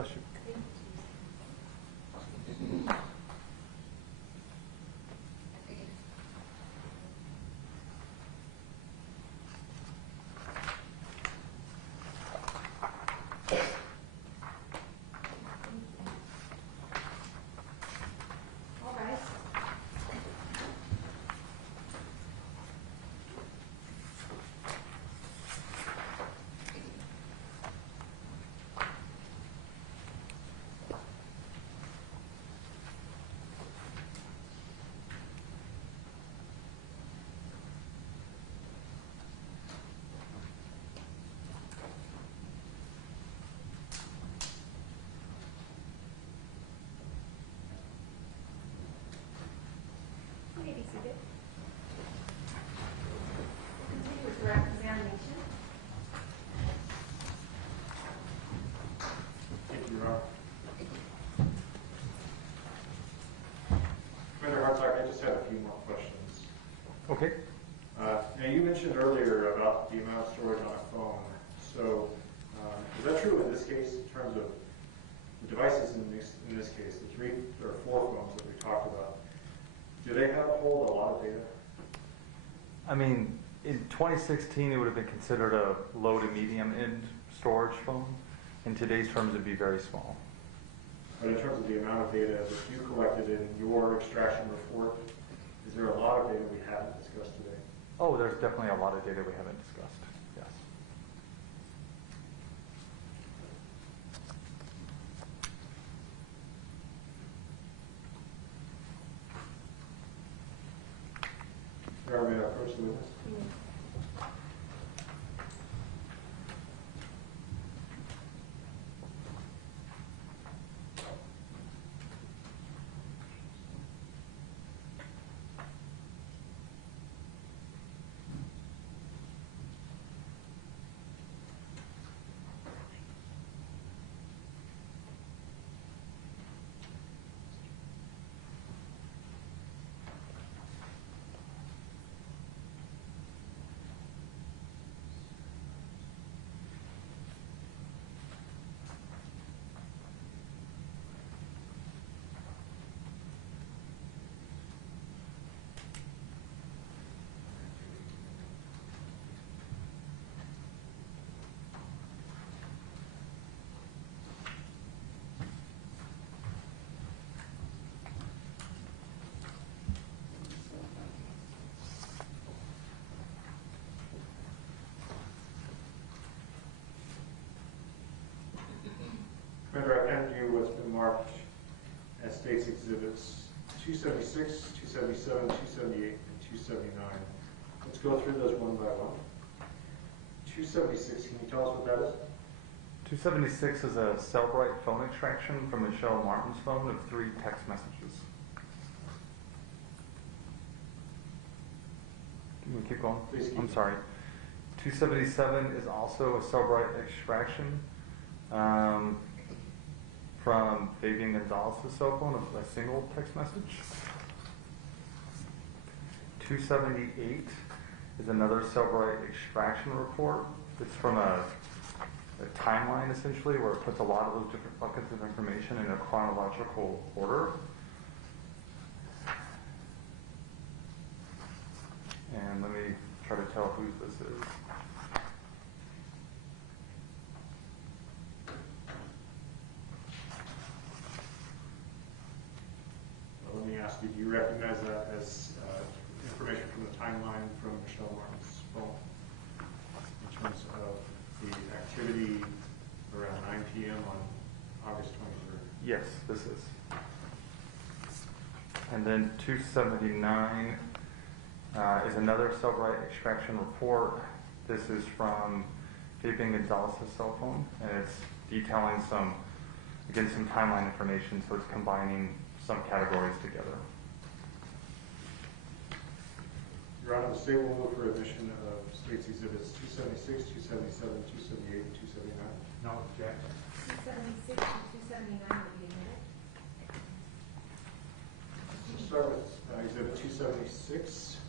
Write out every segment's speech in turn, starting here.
Bless you. Okay. Now you mentioned earlier about the amount of storage on a phone. So is that true in this case in terms of the devices in this case, the 3 or 4 phones that we talked about? Do they hold a lot of data? I mean, in 2016, it would have been considered a low to medium end storage phone. In today's terms, it'd be very small. But in terms of the amount of data that you collected in your extraction report, is there a lot of data we haven't discussed today? Oh, there's definitely a lot of data we haven't discussed, yes. May I approach the witness? Commander, I handed you what's been marked as State's Exhibits 276, 277, 278, and 279. Let's go through those one by one. 276, can you tell us what that is? 276 is a Cellbrite phone extraction from Victoria Martens' phone of 3 text messages. Can we keep going? Please keep I'm sorry. 277 is also a Cellbrite extraction from Fabian Gonzales' cell phone of a single text message. 278 is another Cellbrite extraction report. It's from a timeline, essentially, where it puts a lot of those different buckets of information in a chronological order. And let me try to tell who this is. Let me ask you, do you recognize that as information from the timeline from Michelle Martin's phone in terms of the activity around 9 p.m. on August 23rd? Yes, this is. And then 279 is another Cellbrite extraction report. This is from Fabian Gonzales' cell phone, and it's detailing some timeline information, so it's combining some categories together. Your Honor, the state will move for admission of State's Exhibits 276, 277, 278, and 279. No objection. 276 and 279 will be admitted. Let's start with Exhibit 276.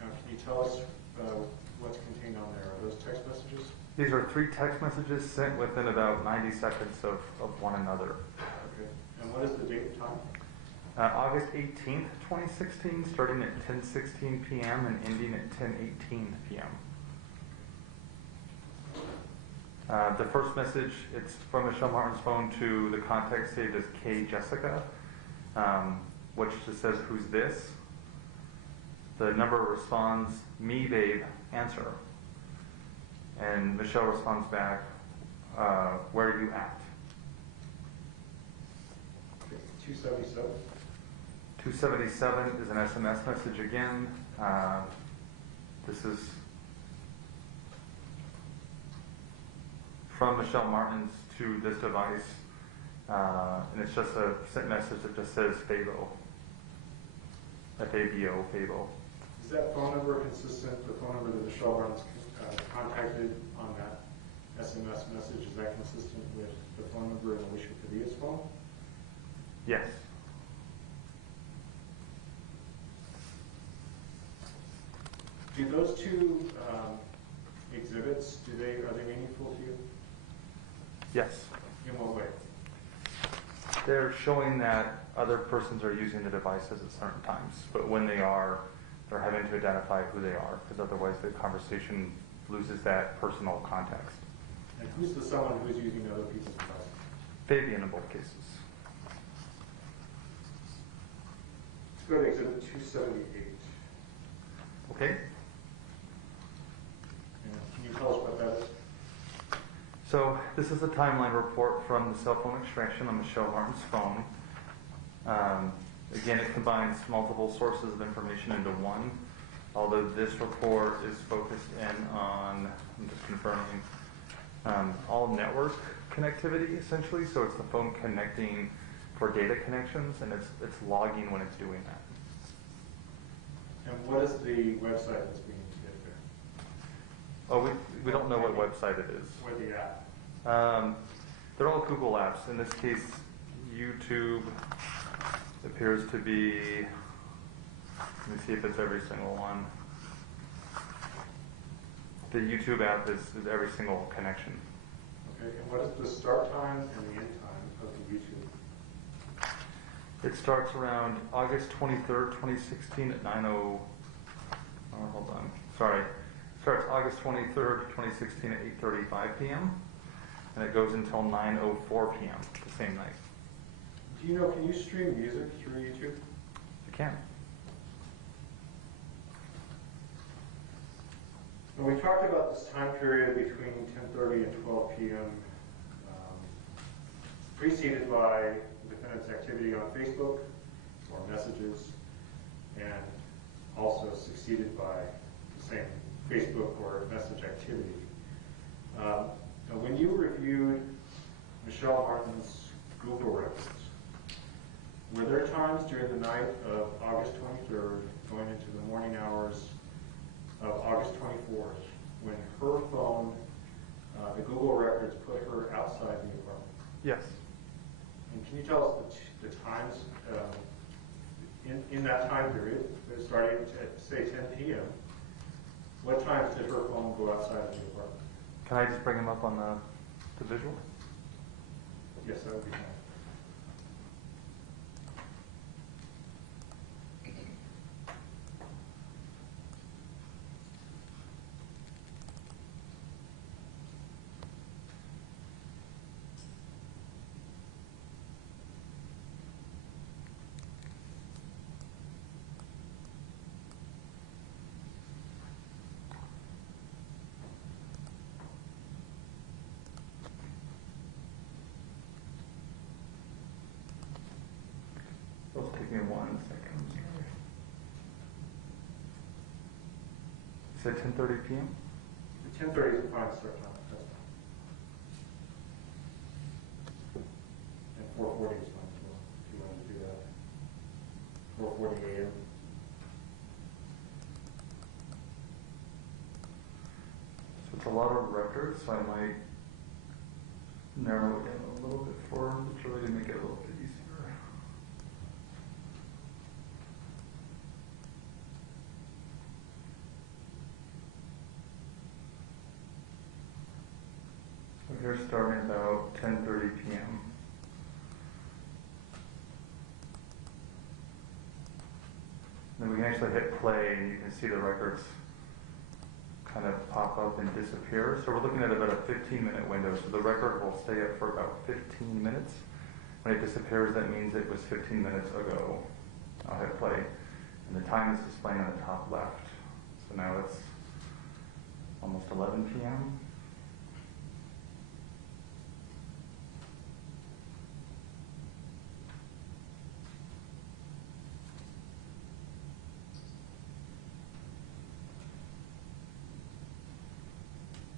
Now, can you tell us what's contained on there? Are those text messages? These are 3 text messages sent within about 90 seconds of one another. Okay. And what is the date and time? August 18th, 2016, starting at 10:16 p.m. and ending at 10:18 p.m. The first message, it's from Michelle Martin's phone to the context saved as K Jessica, which just says, "Who's this?" The number responds, "Me, babe, answer." And Michelle responds back, "Where are you at?" Okay. 277. 277 is an SMS message again. This is from Michelle Martens to this device, and it's just a sent message that just says Fabo. F-A-B-O, Fabo. Is that phone number consistent, the phone number that Michelle Martens contacted on that SMS message, is that consistent with the phone number in Alicia Padilla's phone? Yes. Do those two exhibits, are they meaningful to you? Yes. In what way? They're showing that other persons are using the devices at certain times, but when they are, they're having to identify who they are, because otherwise the conversation loses that personal context. And who's the someone who's using other people's devices? Fabian in both cases. Let's go to exhibit 278. Okay? And can you tell us what that is? So this is a timeline report from the cell phone extraction on Michelle Martin's phone. Again, it combines multiple sources of information into one, although this report is focused in on, I'm just confirming, all network connectivity essentially. So it's the phone connecting for data connections, and it's logging when it's doing that. And what is the website that's being hit there? Oh, we don't know what website it is. Or the app? They're all Google apps. In this case, YouTube appears to be, let me see if it's every single one. The YouTube app is every single connection. Okay, and what is the start time and the end time of the YouTube? It starts around August 23rd, 2016 at 9:00. Oh, hold on. Sorry. It starts August 23rd, 2016 at 8:35 p.m. and it goes until 9:04 p.m. the same night. Do you know, can you stream music through YouTube? You can. When we talked about this time period between 10:30 and 12 p.m., preceded by the defendant's activity on Facebook or messages, and also succeeded by the same Facebook or message activity. Now when you reviewed Michelle Martin's Google records, were there times during the night of August 23rd, going into the morning hours of August 24th, when her phone, the Google records put her outside the apartment? Yes. And can you tell us the times in that time period, starting at say 10 p.m., what times did her phone go outside of the apartment? Can I just bring them up on the visual? Yes, that would be fine. It'll take me 1 second. Sorry. You said 10:30 p.m.? 10:30 is a fine start time. That's fine. And 4:40 is fine as well, if you wanted to do that. 4:40 a.m. So it's a lot of records, so I might narrow it down a little bit for them to really make it a little bit easier. Here's starting about 10:30 p.m. Then we can actually hit play and you can see the records kind of pop up and disappear. So we're looking at about a 15-minute window. So the record will stay up for about 15 minutes. When it disappears, that means it was 15 minutes ago. I'll hit play. And the time is displaying on the top left. So now it's almost 11 p.m.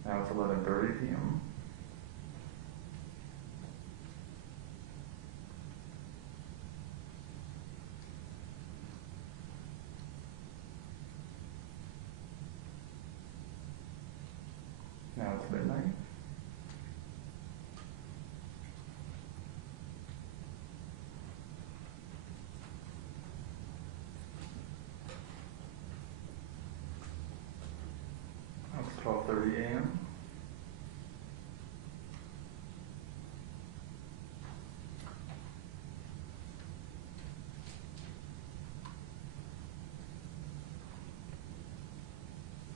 Now it's 11:30 p.m. Now it's midnight. Now it's 12:30 a.m.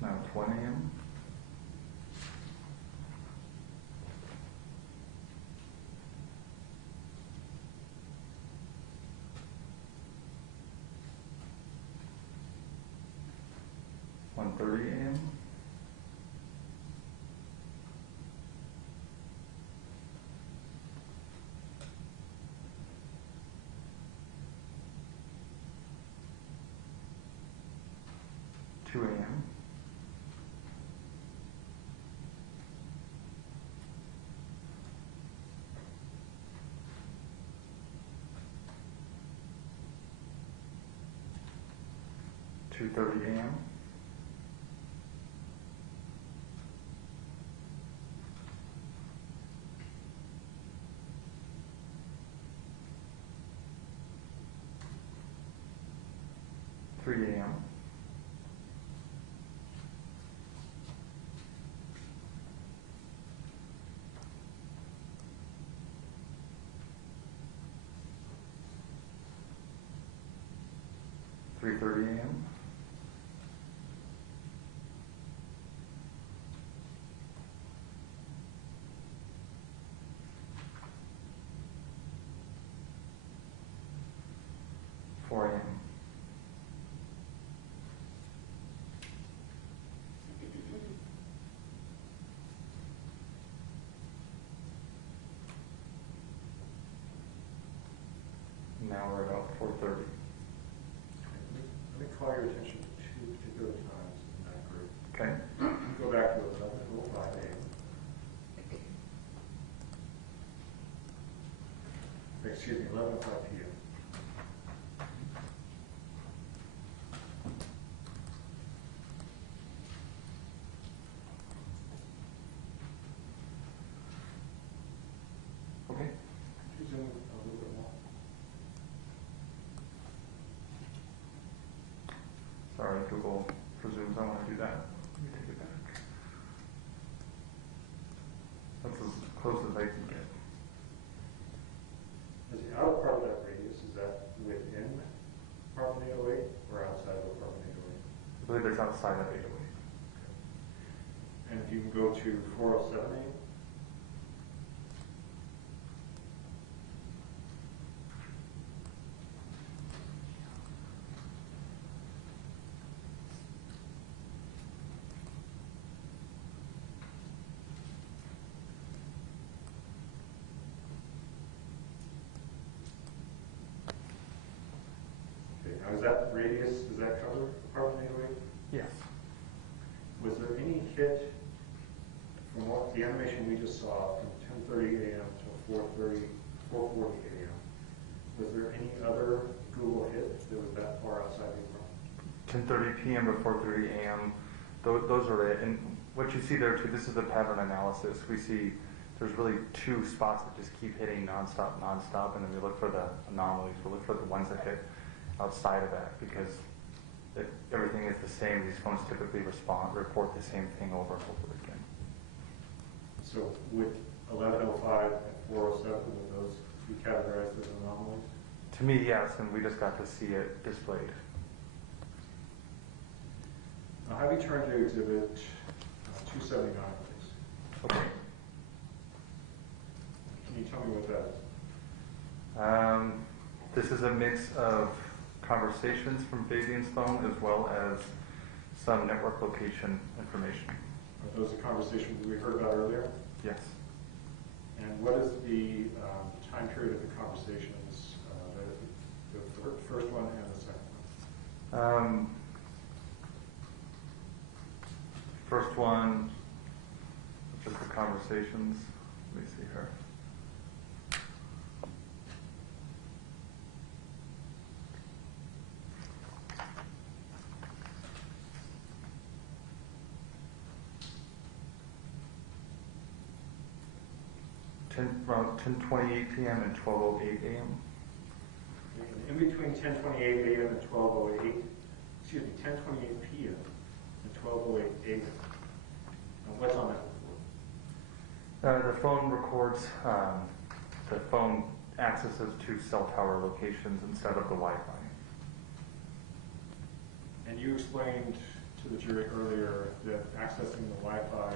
Now it's 1 a.m. One 1:30 a.m. Two a.m. 2:30 a.m. 3 a.m. 3:30 a.m. 4 a.m. Now we're about 4:30. Let me call your attention to two particular times in that group. Okay. Go back to 11:05 a.m. Excuse me, 11:05 p.m. Okay. Could you zoom a little bit more? Sorry, Google presumes I want to do that. Let me take it back. That's as close as I can get. Is the outer part of that radius, is that within apartment 808 or outside of apartment 808? I believe it's outside of 808. And if you can go to 407 a.m.? Now, is that radius, does that cover apartment 808? Yes. Was there any hit from what the animation we just saw from 10:30 a.m. to 4:40 a.m.? Was there any other Google hit that was that far outside the apartment? 10:30 p.m. to 4:30 a.m. Those are it. And what you see there too, this is the pattern analysis. We see there's really two spots that just keep hitting nonstop, and then we look for the anomalies. We look for the ones that hit outside of that because everything is the same. These phones typically report the same thing over and over again. So with 1105 and 407, would those be categorized as anomalies? To me, yes, and we just got to see it displayed. Now have you turned to exhibit 279, please? Okay. Can you tell me what that is? This is a mix of conversations from Fabian's phone as well as some network location information. Are those the conversations we heard about earlier? Yes. And what is the time period of the conversations, the first one and the second one? First one, just the conversations. Let me see here. Around 10:28 p.m. and 12:08 a.m. In between 10:28 a.m. and 12:08, excuse me, 10:28 p.m. and 12:08 a.m. What's on that report? The phone records, the phone accesses to cell tower locations instead of the Wi-Fi. And you explained to the jury earlier that accessing the Wi-Fi,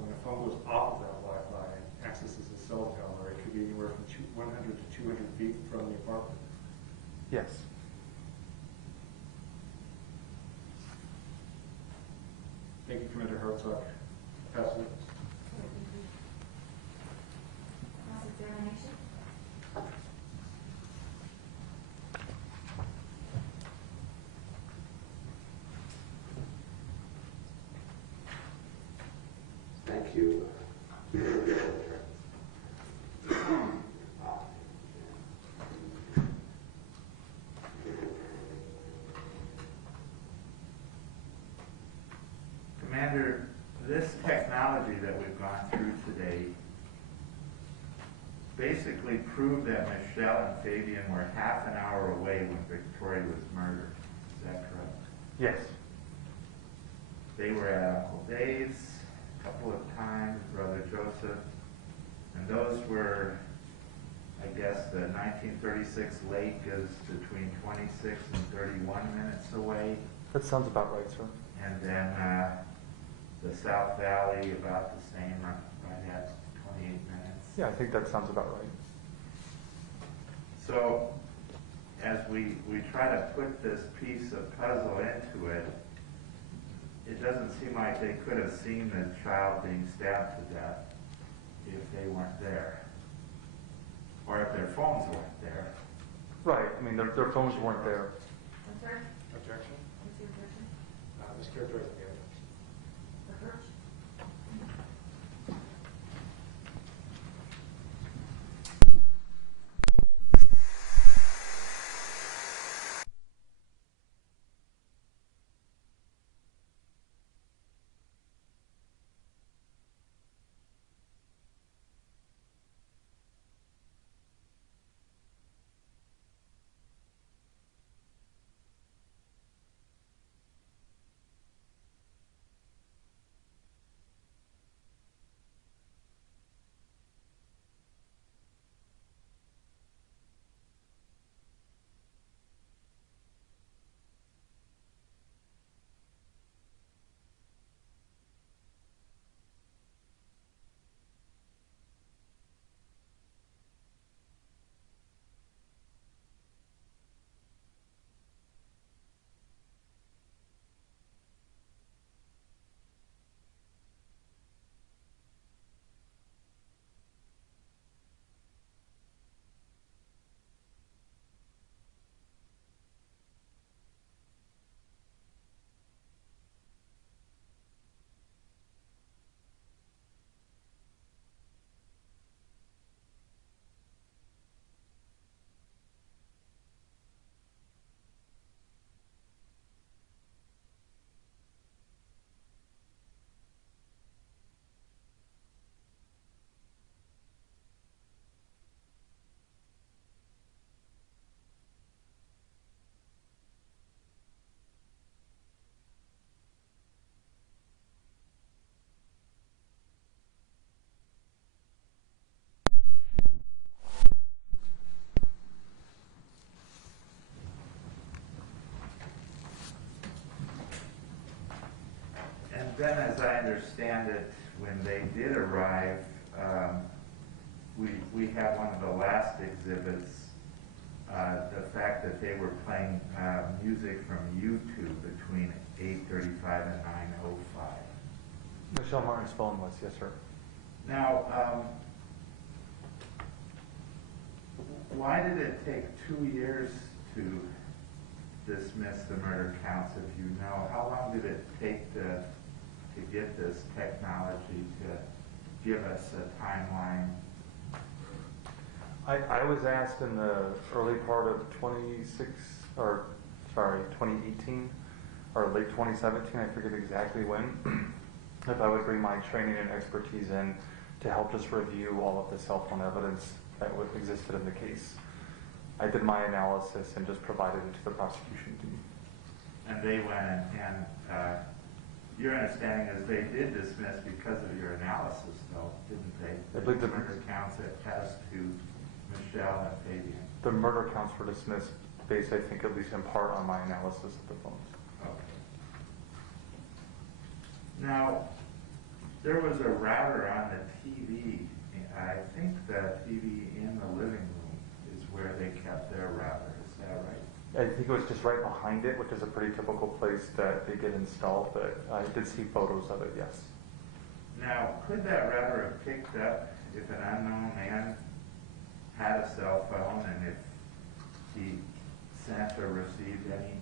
when a phone goes off of that Wi-Fi and accesses a cell tower, it could be anywhere from 100 to 200 feet from the apartment. Yes. Thank you, Commander Herzog. Pass it. Cross-examination? Thank you. Commander, this technology that we've gone through today basically proved that Michelle and Fabian were half an hour away when Victoria was murdered. Is that correct? Yes. They were at Uncle Dave's a couple of times, Brother Joseph, and those were, I guess, the 1936 lake is between 26 and 31 minutes away, That sounds about right, sir. and then the South Valley about the same, right at 28 minutes. Yeah, I think that sounds about right. So, as we try to put this piece of puzzle into it, it doesn't seem like they could have seen the child being stabbed to death if they weren't there. Or if their phones weren't there. Right. I mean, their phones weren't there. I'm sorry? Objection? What's your objection? Mischaracterizing the evidence. The Hirsch? then as I understand it, when they did arrive, we had one of the last exhibits, the fact that they were playing music from YouTube between 8:35 and 9:05. Michelle Martin's phone was, yes, sir. Now, why did it take 2 years to dismiss the murder counts, if you know? How long did it take to get this technology to give us a timeline? I was asked in the early part of 2018, or late 2017, I forget exactly when, if I would bring my training and expertise in to help just review all of the cell phone evidence that existed in the case. I did my analysis and just provided it to the prosecution team. And they went and your understanding is they did dismiss because of your analysis, though, didn't they? I believe the murder counts that as to Michelle and Fabian. The murder counts were dismissed based, I think, at least in part on my analysis of the phones. Okay. Now, there was a router on the TV. I think the TV in the living room is where they kept their router. Is that right? I think it was just right behind it, which is a pretty typical place that they get installed, but I did see photos of it, yes. Now, could that router have picked up if an unknown man had a cell phone and if he sent or received any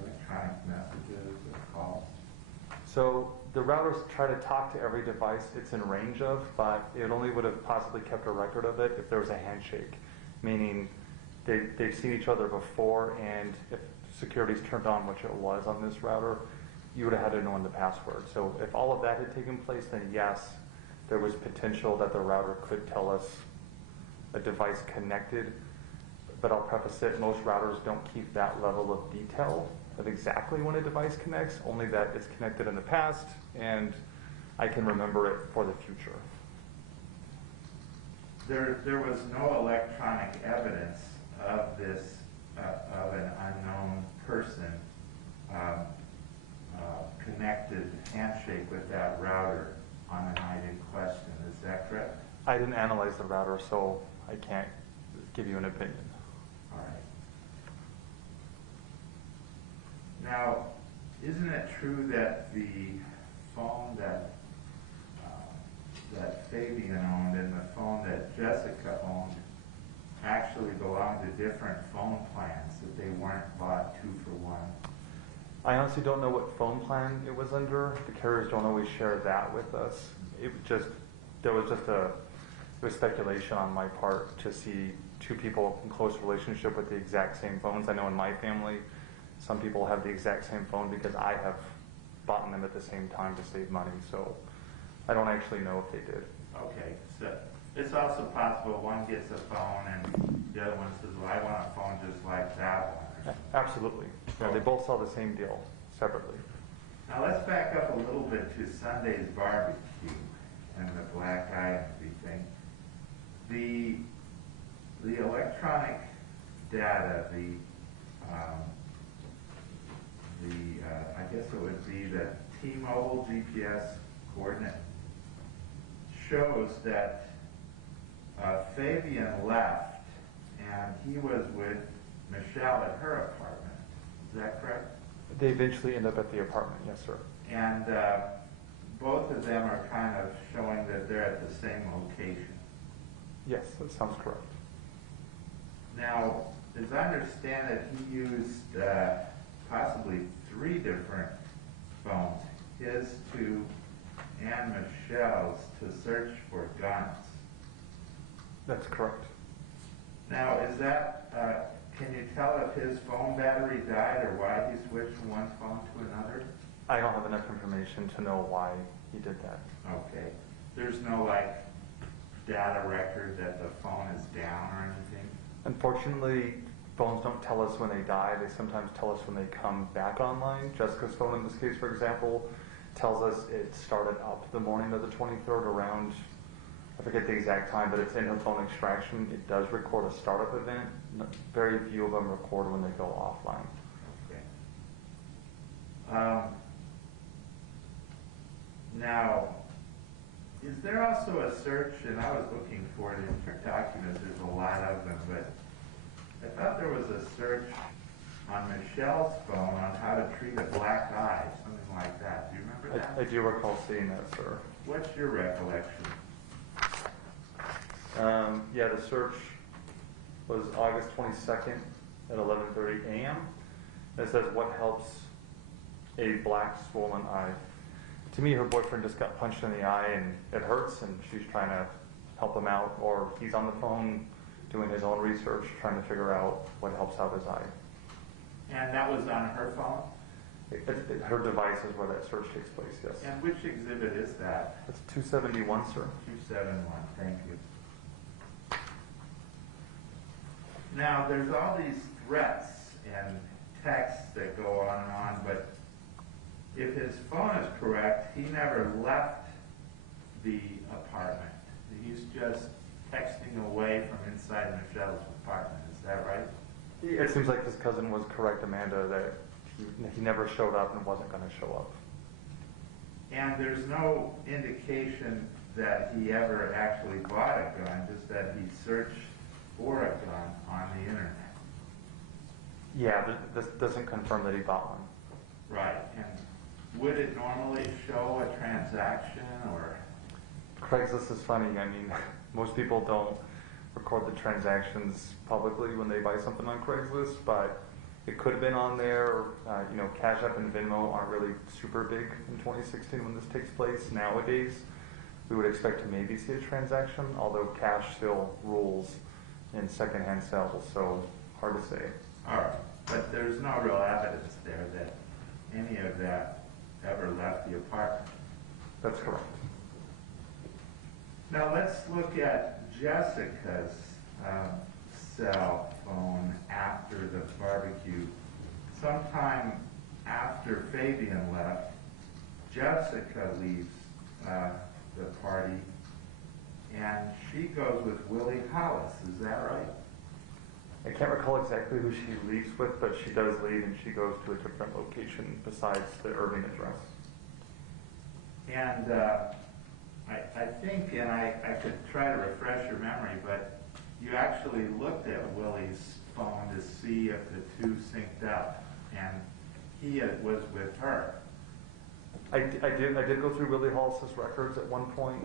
electronic messages or calls? So the routers try to talk to every device it's in range of, but it only would have possibly kept a record of it if there was a handshake, meaning they've seen each other before, and if security's turned on, which it was on this router, you would have had to know the password. So if all of that had taken place, then yes, there was potential that the router could tell us a device connected, but I'll preface it, most routers don't keep that level of detail of exactly when a device connects, only that it's connected in the past, and I can remember it for the future. There was no electronic evidence of this, of an unknown person connected handshake with that router on the night in question. Is that correct? I didn't analyze the router, so I can't give you an opinion. All right. Now, isn't it true that the phone that Fabian owned and the phone that Jessica owned actually belonged to different phone plans, that they weren't bought 2 for 1? I honestly don't know what phone plan it was under. The carriers don't always share that with us. It was speculation on my part to see 2 people in close relationship with the exact same phones. I know in my family, some people have the exact same phone because I have bought them at the same time to save money. So I don't actually know if they did. Okay, so it's also possible one gets a phone and the other one says, well, I want a phone just like that one. Absolutely. Yeah, they both saw the same deal separately. Now let's back up a little bit to Sunday's barbecue and the black eye and everything. The electronic data, I guess it would be the T-Mobile GPS coordinate, shows that Fabian left and he was with Michelle at her apartment. Is that correct? They eventually end up at the apartment, yes, sir. And both of them are kind of showing that they're at the same location. Yes, that sounds correct. Now, as I understand it, he used possibly 3 different phones, his 2 and Michelle's, to search for guns. That's correct. Now, is that, can you tell if his phone battery died or why he switched from one phone to another? I don't have enough information to know why he did that. Okay. There's no, data record that the phone is down or anything? Unfortunately, phones don't tell us when they die. They sometimes tell us when they come back online. Jessica's phone in this case, for example, tells us it started up the morning of the 23rd around, I forget the exact time, but it's in her phone extraction. It does record a startup event. Very few of them record when they go offline. Okay. Now, is there also a search, and I was looking for it in your documents, there's a lot of them, but I thought there was a search on Michelle's phone on how to treat a black eye, something like that. Do you remember that? I do recall seeing that, sir. What's your recollection? Yeah, the search was August 22nd at 11:30 a.m. It says, what helps a black swollen eye? To me, her boyfriend just got punched in the eye and it hurts, and she's trying to help him out, or he's on the phone doing his own research, trying to figure out what helps out his eye. And that was on her phone? Her device is where that search takes place, yes. And which exhibit is that? It's 271, sir. 271, thank you. Now, there's all these threats and texts that go on and on, but if his phone is correct, he never left the apartment. He's just texting away from inside Michelle's apartment. Is that right? It seems like his cousin was correct, Amanda, that he never showed up and wasn't going to show up. And there's no indication that he ever actually bought a gun, just that he searched for a gun on the internet. Yeah, this doesn't confirm that he bought one. Right. And would it normally show a transaction or? Craigslist is funny. I mean, most people don't record the transactions publicly when they buy something on Craigslist, but it could have been on there. Cash App and Venmo aren't really super big in 2016 when this takes place. Nowadays, we would expect to maybe see a transaction, although cash still rules in secondhand sales, so hard to say. All right, but there's no real evidence there that any of that ever left the apartment. That's correct. Now let's look at Jessica's cell phone after the barbecue. Sometime after Fabian left, Jessica leaves the party, and she goes with Willie Hollis. Is that right? I can't recall exactly who she leaves with, but she does leave and she goes to a different location besides the Irving address. And I think, and I could try to refresh your memory, but you actually looked at Willie's phone to see if the two synced up, and he was with her. I did go through Willie Hollis's records at one point.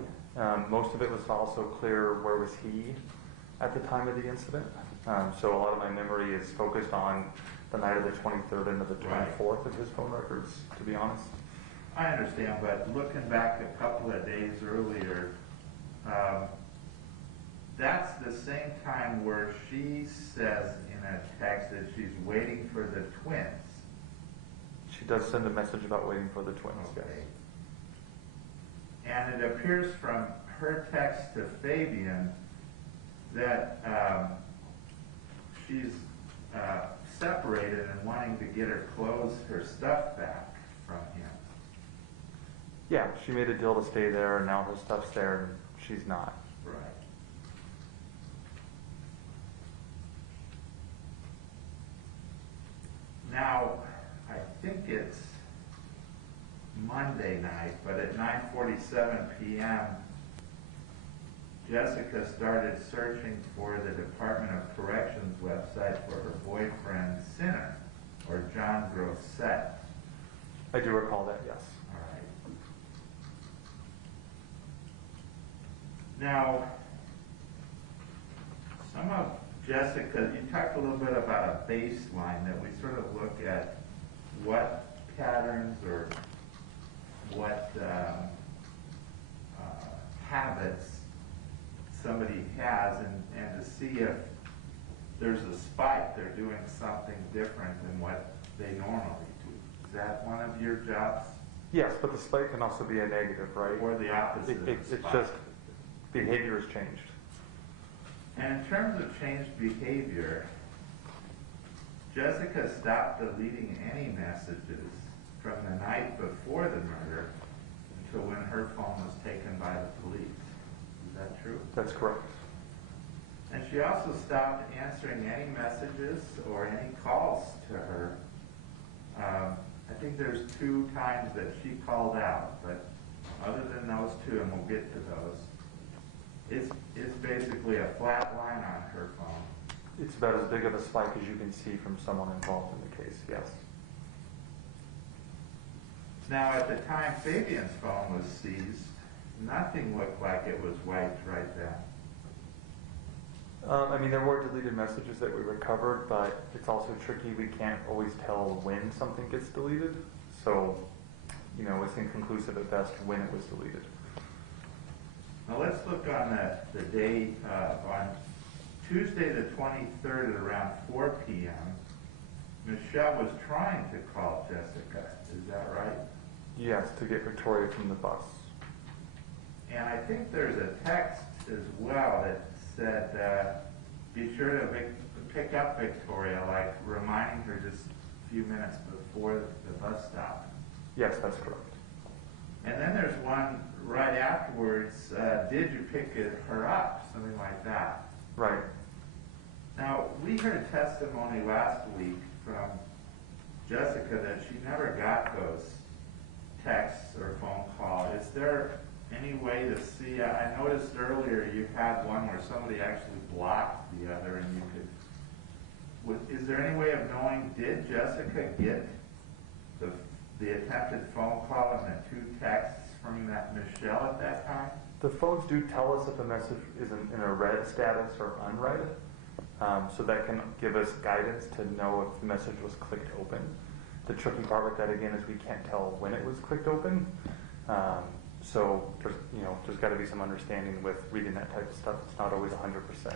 Most of it was also clear where was he at the time of the incident. So a lot of my memory is focused on the night of the 23rd and the 24th of his phone records, to be honest. I understand, but looking back a couple of days earlier, that's the same time where she says in a text that she's waiting for the twins. She does send a message about waiting for the twins, Okay. yes. And it appears from her text to Fabian that she's separated and wanting to get her clothes, her stuff back from him. Yeah, she made a deal to stay there, and now her stuff's there, and she's not. Right. Now, I think it's Monday night, but at 9:47 p.m., Jessica started searching for the Department of Corrections website for her boyfriend, Sinner, or John Grosset. I do recall that, yes. All right. Now, some of Jessica, you talked a little bit about a baseline that we sort of look at what patterns or what habits somebody has, and to see if there's a spike, they're doing something different than what they normally do. Is that one of your jobs? Yes, but the spike can also be a negative, right? Or the opposite of It's spike? just behavior has changed. And in terms of changed behavior, Jessica stopped deleting any messages from the night before the murder until when her phone was taken by the police. Is that true? That's correct. And she also stopped answering any messages or any calls to her. I think there's 2 times that she called out, but other than those two, and we'll get to those, it's basically a flat line on her phone. It's about as big of a spike as you can see from someone involved in the case, yes. Now, at the time Fabian's phone was seized, nothing looked like it was wiped right then. I mean, there were deleted messages that we recovered, but it's also tricky. We can't always tell when something gets deleted. So, it's inconclusive at best when it was deleted. Now let's look on the day, on Tuesday the 23rd at around 4 p.m., Michelle was trying to call Jessica. Is that right? Yes, to get Victoria from the bus. And I think there's a text as well that said, be sure to pick up Victoria, like reminding her just a few minutes before the bus stop. Yes, that's correct. And then there's one right afterwards, did you pick her up? Something like that. Right. Now, we heard testimony last week from Jessica that she never got those texts or phone calls. Is there any way to see? I noticed earlier you had one where somebody actually blocked the other, and you could. Is there any way of knowing, did Jessica get the attempted phone call and the two texts from that Michelle at that time? The phones do tell us if a message is in a read status or unread. So that can give us guidance to know if the message was clicked open. The tricky part with that, again, is we can't tell when it was clicked open. So there's got to be some understanding with reading that type of stuff. It's not always 100%.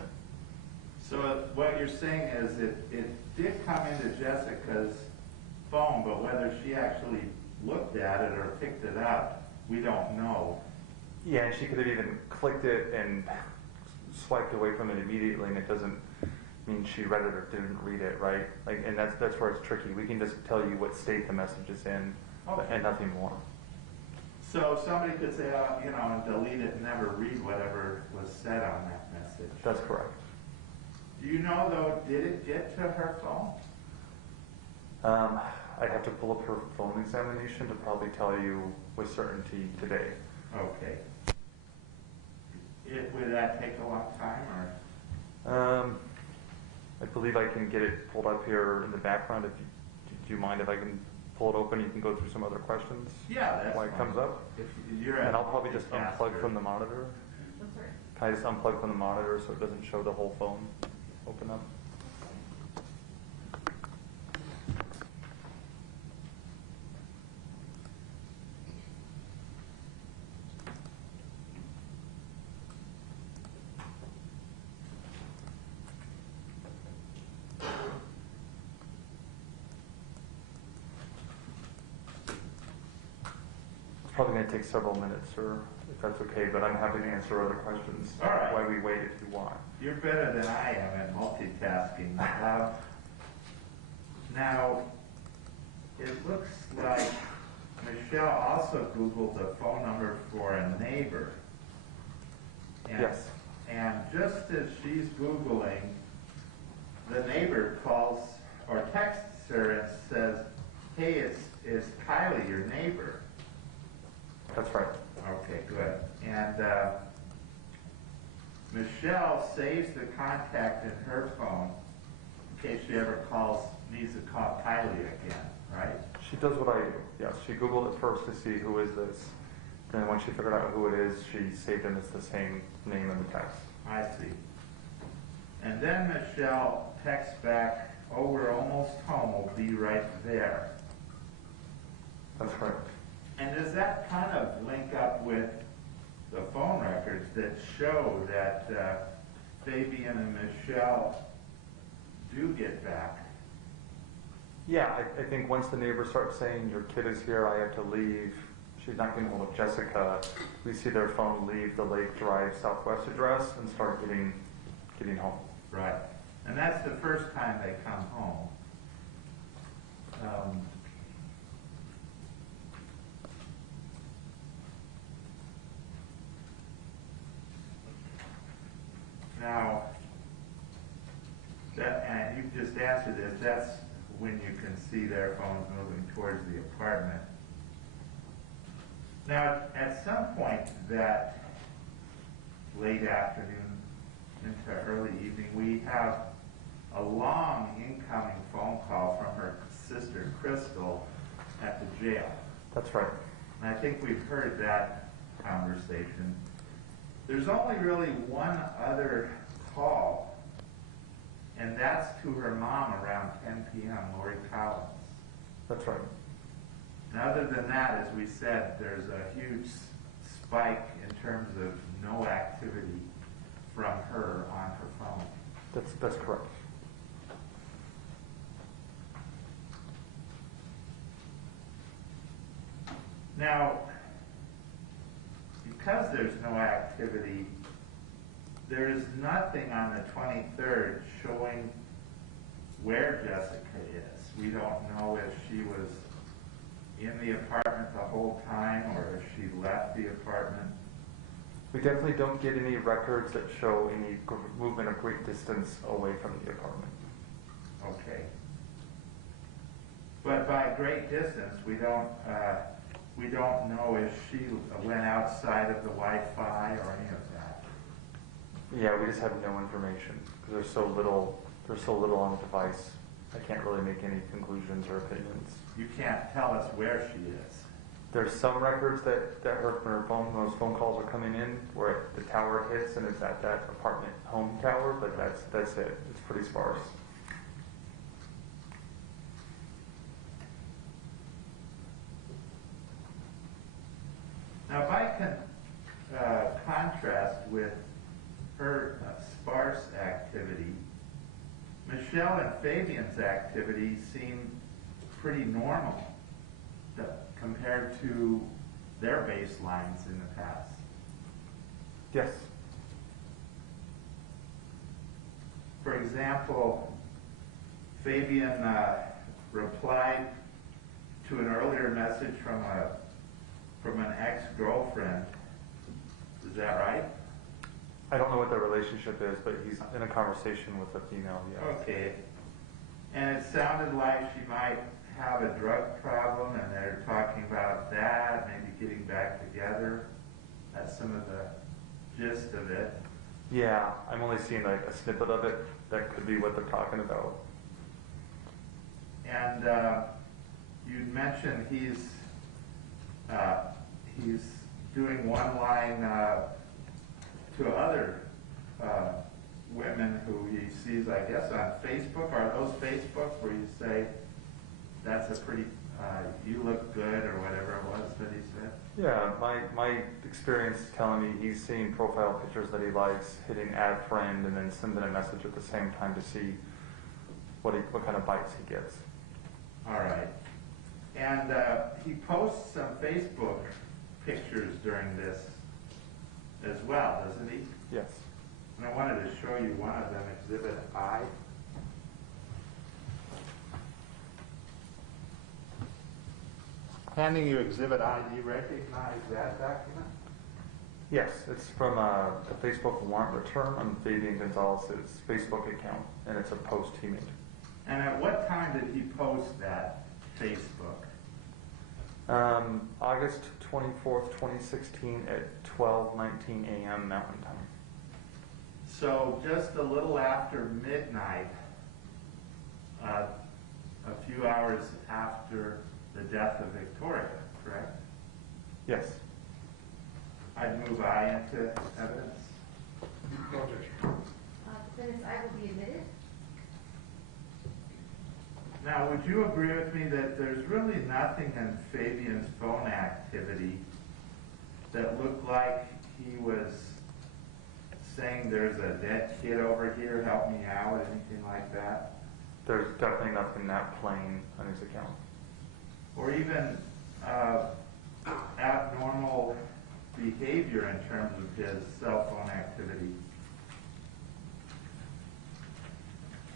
So what you're saying is it did come into Jessica's phone, but whether she actually looked at it or picked it up, we don't know. Yeah, and she could have even clicked it and swiped away from it immediately, and it doesn't mean she read it or didn't read it, right? And that's where it's tricky. We can just tell you what state the message is in, Okay. and nothing more. So somebody could say, and delete it and never read whatever was said on that message. That's correct. Do you know, though, did it get to her phone? I'd have to pull up her phone examination to probably tell you with certainty today. Okay. Would that take a long time, or? I believe I can get it pulled up here in the background. Do you mind if I can pull it open? You can go through some other questions. Yeah, that's why it fine. comes up. If you're And I'll probably just unplug from the monitor. I'm sorry. Can I just unplug from the monitor so it doesn't show the whole phone open up? Probably going to take several minutes, or if that's okay, but I'm happy to answer other questions. All right. While we wait, if you want. You're better than I am at multitasking. Now, it looks like Michelle also Googled the phone number for a neighbor. And, Yes. And just as she's Googling, the neighbor calls or texts her and says, hey, it's Kylie, your neighbor. That's right. Okay, good. And Michelle saves the contact in her phone in case she ever needs to call Kylie again, right? She does what I do. Yes, she Googled it first to see who is this. Then when she figured out who it is, she saved him as the same name in the text. I see. And then Michelle texts back, oh, we're almost home, we'll be right there. That's correct. And does that kind of link up with the phone records that show that Fabian and Michelle do get back? Yeah, I think once the neighbors start saying, your kid is here, I have to leave, she's not getting hold of Jessica, we see their phone leave the Lake Drive Southwest address and start getting home. Right. And that's the first time they come home. Now, and you've just answered this, that's when you can see their phones moving towards the apartment. Now, at some point that late afternoon into early evening, we have a long incoming phone call from her sister, Crystal, at the jail. That's right. And I think we've heard that conversation. There's only really one other call, and that's to her mom around 10 p.m., Lori Collins. That's right. And other than that, as we said, there's a huge spike in terms of no activity from her on her phone. That's correct. Now, because there's no activity, there is nothing on the 23rd showing where Jessica is. We don't know if she was in the apartment the whole time or if she left the apartment. We definitely don't get any records that show any movement of great distance away from the apartment. Okay. But by great distance, we don't know if she went outside of the Wi-Fi or any of that. Yeah, we just have no information because there's so little on the device. I can't really make any conclusions or opinions. You can't tell us where she is. There's some records that her phone, those phone calls are coming in where the tower hits and it's at that apartment home tower, but that's it. It's pretty sparse. Now, by contrast with her sparse activity, Michelle and Fabian's activity seem pretty normal compared to their baselines in the past. Yes. For example, Fabian replied to an earlier message from an ex-girlfriend. Is that right? I don't know what their relationship is, but he's in a conversation with a female, yes. Okay. And it sounded like she might have a drug problem, and they're talking about that, maybe getting back together. That's some of the gist of it. Yeah, I'm only seeing like a snippet of it. That could be what they're talking about. And you mentioned he's doing one line to other women who he sees, I guess, on Facebook. Are those Facebooks where you say, that's a pretty, you look good, or whatever it was that he said? Yeah, my experience is telling me he's seeing profile pictures that he likes, hitting add friend, and then sending a message at the same time to see what kind of bites he gets. All right. And he posts some Facebook pictures during this as well, doesn't he? Yes. And I wanted to show you one of them, Exhibit I. Handing you Exhibit I, do you recognize that document? Yes, it's from the Facebook warrant return on Fabian Gonzales' Facebook account, and it's a post he made. And at what time did he post that Facebook? August 24th, 2016 at 12:19 a.m. Mountain Time. So just a little after midnight, a few hours after the death of Victoria, correct? Yes. I'd move I into evidence. Defendant's I will be admitted. Now, would you agree with me that there's really nothing in Fabian's phone activity that looked like he was saying there's a dead kid over here, help me out, anything like that? There's definitely nothing that plain on his account. Or even abnormal behavior in terms of his cell phone activity?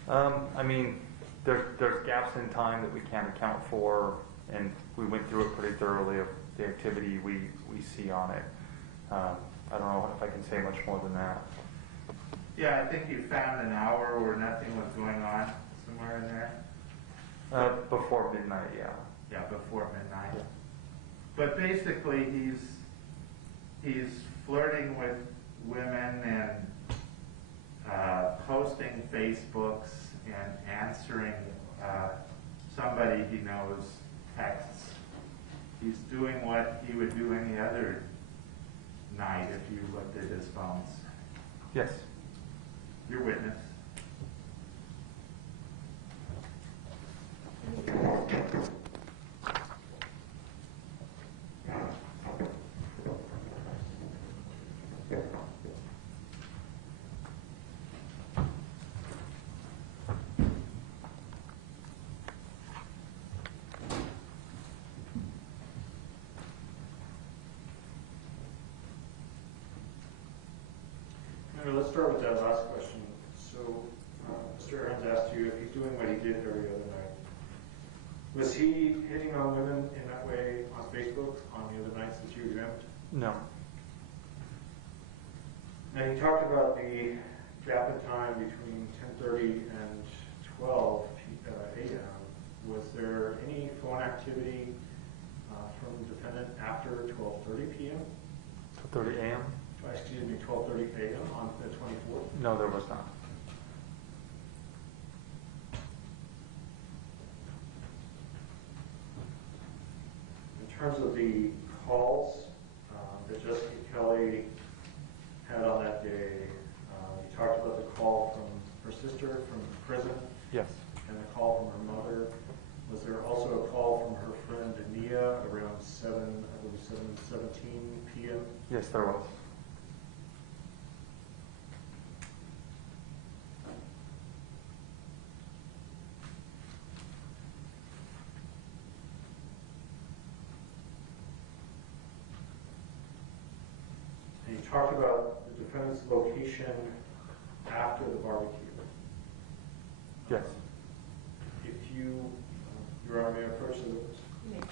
I mean, there's gaps in time that we can't account for, and we went through it pretty thoroughly of the activity we see on it. I don't know if I can say much more than that. Yeah, I think you found an hour where nothing was going on somewhere in there. Before midnight, yeah. Yeah, before midnight. Yeah. But basically, he's flirting with women and posting Facebooks and answering somebody he knows texts. He's doing what he would do any other night if you looked at his phones. Yes. Your witness. Let's start with that last question. So, Mr. Ahrens asked you if he's doing what he did every other night. Was he hitting on women in that way on Facebook on the other nights that you examined? No. And he talked about the gap in time between 10:30 and 12 a.m. Was there any phone activity from the defendant after 12:30 p.m.? 12:30 a.m.? Excuse me, 12:30 a.m. on the 24th? No, there was not. In terms of the calls that Jessica Kelly had on that day, you talked about the call from her sister from prison Yes. and the call from her mother. Was there also a call from her friend Ania around 7:17 p.m.? Yes, there was. And you talked about the defendant's location after the barbecue. Yes. If you, Your Honor, may I approach the witness? You may.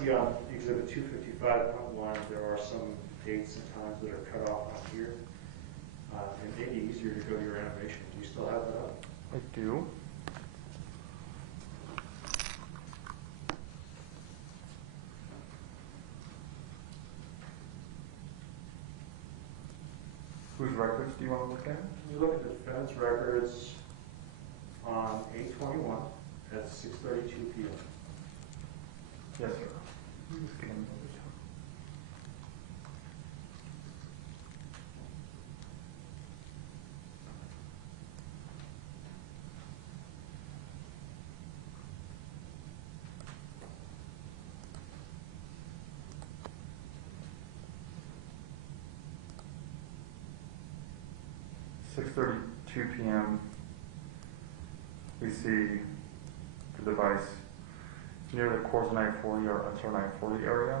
See on Exhibit 255.1, there are some dates and times that are cut off on here. It may be easier to go to your animation. Do you still have that up? I do. Whose records do you want to look at? You look at the defendant's records on 8/21 at 6:32 p.m. Yes, sir. Just give me a moment. 6:32 p.m. We see the device near the course 940 or until 940 area,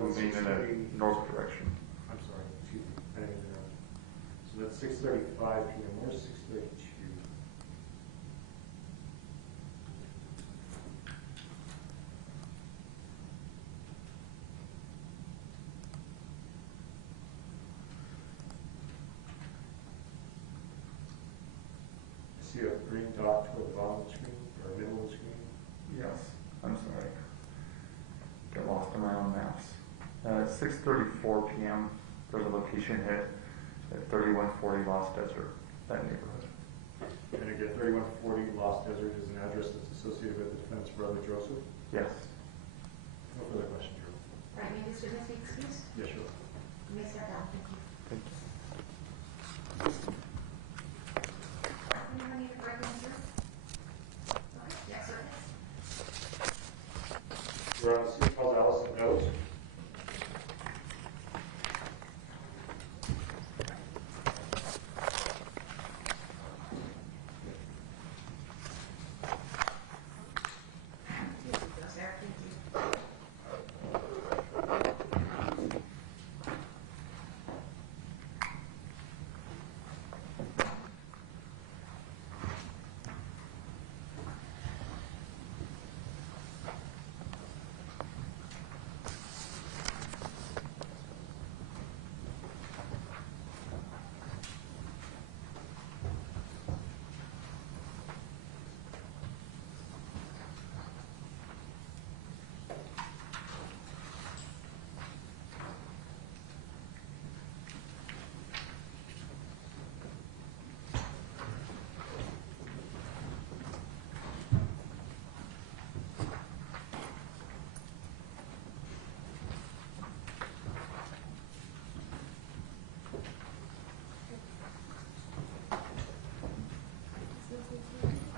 moving in a north direction. I'm sorry, excuse me. I didn't interrupt. So that's 6:35 p.m. Where's 6:32? I see a green dot toward the bottom of the screen, or middle of the screen. Yes, I'm sorry. Get lost in my own maps. At 6:34 p.m., there's a location hit at 3140 Lost Desert, that neighborhood. And again, 3140 Lost Desert is an address that's associated with the defendant's brother, Joseph. Yes. No further questions, Drew. Right, may this witness be excused? Yes, sure. You may step down, thank you. Thank you. Anyone need a break in this room? Okay, yes, sir. Your Honor, Suit calls Allison Oates.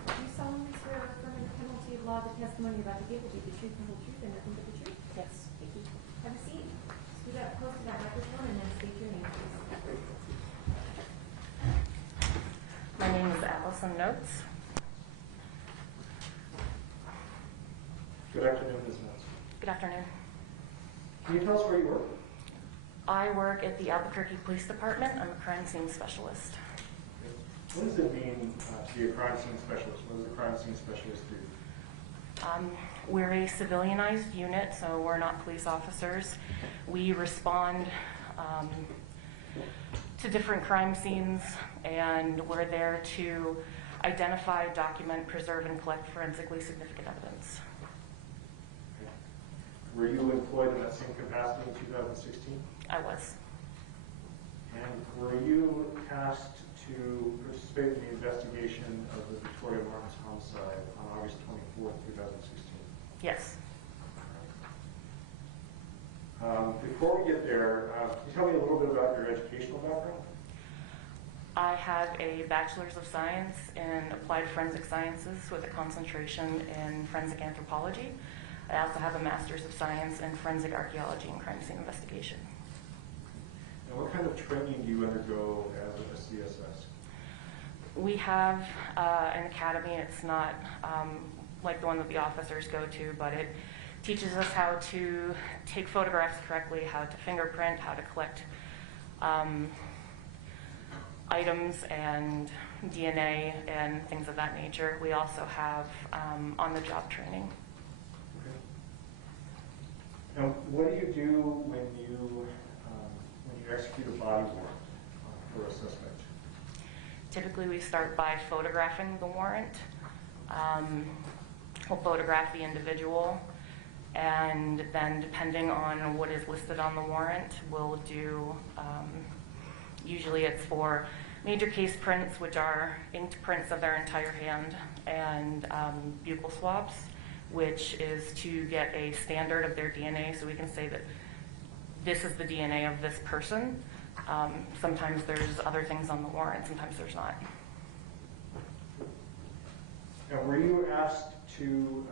You solemnly swear to affirm under penalty of law the testimony you're about to give will be the truth and whole truth and nothing but the truth? Yes. Thank you. Have a seat. Scoot up close to that microphone and then state your name, please. My name is Allison Notes. Good afternoon, Ms. Noates. Good afternoon. Can you tell us where you work? I work at the Albuquerque Police Department. I'm a crime scene specialist. What does it mean to be a crime scene specialist? What does a crime scene specialist do? We're a civilianized unit, so we're not police officers. We respond to different crime scenes, and we're there to identify, document, preserve, and collect forensically significant evidence. Okay. Were you employed in that same capacity in 2016? I was. And were you tasked to participate in the investigation of the Victoria Martens homicide on August 24th, 2016? Yes. Before we get there, can you tell me a little bit about your educational background? I have a Bachelor's of Science in Applied Forensic Sciences with a concentration in Forensic Anthropology. I also have a Master's of Science in Forensic Archaeology and Crime Scene Investigation. And what kind of training do you undergo as a CSS? We have an academy. It's not like the one that the officers go to, but it teaches us how to take photographs correctly, how to fingerprint, how to collect items and DNA and things of that nature. We also have on-the-job training. Okay. Now, what do you do when you execute a body warrant for a suspect? Typically, we start by photographing the warrant. We'll photograph the individual, and then depending on what is listed on the warrant, we'll do, usually it's for major case prints, which are inked prints of their entire hand, and buccal swabs, which is to get a standard of their DNA, so we can say that this is the DNA of this person. Sometimes there's other things on the warrant, sometimes there's not. Now, were you asked to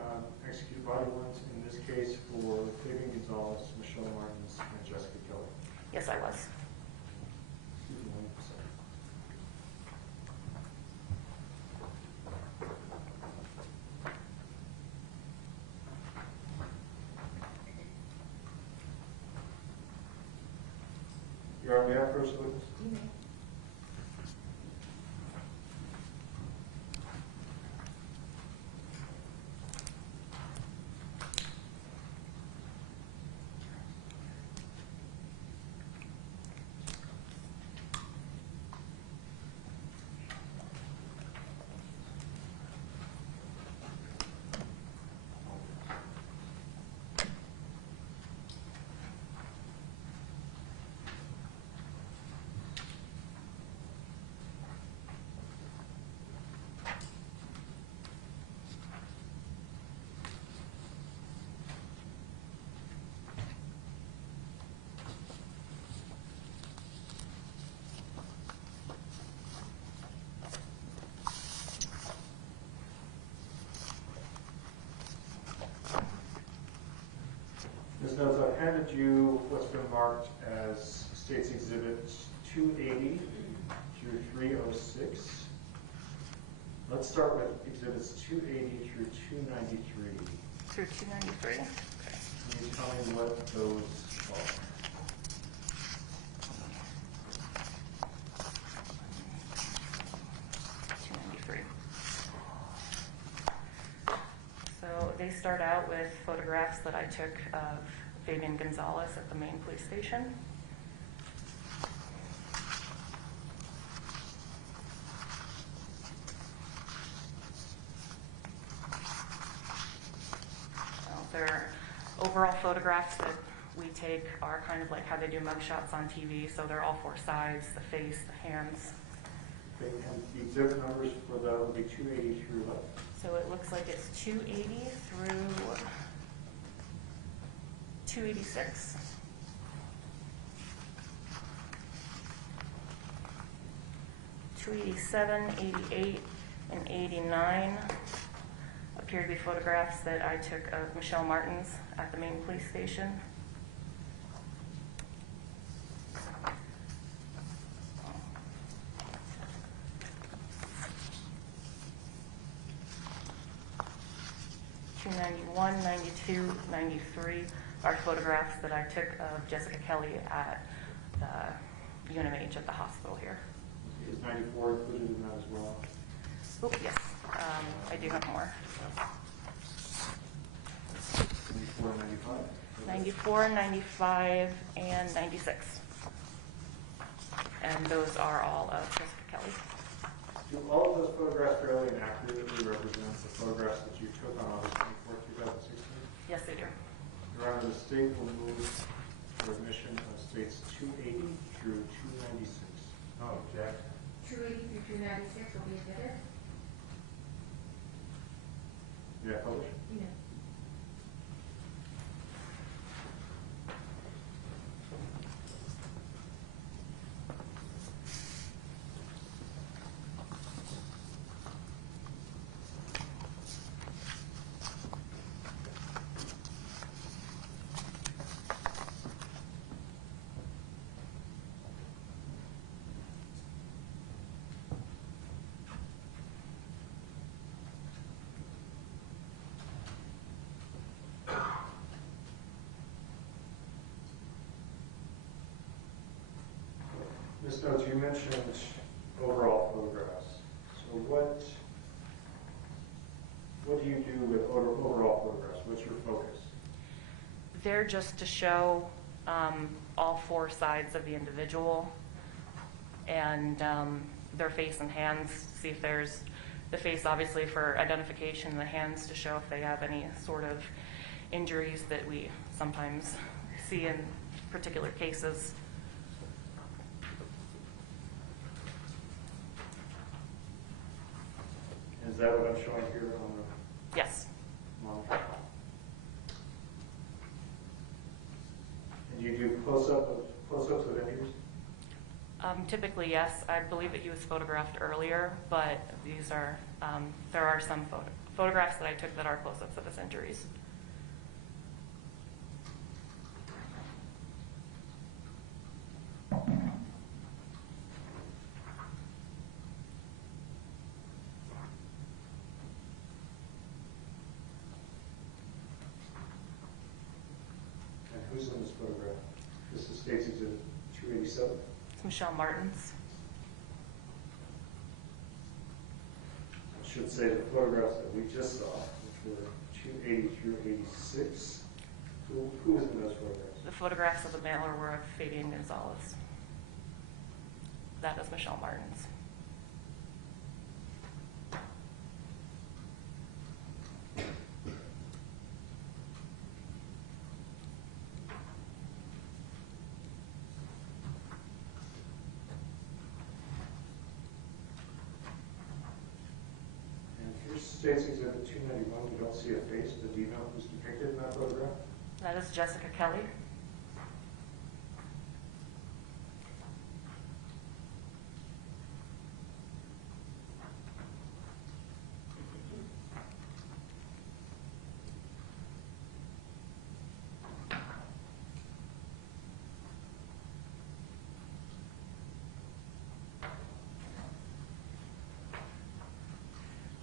execute body warrants in this case for Fabian Gonzales, Michelle Martens, and Jessica Kelly? Yes, I was. Excuse me 1 second. Your Honor, may I approach the witness? You may. handed you what's been marked as State's Exhibits 280 through 306. Let's start with Exhibits 280 through 293. Through 293. Okay. Can you tell me what those are? So they start out with photographs that I took of Fabian Gonzales at the main police station. They're overall photographs that we take are kind of like how they do mugshots on TV, so they're all four sides, the face, the hands. Okay, and the exhibit numbers for that would be 280 through what? So it looks like it's 280 through 286. '87, '88, and '89 appear to be photographs that I took of Michelle Martens at the main police station. '91, '92, '93 are photographs that I took of Jessica Kelly at the UNMH at the hospital here. Is 94 included in that as well? Oh, yes, I do have more. 94 and 95? 94, 95, and 96. And those are all of Jessica Kelly. Do all of those photographs fairly and accurately represent the photographs that you took on August 24, 2016? Yes, they do. Your Honor, the state will move for admission of states 280 through 296. No objection. 280 through 296 will be admitted. Yeah, publish? No. Ms. Notes, you mentioned overall photographs. So what do you do with overall photographs? What's your focus? They're just to show all four sides of the individual and their face and hands, see if there's the face obviously for identification, the hands to show if they have any sort of injuries that we sometimes see in particular cases. Is that what I'm showing here on the Yes. monitor? And do you do close-ups of injuries? Typically, yes. I believe that he was photographed earlier, but these are, there are some photographs that I took that are close-ups of his injuries. And who's in this photograph? This is State's Exhibit 287. It's Michelle Martens. I should say the photographs that we just saw, which were 280 through 86. Who was in those photographs? The photographs of the mailer were of Fabian Gonzales. That is Michelle Martens. And here's State's Exhibit 291. We don't see a face, but do you know who's depicted in that photograph? That is Jessica Kelly.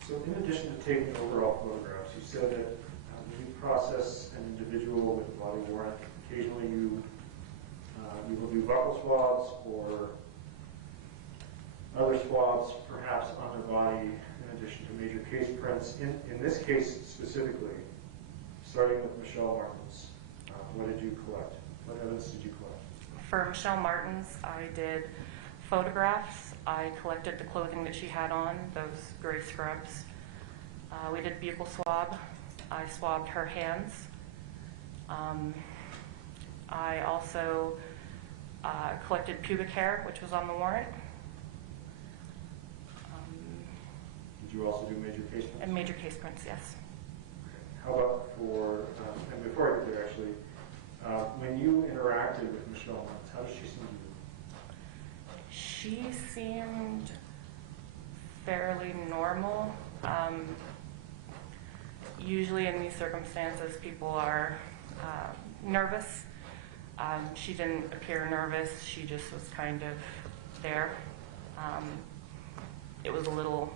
So in addition to taking overall photographs, you said that when you process an individual with a body warrant, occasionally you will do buccal swabs or other swabs, perhaps on their body, in addition to major case prints. In this case specifically, starting with Michelle Martens, what did you collect? What evidence did you collect? For Michelle Martens, I did photographs. I collected the clothing that she had on, those gray scrubs. We did buccal swab. I swabbed her hands. I also collected pubic hair, which was on the warrant. Did you also do major case prints? And major case prints, yes. How about for, and before I get there actually, when you interacted with Michelle Martens, how did she seem to you? She seemed fairly normal. Usually in these circumstances, people are nervous. She didn't appear nervous. She just was kind of there. It was a little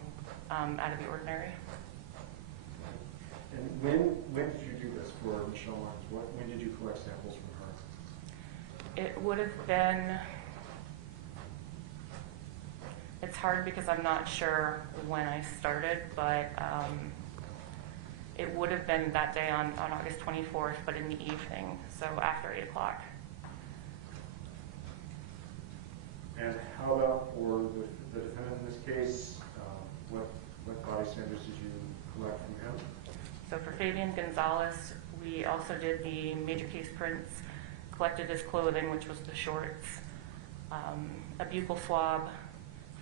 out of the ordinary. And when did you do this for Michelle Martens? When did you collect samples from her? It would have been, it's hard because I'm not sure when I started, but it would have been that day on August 24th, but in the evening, so after 8 o'clock. And how about for the defendant in this case? What body standards did you collect from him? So for Fabian Gonzales, we also did the major case prints, collected his clothing, which was the shorts, a buccal swab,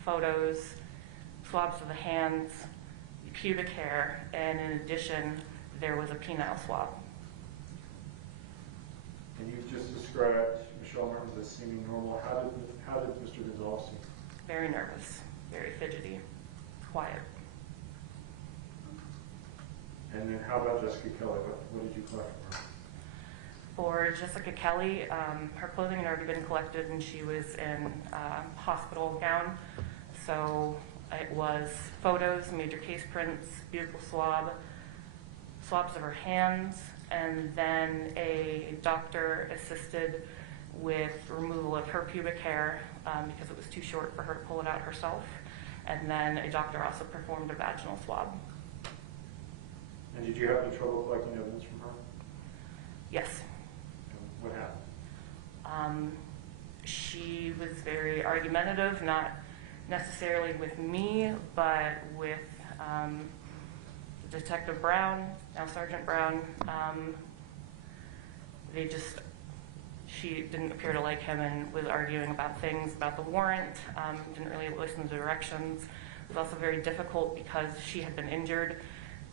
photos, swabs of the hands, pubic hair, and in addition, there was a penile swab. And you just described Michelle Martens as seeming normal. How did Mr. Gonzales seem? Very nervous, very fidgety, quiet. And then how about Jessica Kelly? What did you collect from her? For Jessica Kelly, her clothing had already been collected and she was in a hospital gown. So it was photos, major case prints, buccal swab, swabs of her hands, and then a doctor assisted with removal of her pubic hair because it was too short for her to pull it out herself. And then a doctor also performed a vaginal swab. And did you have any trouble collecting evidence from her? Yes. And what happened? She was very argumentative, not necessarily with me, but with Detective Brown, now Sergeant Brown. She didn't appear to like him and was arguing about things about the warrant, didn't really listen to directions. It was also very difficult because she had been injured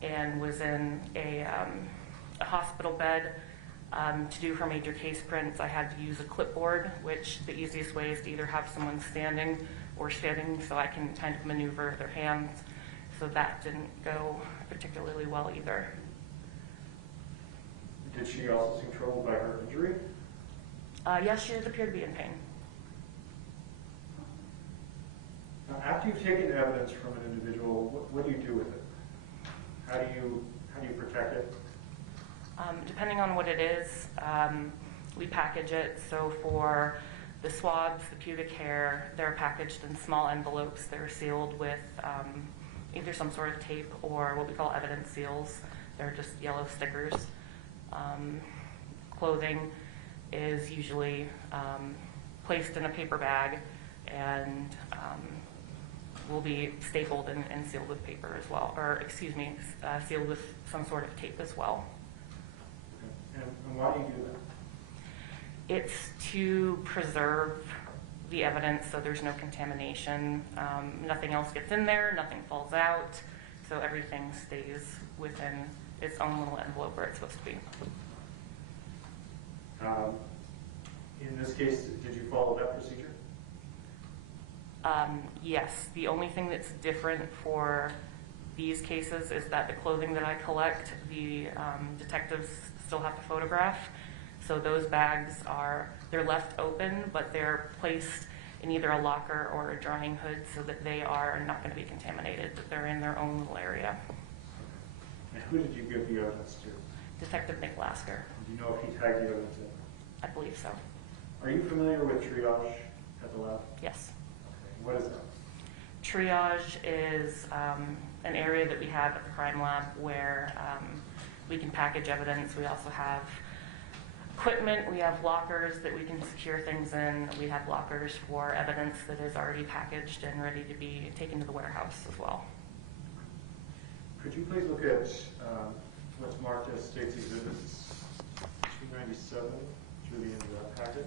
and was in a hospital bed. To do her major case prints, I had to use a clipboard, which the easiest way is to either have someone standing or sitting so I can kind of maneuver their hands. So that didn't go particularly well either. Did she also seem troubled by her injury? Yes, she did appear to be in pain. Now, after you've taken evidence from an individual, what do you do with it? How do you protect it? Depending on what it is, we package it. So for the swabs, the pubic hair, they're packaged in small envelopes. They're sealed with either some sort of tape or what we call evidence seals. They're just yellow stickers. Clothing is usually placed in a paper bag and will be stapled and sealed with paper as well, or excuse me, sealed with some sort of tape as well. Okay. And why do you do that? It's to preserve the evidence so there's no contamination. Nothing else gets in there, nothing falls out, so everything stays within its own little envelope where it's supposed to be. In this case, did you follow that procedure? Yes. The only thing that's different for these cases is that the clothing that I collect, the detectives still have to photograph. So those bags they're left open, but they're placed in either a locker or a drying hood so that they are not going to be contaminated, that they're in their own little area. And who did you give the evidence to? Detective Nick Lasker. Do you know if he tagged the evidence in? I believe so. Are you familiar with triage at the lab? Yes. Okay. What is that? Triage is an area that we have at the crime lab where we can package evidence. We also have equipment. We have lockers that we can secure things in. We have lockers for evidence that is already packaged and ready to be taken to the warehouse as well. Could you please look at what's marked as State's Exhibits 297 through the end of that packet?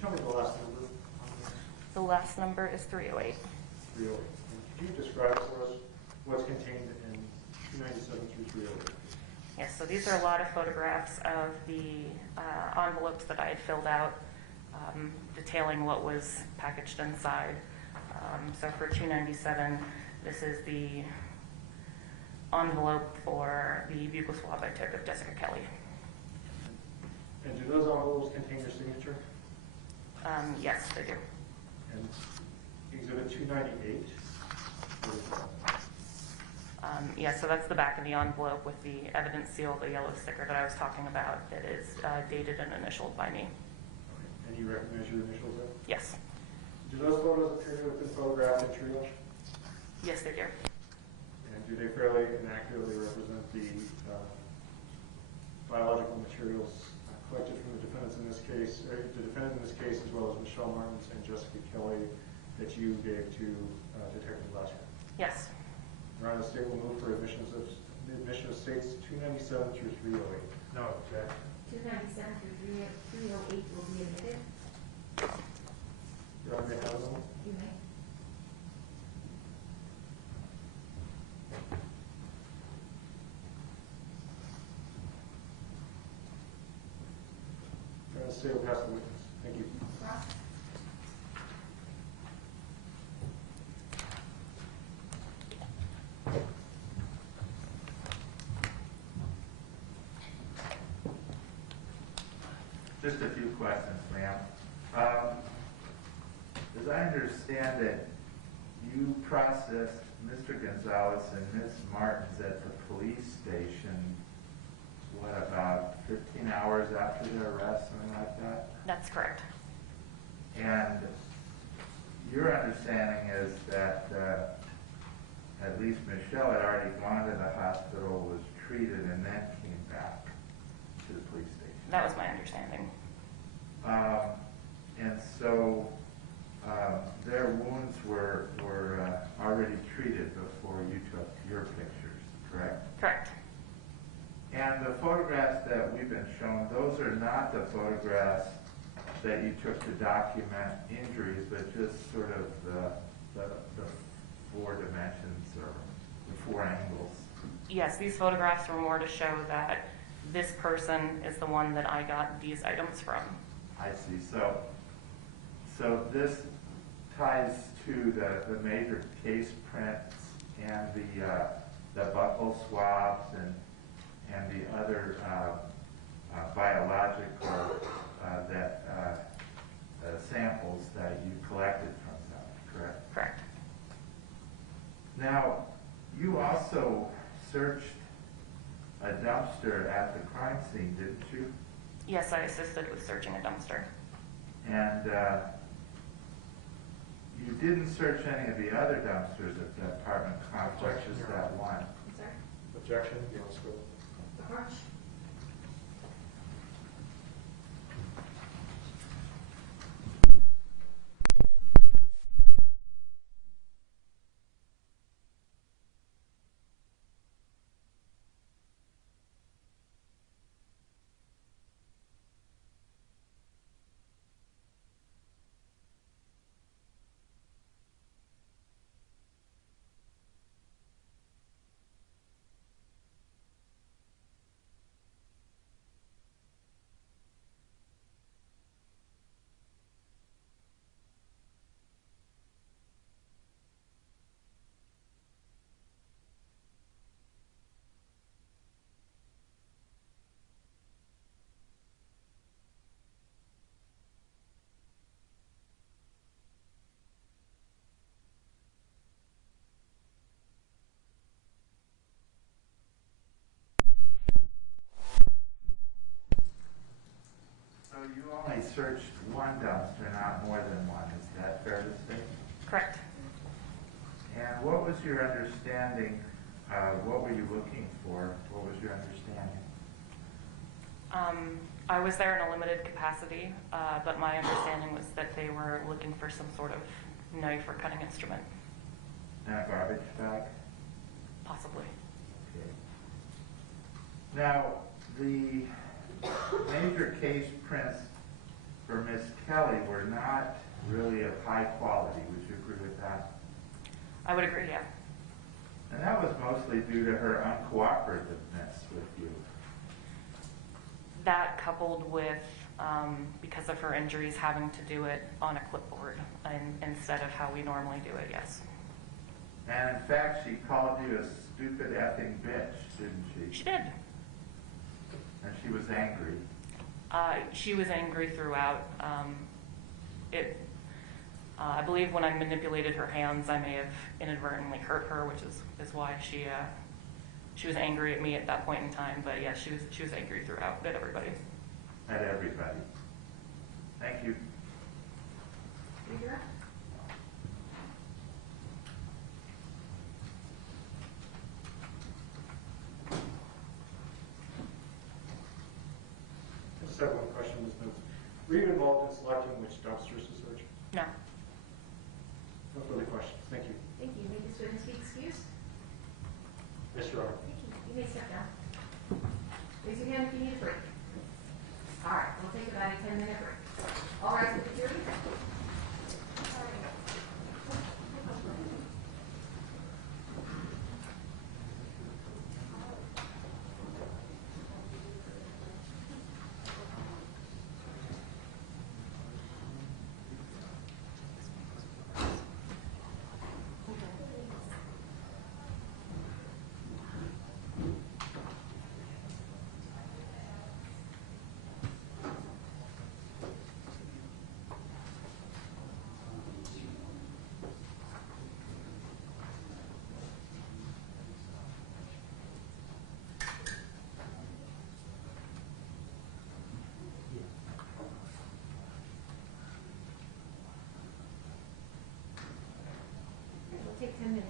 Tell me the last number. The last number is 308. 308. Could you describe for us what's contained in 297 through 308? Yes, so these are a lot of photographs of the envelopes that I had filled out, detailing what was packaged inside. So for 297, this is the envelope for the buccal swab I took of Jessica Kelly. And do those envelopes contain your signature? Yes, they do. And Exhibit 298? Yes, so that's the back of the envelope with the evidence seal, the yellow sticker that I was talking about that is dated and initialed by me. Okay. And you recognize your initials there? Yes. Do those photos appear to have been photographed in triage? Yes, they do. And do they fairly and accurately represent the biological materials collected from the defendants in this case, or the defendant in this case, as well as Michelle Martens and Jessica Kelly, that you gave to Detective Lasker? Yes. Your Honor, the state will move for admission of states 297 through 308. No, Jack. 297 through 308 will be admitted. Your Honor, may I have a moment? You may. Your Honor, the state will pass the witness. Thank you. Cross. Just a few questions, ma'am. As I understand it, you processed Mr. Gonzales and Ms. Martens at the police station, what, about 15 hours after their arrest, something like that? That's correct. And your understanding is that at least Michelle had already gone to the hospital, was treated, and then came back to the police station. That was my understanding. And so their wounds were already treated before you took your pictures, correct? Correct. And the photographs that we've been shown, those are not the photographs that you took to document injuries, but just sort of the four dimensions or the four angles. Yes, these photographs were more to show that this person is the one that I got these items from. I see. So this ties to the major case prints and the buccal swabs and the other biological samples that you collected from them, correct? Correct. Now, you also searched a dumpster at the crime scene, didn't you? Yes, I assisted with searching a dumpster. And you didn't search any of the other dumpsters at the apartment complex, just that one. I'm sorry? Objection? You want to go? March? So you only searched one dumpster, not more than one. Is that fair to say? Correct. And what was your understanding? What were you looking for? What was your understanding? I was there in a limited capacity, but my understanding was that they were looking for some sort of knife or cutting instrument, And a garbage bag? possibly. Okay. Now, the major case prints for Miss Kelly were not really of high quality. Would you agree with that? I would agree, yeah. And that was mostly due to her uncooperativeness with you. That coupled with, because of her injuries, having to do it on a clipboard instead of how we normally do it, yes. And in fact, she called you a stupid effing bitch, didn't she? She did. And she was angry. She was angry throughout. I believe when I manipulated her hands, I may have inadvertently hurt her, which is why she was angry at me at that point in time. But yeah, she was angry throughout at everybody. At everybody. Thank you. Figure out? I just have one question, Ms. Mills. Were you involved in selecting which dumpsters to search? No. No further questions. Thank you. Thank you. May this witness be excused? Yes, Your Honor. Thank you. You may step down. Raise your hand if you need a break. All right, we'll take about a 10-minute break. All rise for security. We'll take 10 minutes.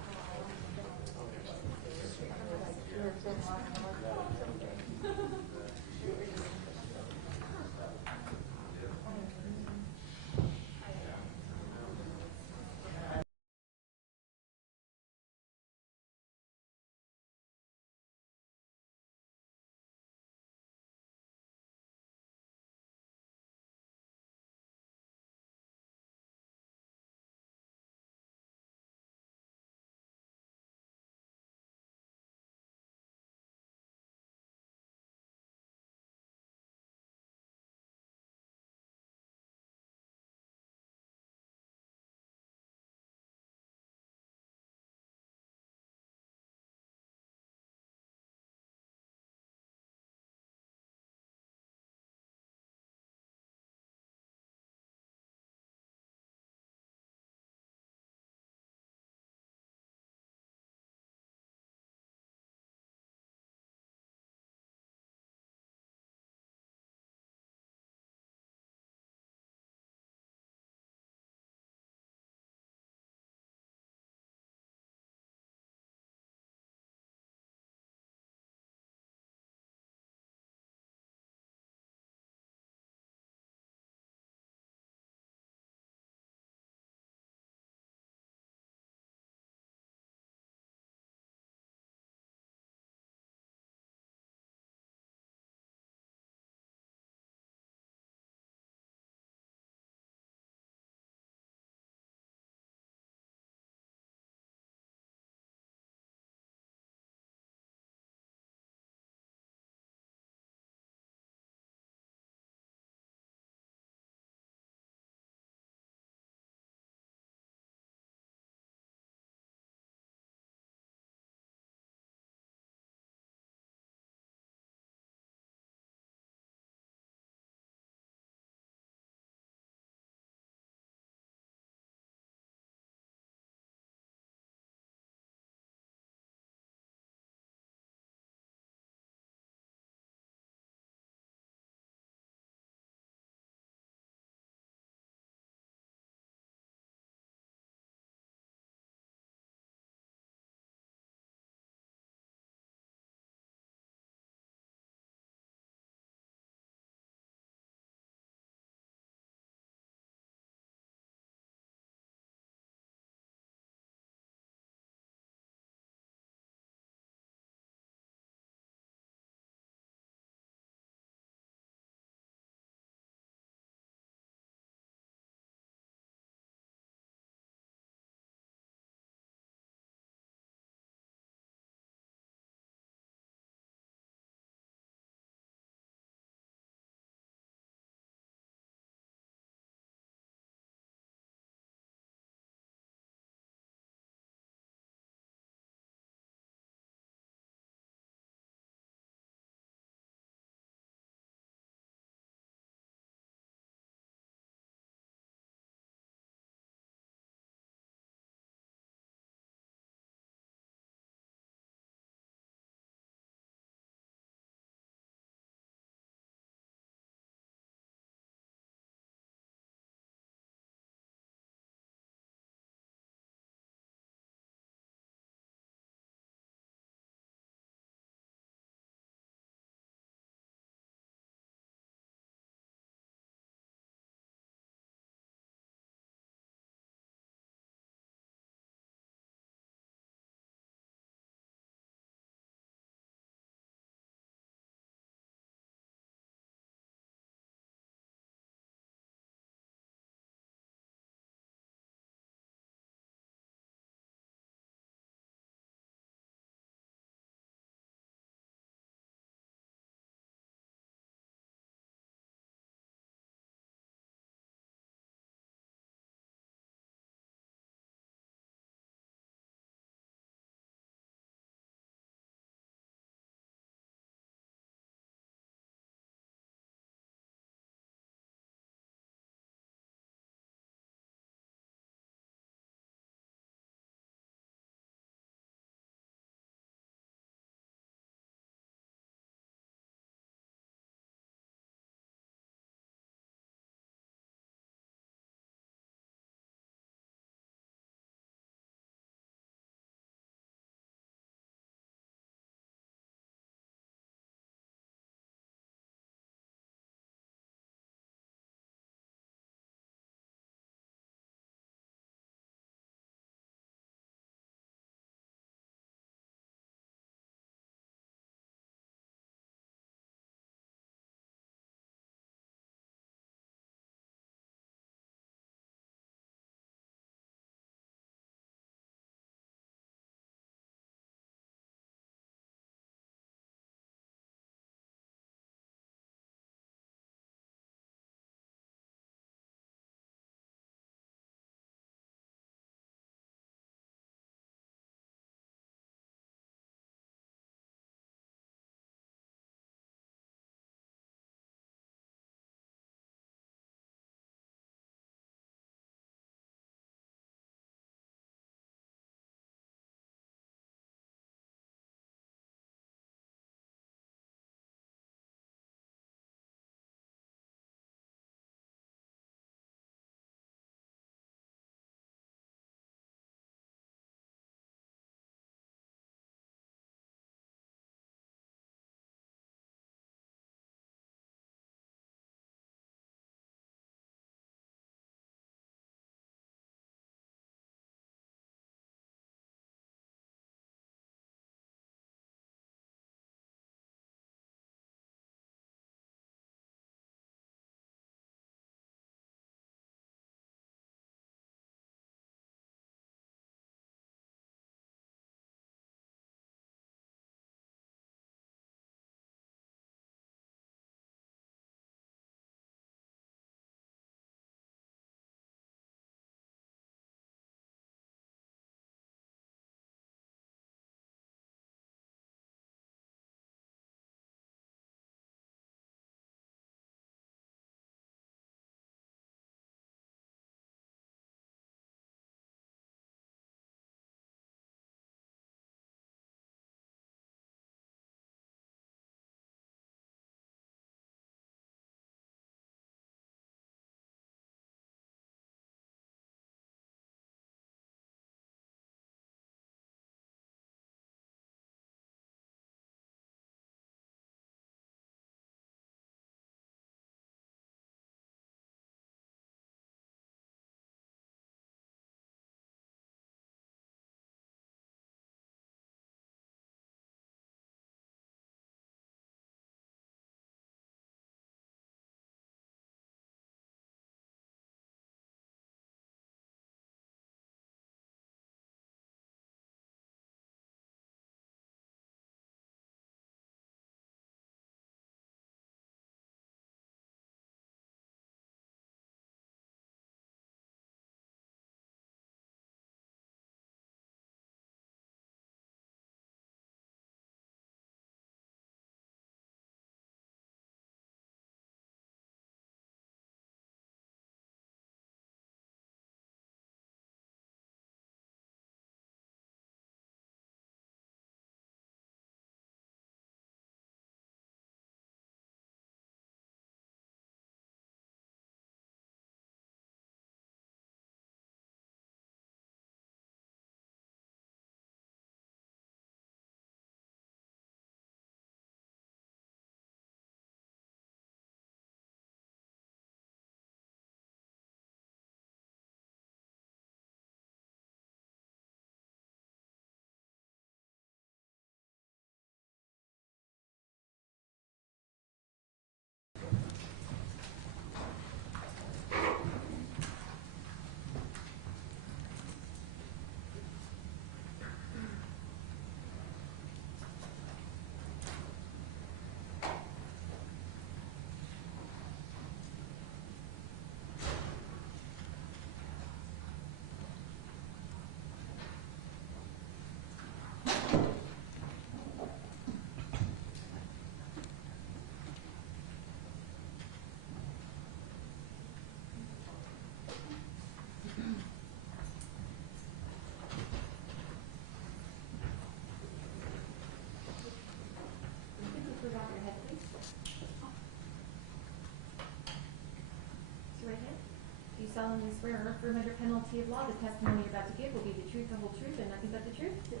solemnly swear or affirm under penalty of law the testimony you're about to give will be the truth, the whole truth, and nothing but the truth? Yes.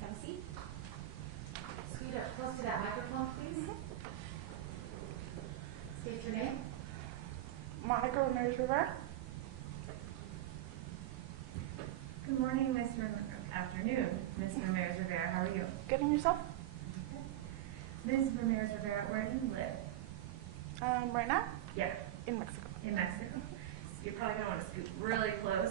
Have a seat. Scoot up close to that microphone, please. State your name. Monica Ramirez Rivera. Good morning, afternoon, Ms. Ramirez Rivera. How are you? Good, and yourself? Ms. Ramirez Rivera, where do you live? Right now? Yeah, In Mexico. in Mexico. You're probably going to want to scoot really close.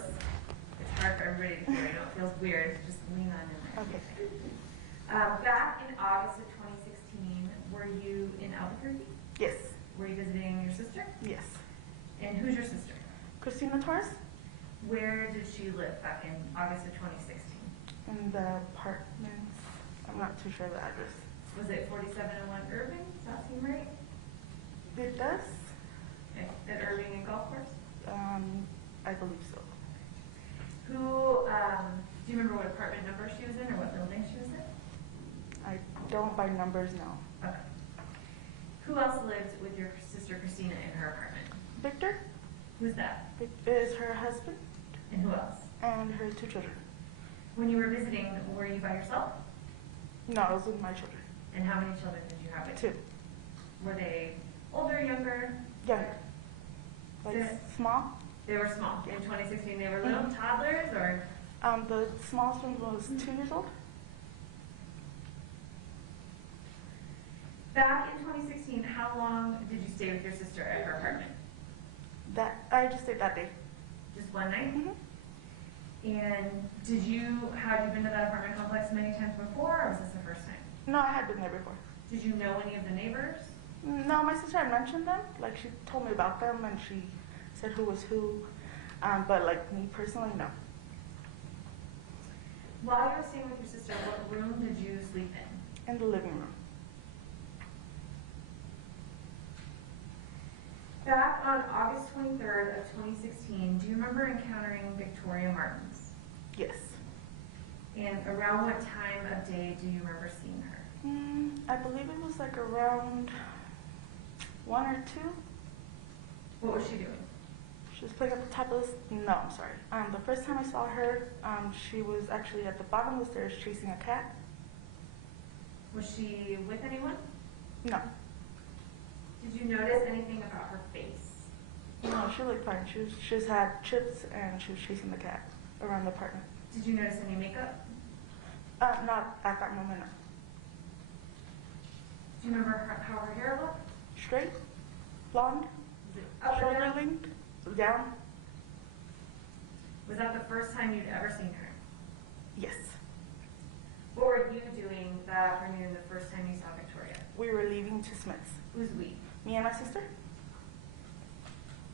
It's hard for everybody to hear. I know it feels weird. Just lean on in there. Okay. Back in August of 2016, were you in Albuquerque? Yes. Were you visiting your sister? Yes. And who's your sister? Christina Torres? Where did she live back in August of 2016? In the apartments. I'm not too sure of the address. Was it 4701 Irving? Does that seem right? It does? At Irving and Golf Course? I believe so. Who, do you remember what apartment number she was in or what building she was in? I don't by numbers, no. Okay. Who else lived with your sister Christina in her apartment? Victor? Who's that? Victor is her husband And who else? and her 2 children. When you were visiting, were you by yourself? No, I was with my children. And how many children did you have with 2. you? Were they older, younger? Younger. Like Good. small. They were small. In 2016, they were little toddlers or? The smallest one was 2 years old. Back in 2016, how long did you stay with your sister at her apartment? That I just stayed that day. Just one night? Mm-hmm. And had you been to that apartment complex many times before, or was this the first time? No, I had been there before. Did you know any of the neighbors? No, my sister had mentioned them. Like, she told me about them and she said who was who. But like me personally, no. While you were staying with your sister, what room did you sleep in? In the living room. Back on August 23rd of 2016, do you remember encountering Victoria Martens? Yes. And around what time of day do you remember seeing her? I believe it was like around 1 or 2. What was she doing? She was playing at the top of the, no, I'm sorry. The first time I saw her, she was actually at the bottom of the stairs chasing a cat. Was she with anyone? No. Did you notice anything about her face? No, she looked fine. She just had chips and she was chasing the cat around the apartment. Did you notice any makeup? Not at that moment, no. Do you remember how her hair looked? Straight, blonde, Was it up or shoulder down? length, down. Was that the first time you'd ever seen her? Yes. What were you doing that afternoon the first time you saw Victoria? We were leaving to Smith's. Who's we? Me and my sister.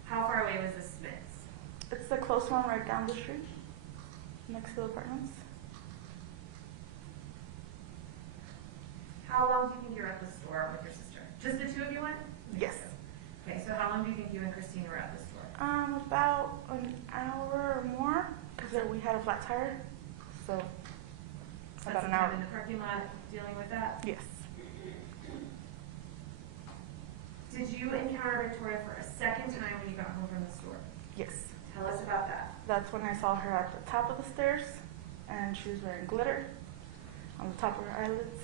How far away was the Smiths? It's the close one right down the street, next to the apartments. How long do you think you were at the store with your sister? Just the 2 of you went? Yes. Okay, so how long do you think you and Christina were at the store? About an hour or more, because we had a flat tire, so Spent about some an time hour. in the parking lot dealing with that? Yes. Did you encounter Victoria for a second time when you got home from the store? Yes. Tell us about that. That's when I saw her at the top of the stairs, and she was wearing glitter on the top of her eyelids.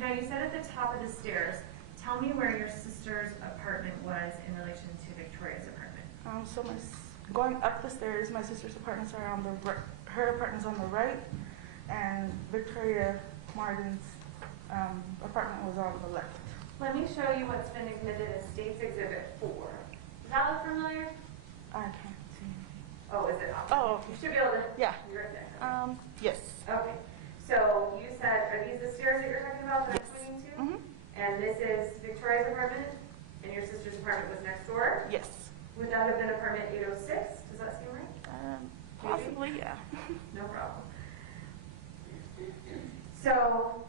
Now, you said at the top of the stairs. Tell me where your sister's apartment was in relation to Victoria's apartment. So going up the stairs, my sister's apartments are on the her apartment's on the right, and Victoria Martens' apartment was on the left. Let me show you what's been admitted as State's Exhibit 4. Does that look familiar? I can't see anything. Oh, is it? Oh, okay. You should be able to. Yeah. You're right there. Yes. Okay. So you said, are these the stairs that you're talking about that Yes. I'm pointing to? Mm-hmm. And this is Victoria's apartment, and your sister's apartment was next door? Yes. Would that have been apartment 806? Does that seem right? Possibly, yeah. No problem. So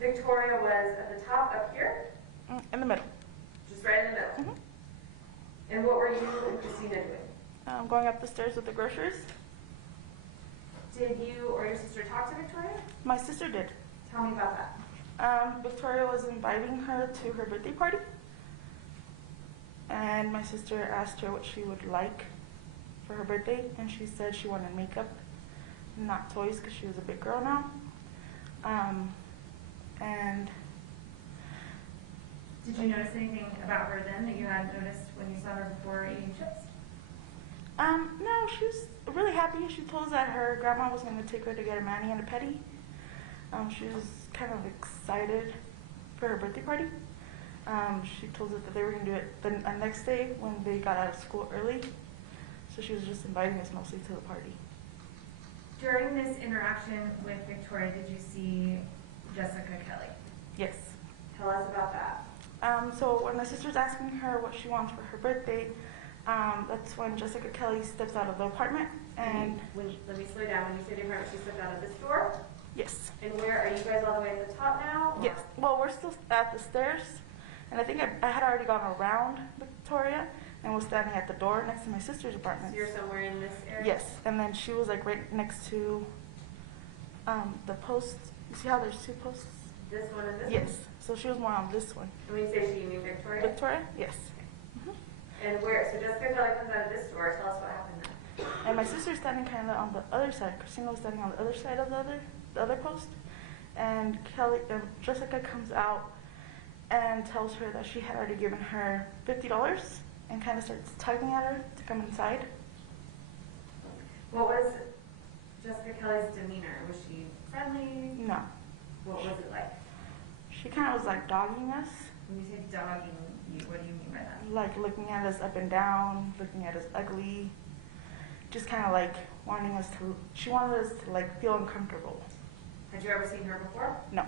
Victoria was at the top up here, In the middle. just right in the middle. Mm-hmm. And what were you and Christina doing? Going up the stairs with the groceries. Did you or your sister talk to Victoria? My sister did. Tell me about that. Victoria was inviting her to her birthday party. and my sister asked her what she would like for her birthday, and she said she wanted makeup, not toys, because she was a big girl now. And Did you notice anything about her then that you hadn't noticed when you saw her before eating chips? no, she was really happy. She told us that her grandma was going to take her to get a mani and a pedi. She was kind of excited for her birthday party. She told us that they were going to do it the next day when they got out of school early. So she was just inviting us mostly to the party. During this interaction with Victoria, did you see Jessica Kelly? Yes. Tell us about that. So when my sister's asking her what she wants for her birthday, that's when Jessica Kelly steps out of the apartment. And let me slow down. When you say the apartment, she stepped out of this door? yes. And where, are you guys all the way at the top now? Or? Yes. Well, we're still at the stairs. And I think I had already gone around Victoria and was standing at the door next to my sister's apartment. So you're somewhere in this area? Yes. And then she was like right next to the post. You see how there's two posts? This one and this Yes. one? So she was more on this one. And when you say she, you mean Victoria? Victoria? Yes. And where? So Jessica Kelly comes out of this door. Tell us what happened then. And my sister's standing kind of on the other side. Christina was standing on the other side of the other post. And Jessica comes out and tells her that she had already given her $50 and kind of starts tugging at her to come inside. What was Jessica Kelly's demeanor? Was she friendly? No. What was it like? She kind of was like dogging us, When you say dogging, what do you mean by that? like looking at us up and down, looking at us ugly, just kind of like she wanted us to like feel uncomfortable. Had you ever seen her before? No.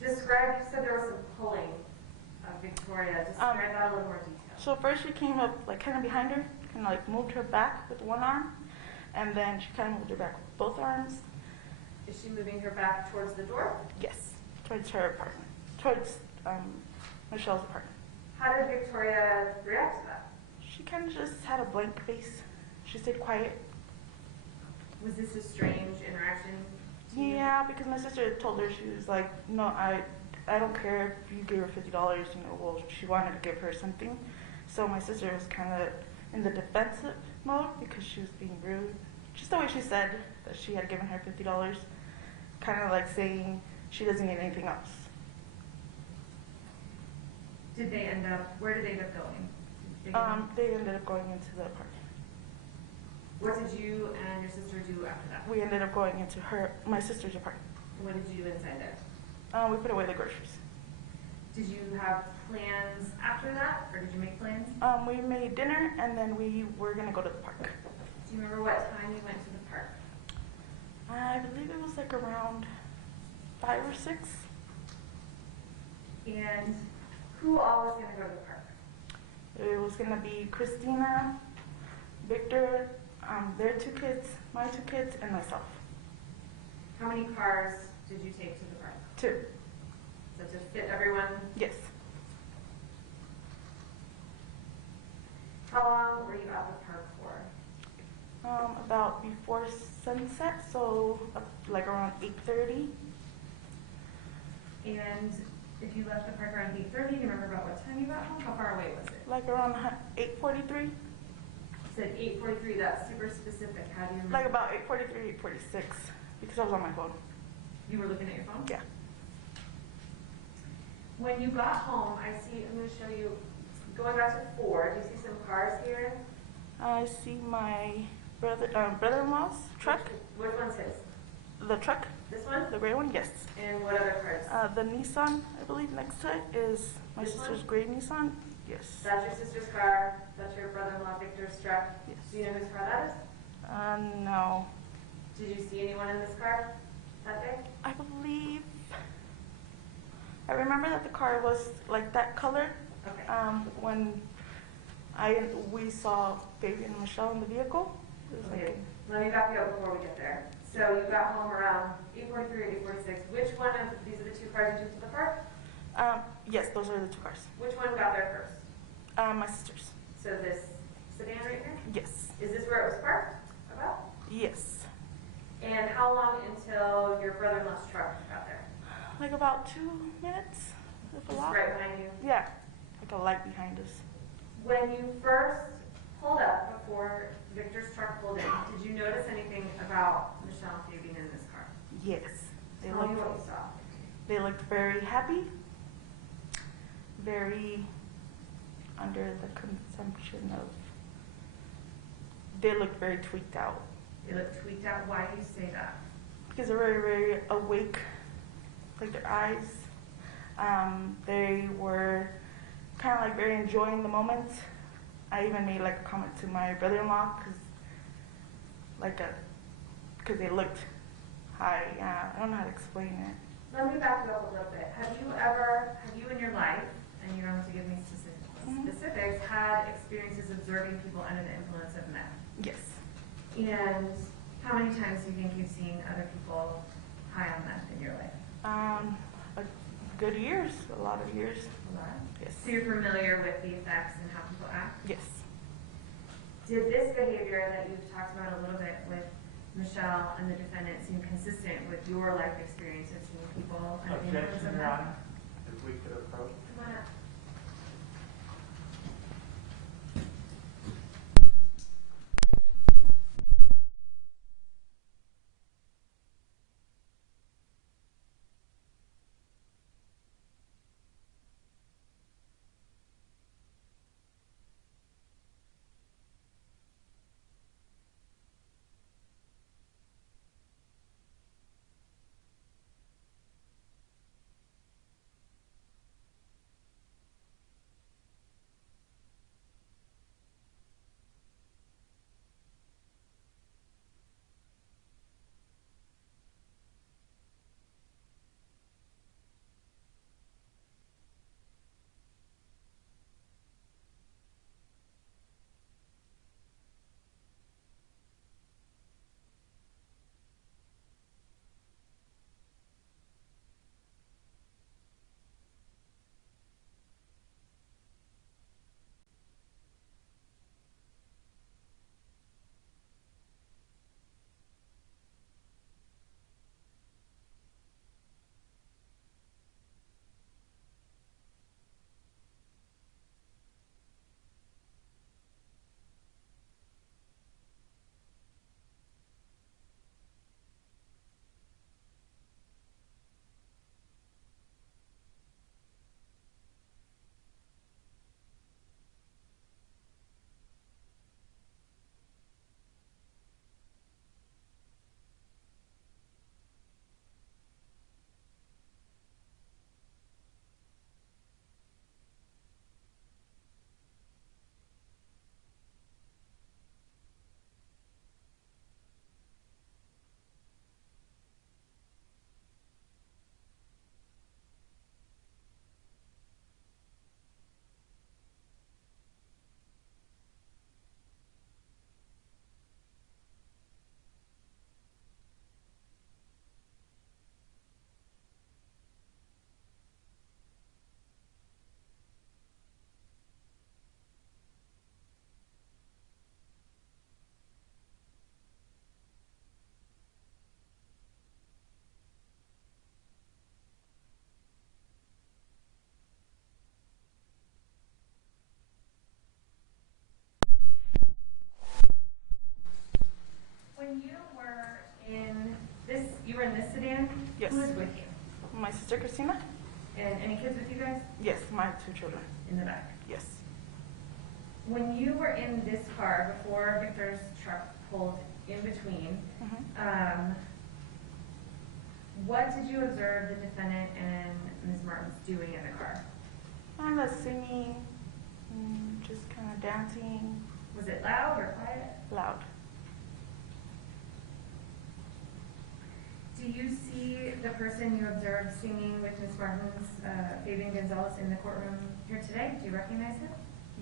Describe, you said there was some pulling of Victoria. Describe that in a little more detail. So first she came up like kind of behind her, kind of like moved her back with one arm, and then she kind of moved her back with both arms. Is she moving her back towards the door? Yes, towards her apartment, towards Michelle's apartment. How did Victoria react to that? She kind of just had a blank face. She stayed quiet. Was this a strange interaction to you? Yeah, because my sister told her, she was like, no, I don't care if you gave her $50, well, she wanted to give her something. So my sister was kind of in the defensive mode because she was being rude. Just the way she said that she had given her $50, kind of like saying she doesn't need anything else. Where did they end up going? They ended up going into the apartment. What did you and your sister do after that? We ended up going into my sister's apartment. What did you do inside there? We put away the groceries. Did you have plans after that, or did you make plans? We made dinner, and then we were going to go to the park. Do you remember what time you went to the park? I believe it was like around 5 or 6. And who all was going to go to the park? It was going to be Christina, Victor, their 2 kids, my 2 kids, and myself. How many cars did you take to the park? 2. So to fit everyone? Yes. How long were you at the park for? About before sunset, so like around 8:30. And if you left the park around 8:30, do you remember about what time you got home? How far away was it? Like around 8:43. You said 8:43, that's super specific. How do you remember? Like about 8:43, 8:46, because I was on my phone. You were looking at your phone? Yeah. When you got home, I'm going to show you, going back to 4, do you see some cars here? I see my brother-in-law's truck. Which one's his? The truck, This one? the gray one, yes. And what other cars? The Nissan, I believe, next to it is my This sister's one? gray Nissan. Yes. That's your sister's car. That's your brother-in-law Victor's truck. Yes. Do you know whose car that is? No. Did you see anyone in this car that day? I remember that the car was like that color. Okay. When we saw Fabian and Michelle in the vehicle. It was Okay. Let me back you up before we get there. So you got home around 8:43 or 8:46. Which one of these are the 2 cars you took to the park? Yes, those are the 2 cars. Which one got there first? My sister's. So this sedan right here? Yes. Is this where it was parked? About? Yes. And how long until your brother-in-law's truck got there? Like about 2 minutes. With a Just lot. right behind you. Yeah, like a light behind us. When you first pulled up before Victor's truck pulled in, did you notice anything about Michelle and Fabian in this car? Yes. Tell me what you saw. They looked very happy, very under the consumption of, they looked very tweaked out. They looked tweaked out. Why do you say that? Because they're very, very awake, like their eyes. They were kind of like very enjoying the moment. I even made like a comment to my brother-in-law because they looked high. I don't know how to explain it. Let me back you up a little bit. Have you in your life, and you don't have to give me specifics, had experiences observing people under the influence of meth? Yes. And how many times do you think you've seen other people high on meth in your life? A good years, a lot of years. A lot. Yes. So you're familiar with the effects and how people act? Yes. Did this behavior that you've talked about a little bit with Michelle and the defendant seem consistent with your life experience of seeing people under the influence Objection, of Your meth? Honor, if we could approach. Come on up. When you were in this sedan, Yes. who was with you? My sister Christina? And any kids with you guys? Yes, my 2 children. In the back. Yes. When you were in this car before Victor's truck pulled in between, what did you observe the defendant and Ms. Martens doing in the car? Kind of singing, just kind of dancing. Was it loud or quiet? Loud. Do you see the person you observed singing with Ms. Martens, Fabian Gonzales, in the courtroom here today? Do you recognize him?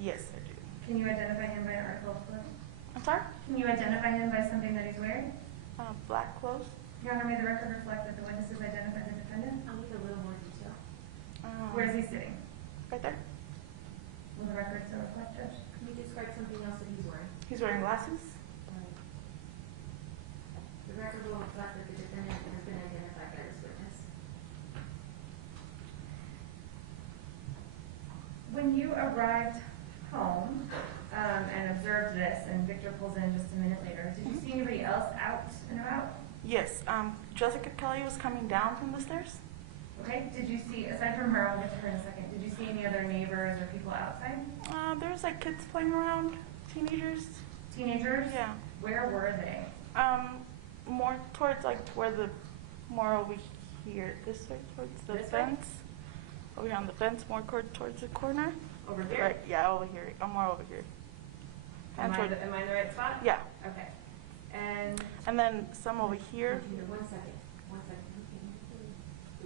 Yes, I do. Can you identify him by an article of clothing? I'm sorry? Can you identify him by something that he's wearing? Black clothes. Your Honor, may the record reflect that the witnesses identified the defendant? I'll need a little more detail. Where is he sitting? Right there. Will the record so reflect, Judge? Can you describe something else that he's wearing? He's wearing glasses. The record will reflect that the defendant has been identified by this witness. when you arrived home and observed this, and Victor pulls in just a minute later, did you see anybody else out and about? Yes. Jessica Kelly was coming down from the stairs. Okay. Did you see, aside from her, I'll get to her in a second, did you see any other neighbors or people outside? There was like kids playing around, teenagers. Teenagers? Yeah. Where were they? More towards like where the, more over here, this way towards the This way? fence. Over here on the fence, more towards the corner. Over here? Right, yeah, over here. I'm more over here. Am I toward- in the right spot? Yeah. Okay. And And then some over here. One second.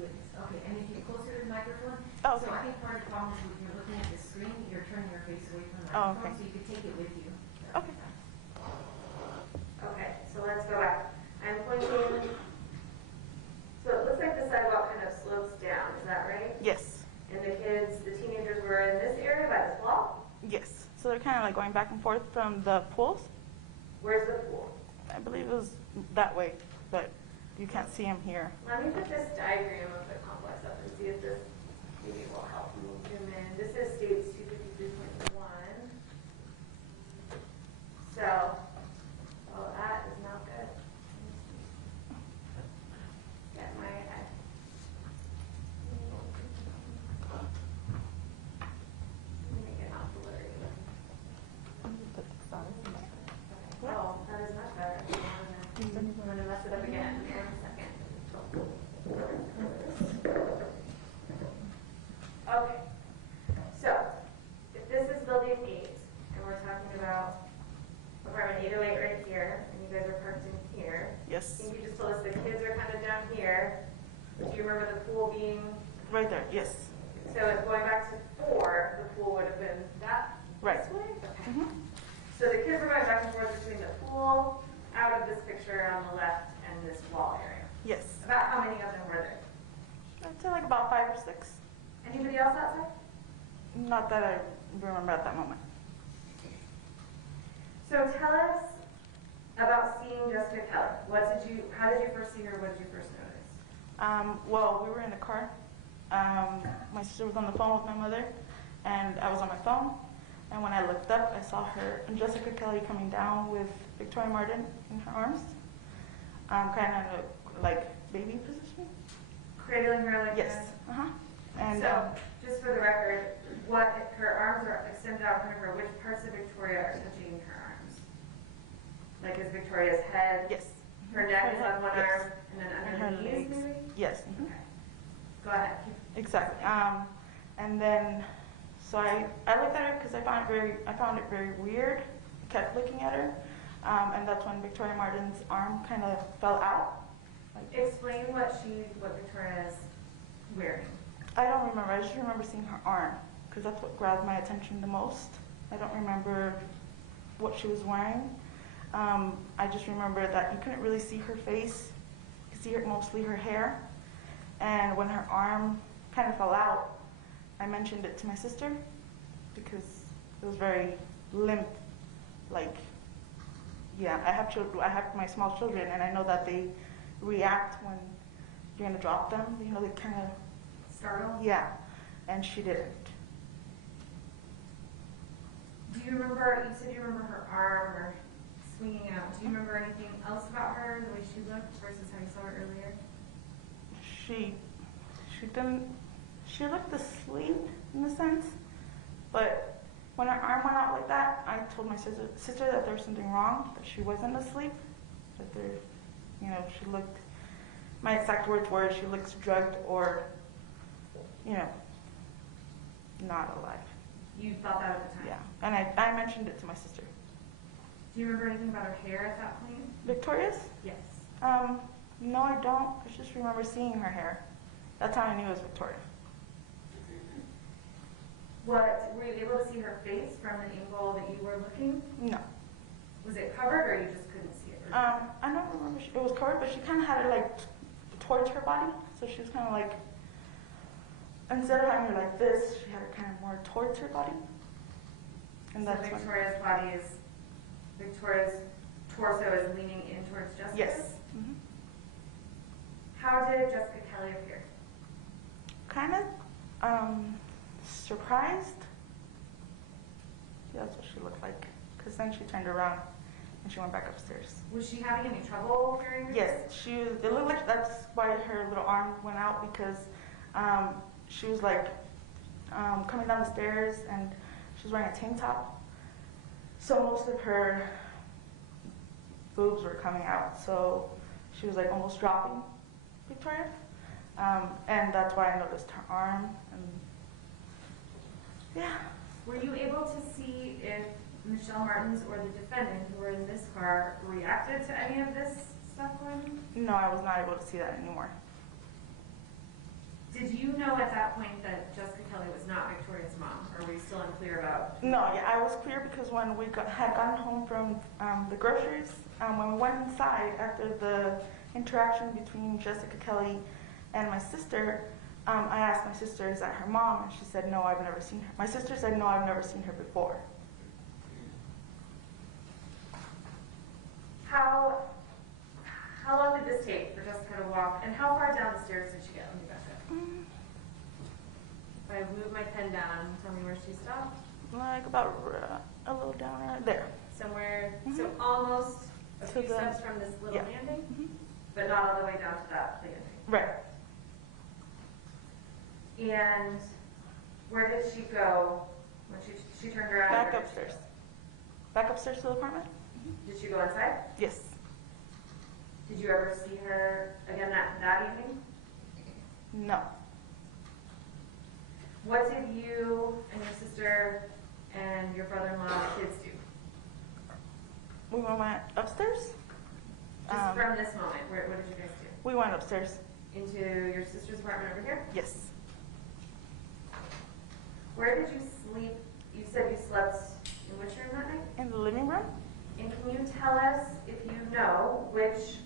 Okay, and if you closer to the microphone. Oh, So okay. I think part of the problem is when you're looking at the screen, you're turning your face away from the Oh, microphone, okay. so you could take it with you. Okay. Okay, so let's go back. I'm pointing, so it looks like the sidewalk kind of slopes down, is that right? Yes. And the kids, the teenagers were in this area by this wall? Yes. So they're kind of like going back and forth from the pools. Where's the pool? I believe it was that way, but you can't see them here. Let me put this diagram of the complex up and see if this maybe will help me zoom in. This is states 253.1. So, oh, that is not good. Get my head. Make it not blurry. Oh, that is much better. I'm gonna mess it up again. 1 second. Okay. So, if this is building 8, and we're talking about apartment 808 right here, and you guys are parked in here. Yes. I think you just told us the kids are kind of down here. Do you remember the pool being? Right there. Yes. So if going back to 4, the pool would have been that Right. this way? Okay. Mhm. So the kids were going back and forth between the pool, out of this picture on the left, and this wall area. Yes. About how many of them were there? I'd say like about 5 or 6. Anybody else outside? Not that I remember at that moment. So tell us about seeing Jessica Kelly. How did you first see her? What did you first notice? Well, we were in the car. My sister was on the phone with my mother, and I was on my phone. And when I looked up, I saw her and Jessica Kelly coming down with Victoria Martens in her arms, kind of like baby position. Cradling her like Yes. this? Uh huh. And So, just for the record, her arms are extended out in front of her. Which parts of Victoria are touching her arms? Like is Victoria's head? yes. Her neck is on one Yes. arm, and then And under her the knees, legs. maybe? Yes. Okay. Go ahead. Exactly. And then, so I looked at her because I found it very weird. Kept looking at her, and that's when Victoria Martens' arm kind of fell out. Like, Explain what Victoria is wearing. I don't remember. I just remember seeing her arm because that's what grabbed my attention the most. I don't remember what she was wearing. I just remember that you couldn't really see her face. You could see mostly her hair. And when her arm kind of fell out, I mentioned it to my sister because it was very limp. Like, yeah, I have children. I have my small children, and I know that they react when you're gonna drop them. You know, they kind of Startle? yeah, and she didn't. Do you remember, you said you remember her arm or swinging out. Do you remember anything else about her, the way she looked versus how you saw her earlier? She didn't. She looked asleep in a sense, but when her arm went out like that, I told my sister that there was something wrong, that she wasn't asleep, that there, you know, she looked. My exact words were, she looks drugged or, you know, not alive. You thought that at the time? Yeah, and I mentioned it to my sister. Do you remember anything about her hair at that point? Victoria's? Yes. No, I don't. I just remember seeing her hair. That's how I knew it was Victoria. Were you able to see her face from the angle that you were looking? No. Was it covered or you just couldn't see it? I don't remember. It was covered, but she kind of had it like towards her body. So she was kind of like, instead of having her like this, she had it kind of more towards her body. And So that's when, Victoria's torso is leaning in towards Jessica's? yes. Mm-hmm. How did Jessica Kelly appear? Kind of surprised, that's what she looked like. Because then she turned around and she went back upstairs. Was she having any trouble hearing her? Yes, it looked like that's why her little arm went out, because she was like coming down the stairs and she was wearing a tank top. So most of her boobs were coming out. So she was like almost dropping Victoria. And that's why I noticed her arm. And yeah. Were you able to see if Michelle Martens or the defendant who were in this car reacted to any of this stuff going on? No, I was not able to see that anymore. Did you know at that point that Jessica Kelly was not Victoria's mom, or were you still unclear about? No, yeah, I was clear because when we had gotten home from the groceries, when we went inside after the interaction between Jessica Kelly and my sister, I asked my sister, is that her mom? And she said, no, I've never seen her. My sister said, no, I've never seen her before. How long did this take for Jessica to walk, and how far down the stairs did she get? Let me back up. If I move my pen down, tell me where she stopped. Like about a little down right there. Somewhere, so almost a To few the- steps from this little yeah. landing, but not all the way down to that landing. Right. And where did she go when she turned around? Back upstairs. Back upstairs to the apartment? Did she go inside? Yes. Did you ever see her again that evening? No. What did you and your sister and your brother-in-law and kids do? We went upstairs. Just from this moment, what did you guys do? We went upstairs. Into your sister's apartment over here? Yes. Where did you sleep? You said you slept in which room that night? In the living room? And can you tell us, if you know, which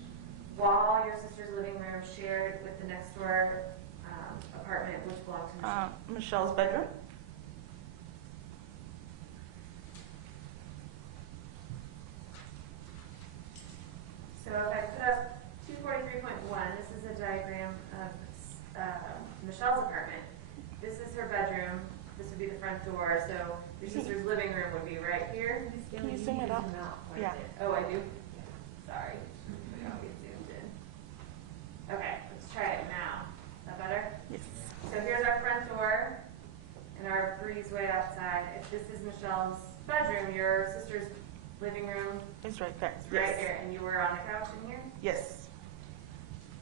wall your sister's living room shared with the next door apartment, which belonged to Michelle? Michelle's bedroom. So if I put up 243.1, this is a diagram of Michelle's apartment. This is her bedroom. This would be the front door. So your sister's living room would be right here. Can you zoom it up? Yeah. Oh, I do? Sorry. I don't get zoomed in. Okay, let's try it now. Is that better? Yes. So here's our front door and our breezeway outside. If this is Michelle's bedroom, your sister's living room It's right there. is right here, and you were on the couch in here? Yes.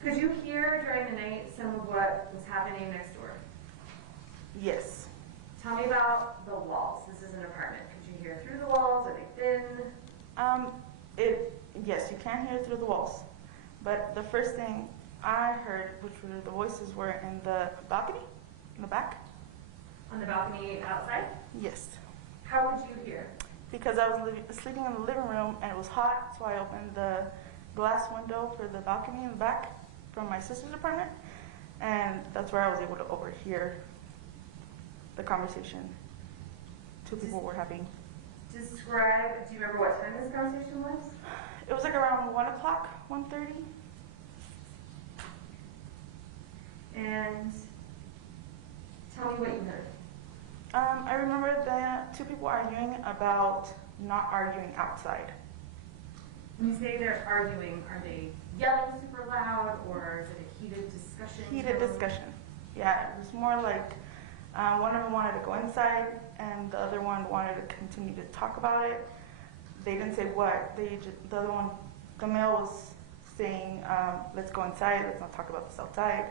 Could you hear during the night some of what was happening next door? Yes. Tell me about the walls. This is an apartment. Could you hear through the walls? Are they thin? Yes, you can hear through the walls. But the first thing I heard, which were the voices, were in the balcony, in the back. On the balcony outside? Yes. How could you hear? Because I was sleeping in the living room and it was hot, so I opened the glass window for the balcony in the back from my sister's apartment, and that's where I was able to overhear the conversation two people were having. Describe, do you remember what time this conversation was? It was like around 1 o'clock, 1:30. And tell me what you heard. I remember that two people arguing about not arguing outside. When you say they're arguing, are they yelling super loud, or is it a heated discussion? Heated discussion. Yeah, it was more like one of them wanted to go inside and the other one wanted to continue to talk about it. They didn't say what. The other one, the male was saying, let's go inside, let's not talk about this outside.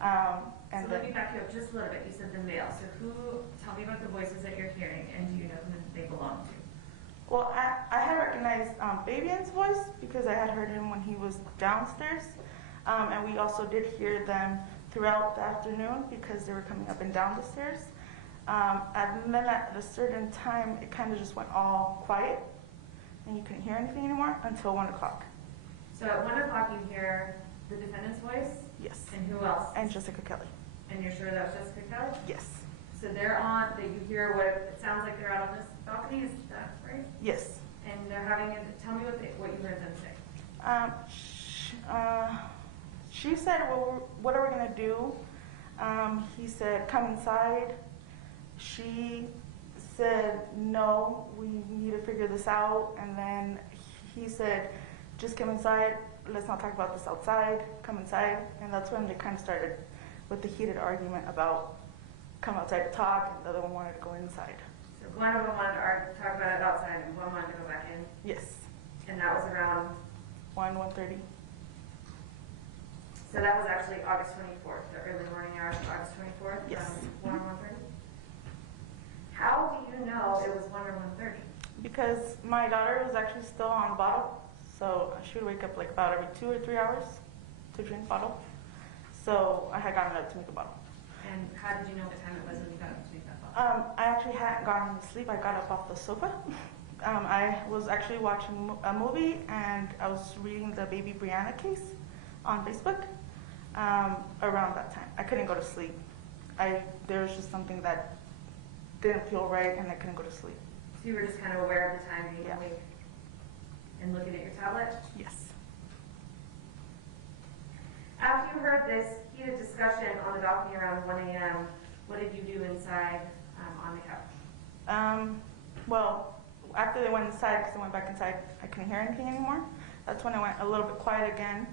So let me back you up just a little bit. You said the male. So tell me about the voices that you're hearing, and do you know who they belong to? Well, I had recognized Fabian's voice because I had heard him when he was downstairs. And we also did hear them throughout the afternoon because they were coming up and down the stairs. And then at a certain time, it kind of just went all quiet and you couldn't hear anything anymore until 1 o'clock. So at 1 o'clock you hear the defendant's voice? Yes. And who else? And Jessica Kelly. And you're sure that was Jessica Kelly? Yes. So they're on, that you hear what, it sounds like they're out on this balcony, is that right? Yes. And they're having, tell me what you heard them say. She said, well, what are we going to do? He said, come inside. She said, no, we need to figure this out. And then he said, just come inside. Let's not talk about this outside. Come inside. And that's when they kind of started with the heated argument about come outside to talk, and the other one wanted to go inside. So one of them wanted to talk about it outside, and one wanted to go back in? Yes. And that was around? 1:30. So that was actually August 24th, the early morning hours of August 24th? Yes. From 1 or 1:30? How do you know it was 1 or 1:30? Because my daughter was actually still on bottle, so she would wake up like about every 2 or 3 hours to drink bottle. So I had gotten up to make a bottle. And how did you know what time it was when you got up to make that bottle? I actually hadn't gotten to sleep. I got up off the sofa. I was actually watching a movie, and I was reading the baby Brianna case on Facebook around that time. I couldn't go to sleep. There was just something that didn't feel right, and I couldn't go to sleep. So you were just kind of aware of the time being Yeah. awake and looking at your tablet? Yes. After you heard this heated discussion on the balcony around 1 a.m., what did you do inside on the couch? Well, after they went inside, because I went back inside, I couldn't hear anything anymore. That's when I went a little bit quiet again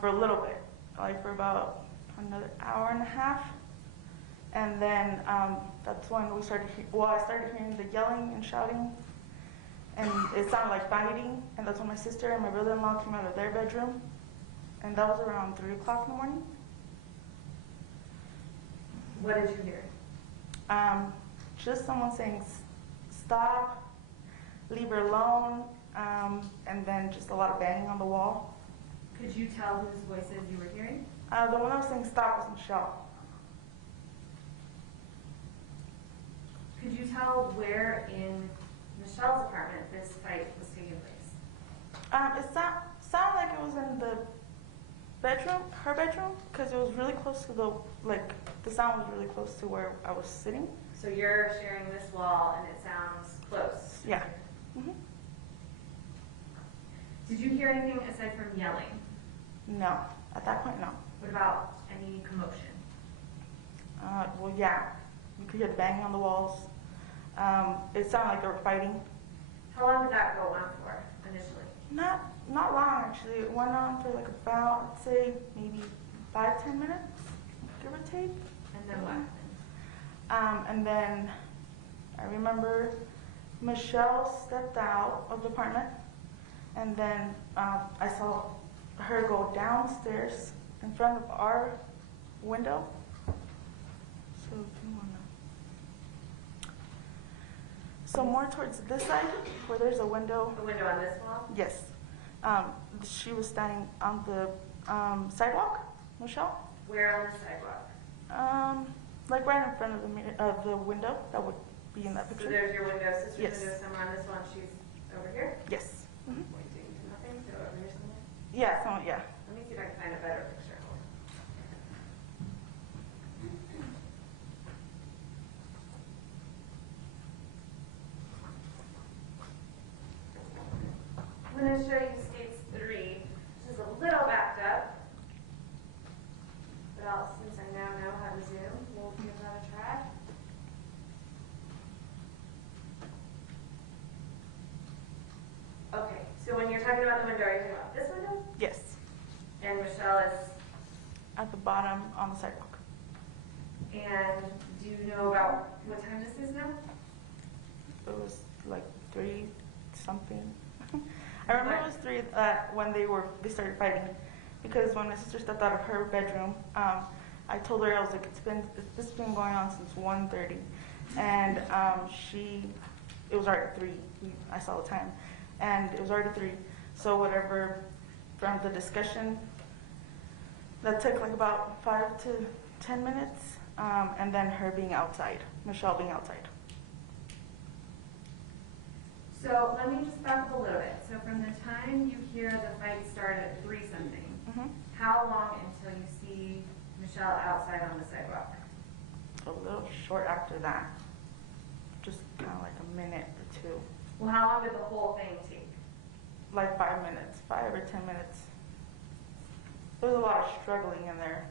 for a little bit, like for about another hour and a half. And then that's when I started hearing the yelling and shouting, and it sounded like fighting. And that's when my sister and my brother-in-law came out of their bedroom, and that was around 3 o'clock in the morning. What did you hear? Just someone saying, stop, leave her alone, and then just a lot of banging on the wall. Could you tell whose voices you were hearing? The one that was saying stop was Michelle. Could you tell where in Michelle's apartment this fight was taking place? It sounded like it was in the bedroom, her bedroom, because it was really close to the sound was really close to where I was sitting. So you're sharing this wall and it sounds close? Yeah. Mm-hmm. Did you hear anything aside from yelling? No, at that point, no. What about any commotion? Well, yeah, you could hear the banging on the walls. It sounded like they were fighting. How long did that go on for initially? Not long, actually. It went on for like about, I'd say, maybe 5-10 minutes, give or take. And then what? And then I remember Michelle stepped out of the apartment, and then I saw her go downstairs in front of our window. So, if you wanna. So more towards this side, where there's a window. The window on this wall? Yes. She was standing on the sidewalk, Michelle. Where on the sidewalk? Like right in front of the window that would be in that So picture. there's your window, sister's Yes. window somewhere on this one, she's over here? Yes. Mm-hmm. Pointing to nothing, so over here somewhere? Yeah, yeah. Let me see if I can find a better picture. I'm going to show you states 3, which is a little backed up. But since I now know how to zoom, we'll give that a try. Okay, so when you're talking about the window, are you talking about this window? Yes. And Michelle is, At the bottom on the sidewalk. and do you know about what time this is now? It was like 3 something. I remember it was 3 when they started fighting, because when my sister stepped out of her bedroom, I told her, I was like, this has been going on since 1:30, and it was already 3. I saw the time, and it was already 3. So whatever from the discussion, that took like about 5 to 10 minutes, and then her being outside, Michelle being outside. So let me just back up a little bit. So from the time you hear the fight start at 3 something, Mm-hmm. how long until you see Michelle outside on the sidewalk? A little short after that, just kind of like a minute or 2, Well, how long did the whole thing take? like 5 minutes, 5 or 10 minutes. There was a lot of struggling in there.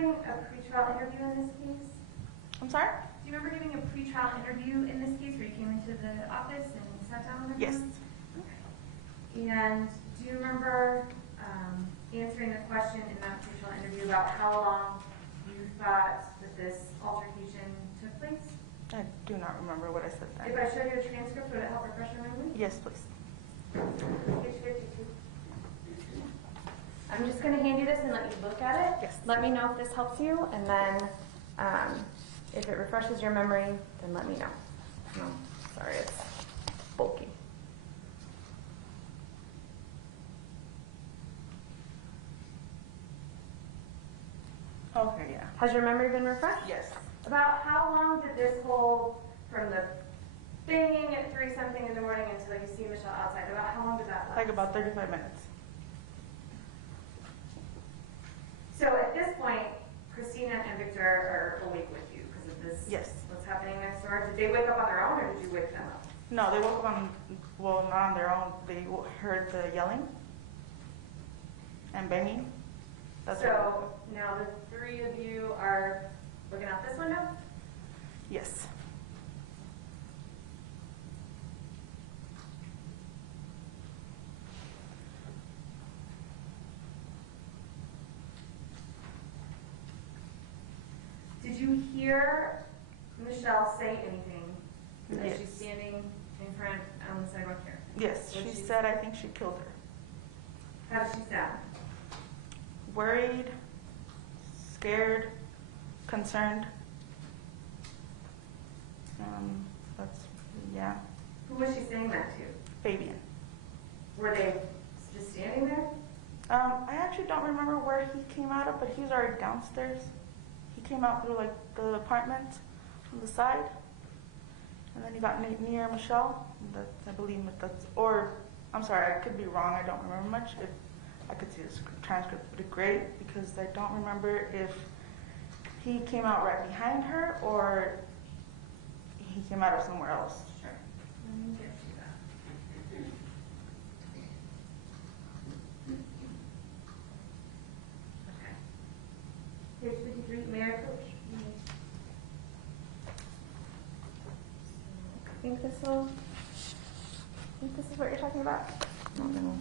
giving a pretrial interview in this case? I'm sorry? Do you remember giving a pretrial interview in this case where you came into the office and sat down with Yes. everyone? And do you remember answering the question in that pretrial interview about how long you thought that this altercation took place? I do not remember what I said If then. I showed you a transcript, would it help refresh your memory? Yes, please. Page 52. I'm just going to hand you this and let you look at it. Yes. Let me know if this helps you, and then if it refreshes your memory, then let me know. No, sorry, it's bulky. Okay, yeah. Has your memory been refreshed? Yes. About how long did this whole, from the banging at 3-something in the morning until you see Michelle outside, about how long did that last? Like about 35 minutes. So at this point, Christina and Victor are awake with you because of this? Yes. What's happening next door? Did they wake up on their own or did you wake them up? No, they woke up on, well, not on their own. They heard the yelling and banging. That's So now the three of you are looking out this window? Yes. Did you hear Michelle say anything as Yes. she's standing in front on the sidewalk here? Yes, What'd she she said I think she killed her. How does she sound? Worried, scared, concerned. That's, yeah, Who was she saying that to? Fabian. Were they just standing there? I actually don't remember where he came out of, but he was already downstairs. He came out through like the apartment on the side, and then he got near Michelle. I believe that's, or I'm sorry, I could be wrong. I don't remember much. If I could see this transcript, would be great because I don't remember if he came out right behind her or he came out of somewhere else. Sure. Let me get you that. Okay. Page 53, may I approach? I think this is what you're talking about? I don't know.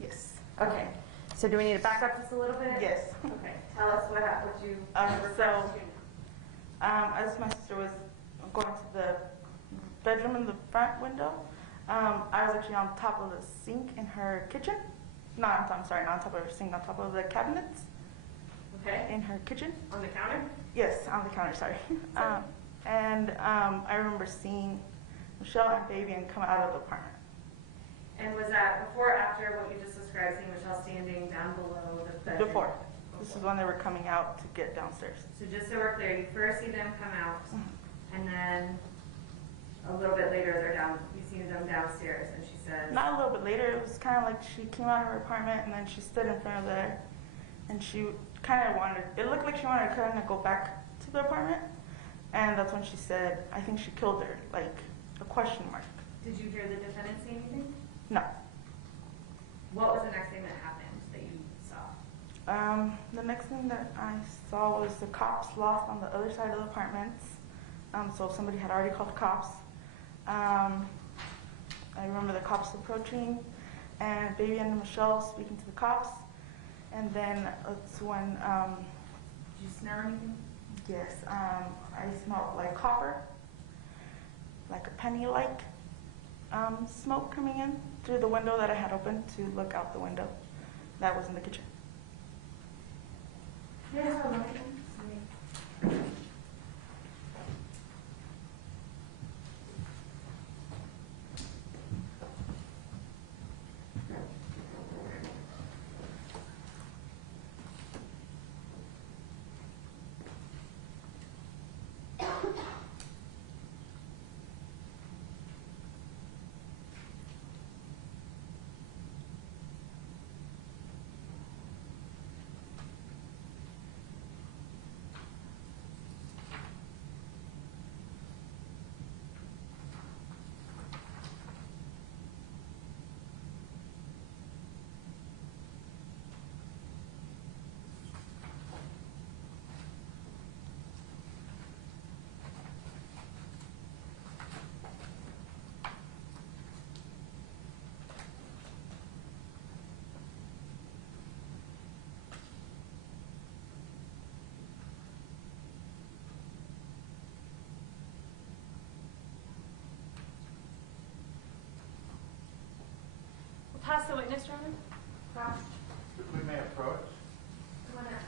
Yes. Okay. So do we need to back up just a little bit? Yes. Okay. Tell us what you So, as my sister was going to the bedroom in the front window, I was actually on top of the sink in her kitchen. No, I'm sorry, not on top of her sink, on top of the cabinets Okay. in her kitchen. On the counter? Yes, on the counter, sorry. I remember seeing Michelle and Fabian come out of the apartment. And was that before or after what you just described, seeing Michelle standing down below the bedroom? Before. This is when they were coming out to get downstairs. So just so we're clear, you first see them come out, and then a little bit later they're down, you see them downstairs, and she says... Not a little bit later, it was kind of like she came out of her apartment and then she stood in front of there and she kind of wanted, it looked like she wanted to kind of go back to the apartment. And that's when she said, I think she killed her, like a question mark. Did you hear the defendant say anything? No. What was the next thing that happened that you saw? The next thing that I saw was the cops lost on the other side of the apartments. So somebody had already called the cops. I remember the cops approaching and Baby and Michelle speaking to the cops. And then it's when, Did you smell anything? yes, I smelled like copper, like a penny-like smoke coming in through the window that I had opened to look out the window. That was in the kitchen. Yeah, pass the witness room? We may approach. Come on up.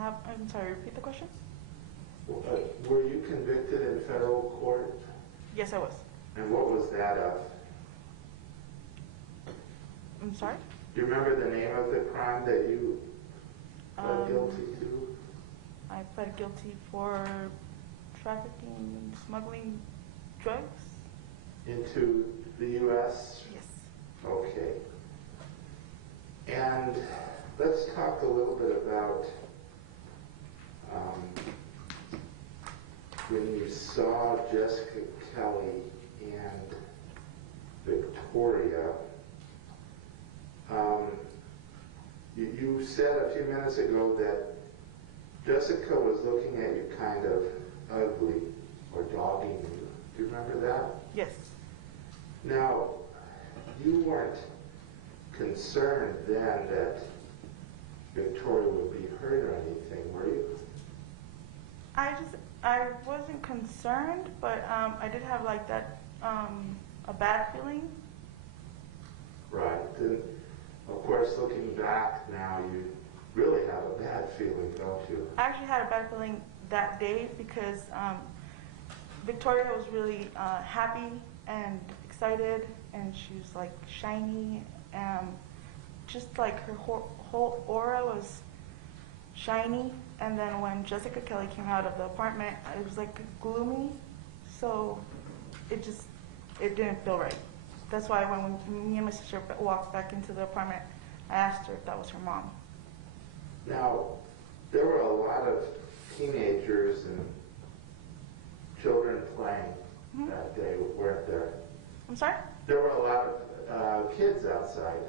I'm sorry, repeat the question? Were you convicted in federal court? Yes, I was. And what was that of? I'm sorry? Do you remember the name of the crime that you pled guilty to? I pled guilty for trafficking, smuggling drugs. Into the U.S.? Yes. Okay. And let's talk a little bit about when you saw Jessica Kelly and Victoria. You said a few minutes ago that Jessica was looking at you kind of ugly or dogging you. Do you remember that? Yes. Now, you weren't concerned then that Victoria would be hurt or anything, were you? I wasn't concerned, but I did have like that, a bad feeling. Right. And of course, looking back now, you really have a bad feeling, don't you? I actually had a bad feeling that day because Victoria was really happy and excited, and she was like shiny, just like her whole aura was shiny. And then when Jessica Kelly came out of the apartment, it was like gloomy, so it didn't feel right. That's why when me and my sister walked back into the apartment, I asked her if that was her mom. Now, there were a lot of teenagers and children playing that day, weren't there? I'm sorry? There were a lot of kids outside.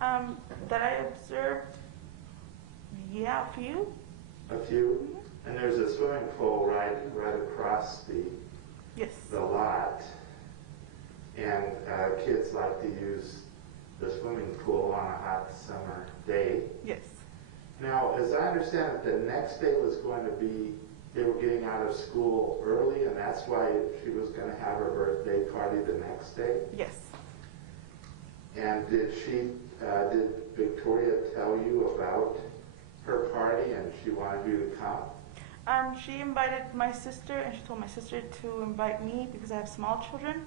That I observed, yeah, a few. A few? And there's a swimming pool right across Yes. the lot. And kids like to use the swimming pool on a hot summer day. Yes. Now, as I understand it, the next day was going to be, they were getting out of school early, and that's why she was going to have her birthday party the next day. Yes. And did Victoria tell you about her party and she wanted you to come? She invited my sister, and she told my sister to invite me because I have small children.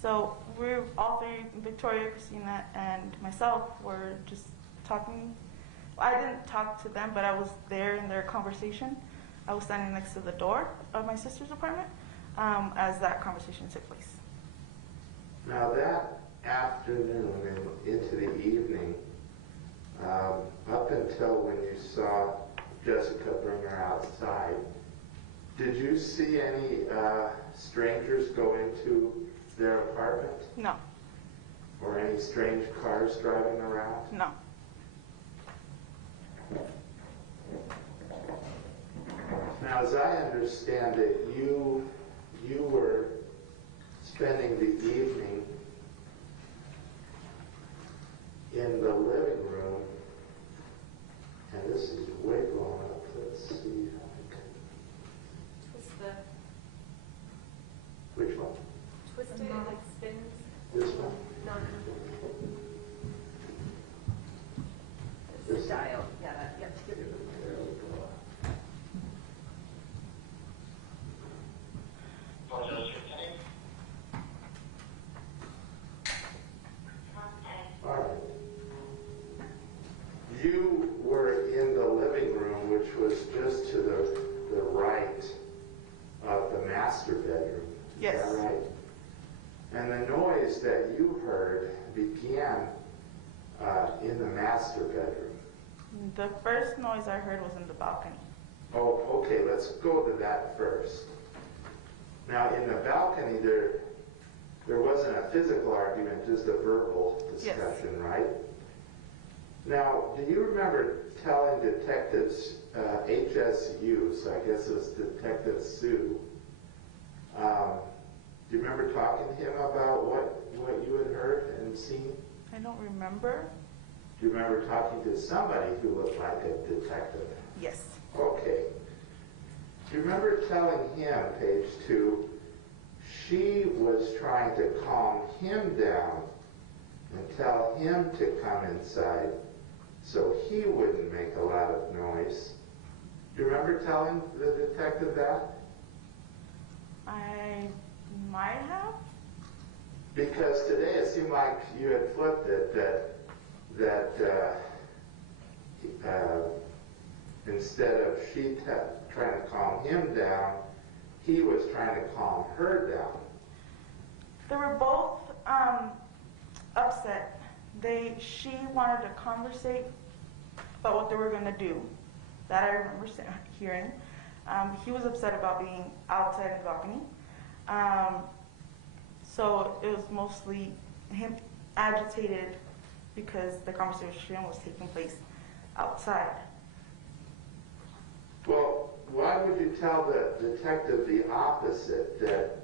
So we're all three, Victoria, Christina, and myself, were just talking. I didn't talk to them, but I was there in their conversation. I was standing next to the door of my sister's apartment as that conversation took place. Now that afternoon and into the evening, up until when you saw Jessica bring her outside, did you see any strangers go into their apartment? No. Or any strange cars driving around? No. Now, as I understand it, you were spending the evening in the living room, and this is way blown up. Let's see if I can. Twist Which one? it, it like spins. This one? No. This It's the dial. Yeah, that, yep. There we go. All right. You were in the living room, which was just to the right of the master bedroom. Yes. Is that right? And the noise that you heard began in the master bedroom. The first noise I heard was in the balcony. Oh, okay, let's go to that first. Now, in the balcony, there wasn't a physical argument, just a verbal discussion, right? Now, do you remember telling detectives, HSU, so I guess it was Detective Sue, do you remember talking to him about what you had heard and seen? I don't remember. Do you remember talking to somebody who looked like a detective? Yes. Okay. Do you remember telling him, page 2, she was trying to calm him down and tell him to come inside so he wouldn't make a lot of noise? Do you remember telling the detective that? I might have. Because today it seemed like you had flipped it, that instead of she trying to calm him down, he was trying to calm her down. They were both upset. She wanted to conversate about what they were going to do. That I remember hearing. He was upset about being outside the balcony. So it was mostly him agitated because the conversation was taking place outside. Well, why would you tell the detective the opposite, that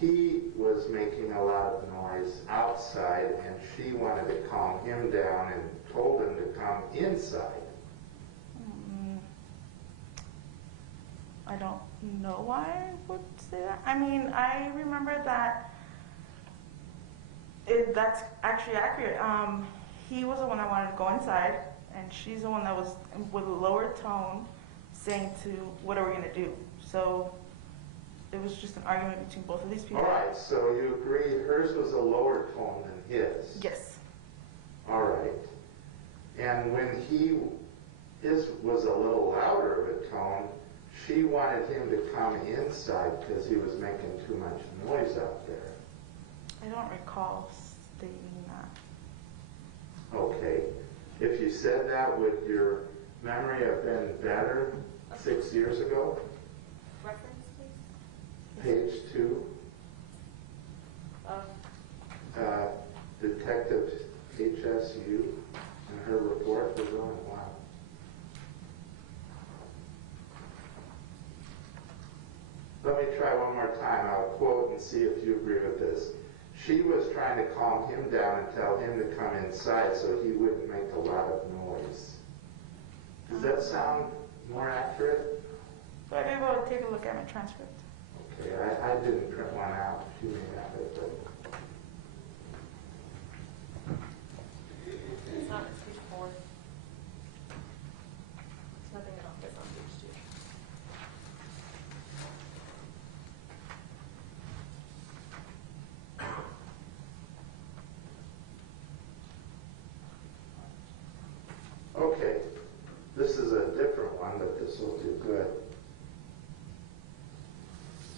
he was making a lot of noise outside and she wanted to calm him down and told him to come inside? I don't know why I would say that. I mean, I remember that that's actually accurate. He was the one that wanted to go inside, and she's the one that was with a lower tone saying to, what are we going to do? So it was just an argument between both of these people. All right, so you agree hers was a lower tone than his? Yes. All right. And when his was a little louder of a tone, she wanted him to come inside because he was making too much noise out there. I don't recall stating that. Okay. If you said that, would your memory have been better 6 years ago? Reference, please. Page 2. Detective HSU and her report was on one. Let me try one more time. I'll quote and see if you agree with this. She was trying to calm him down and tell him to come inside so he wouldn't make a lot of noise. Does that sound more accurate? So I'd be able to take a look at my transcript. Okay, I didn't print one out. She may have it, but... It's not, it's page 4. There's nothing at all that's on page 2. Okay, this is a different one, but this will do good.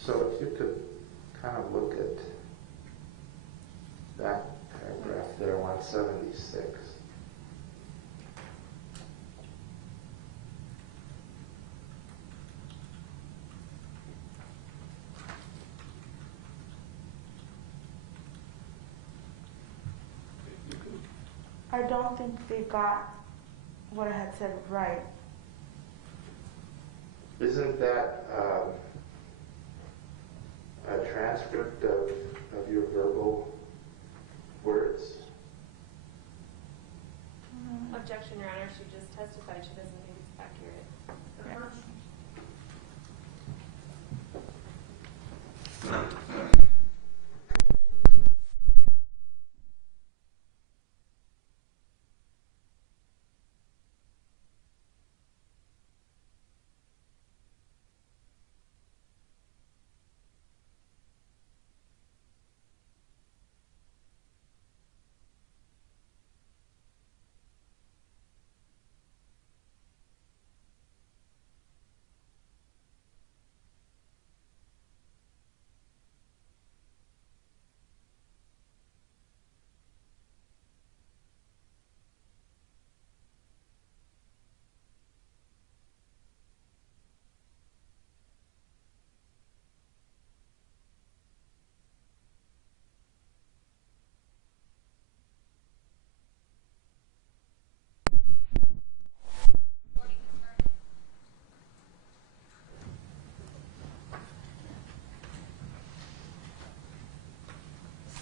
So if you could kind of look at that paragraph there, 176. I don't think they got what I had said right. Isn't that a transcript of your verbal words? Objection, Your Honor. She just testified. She doesn't think it's accurate.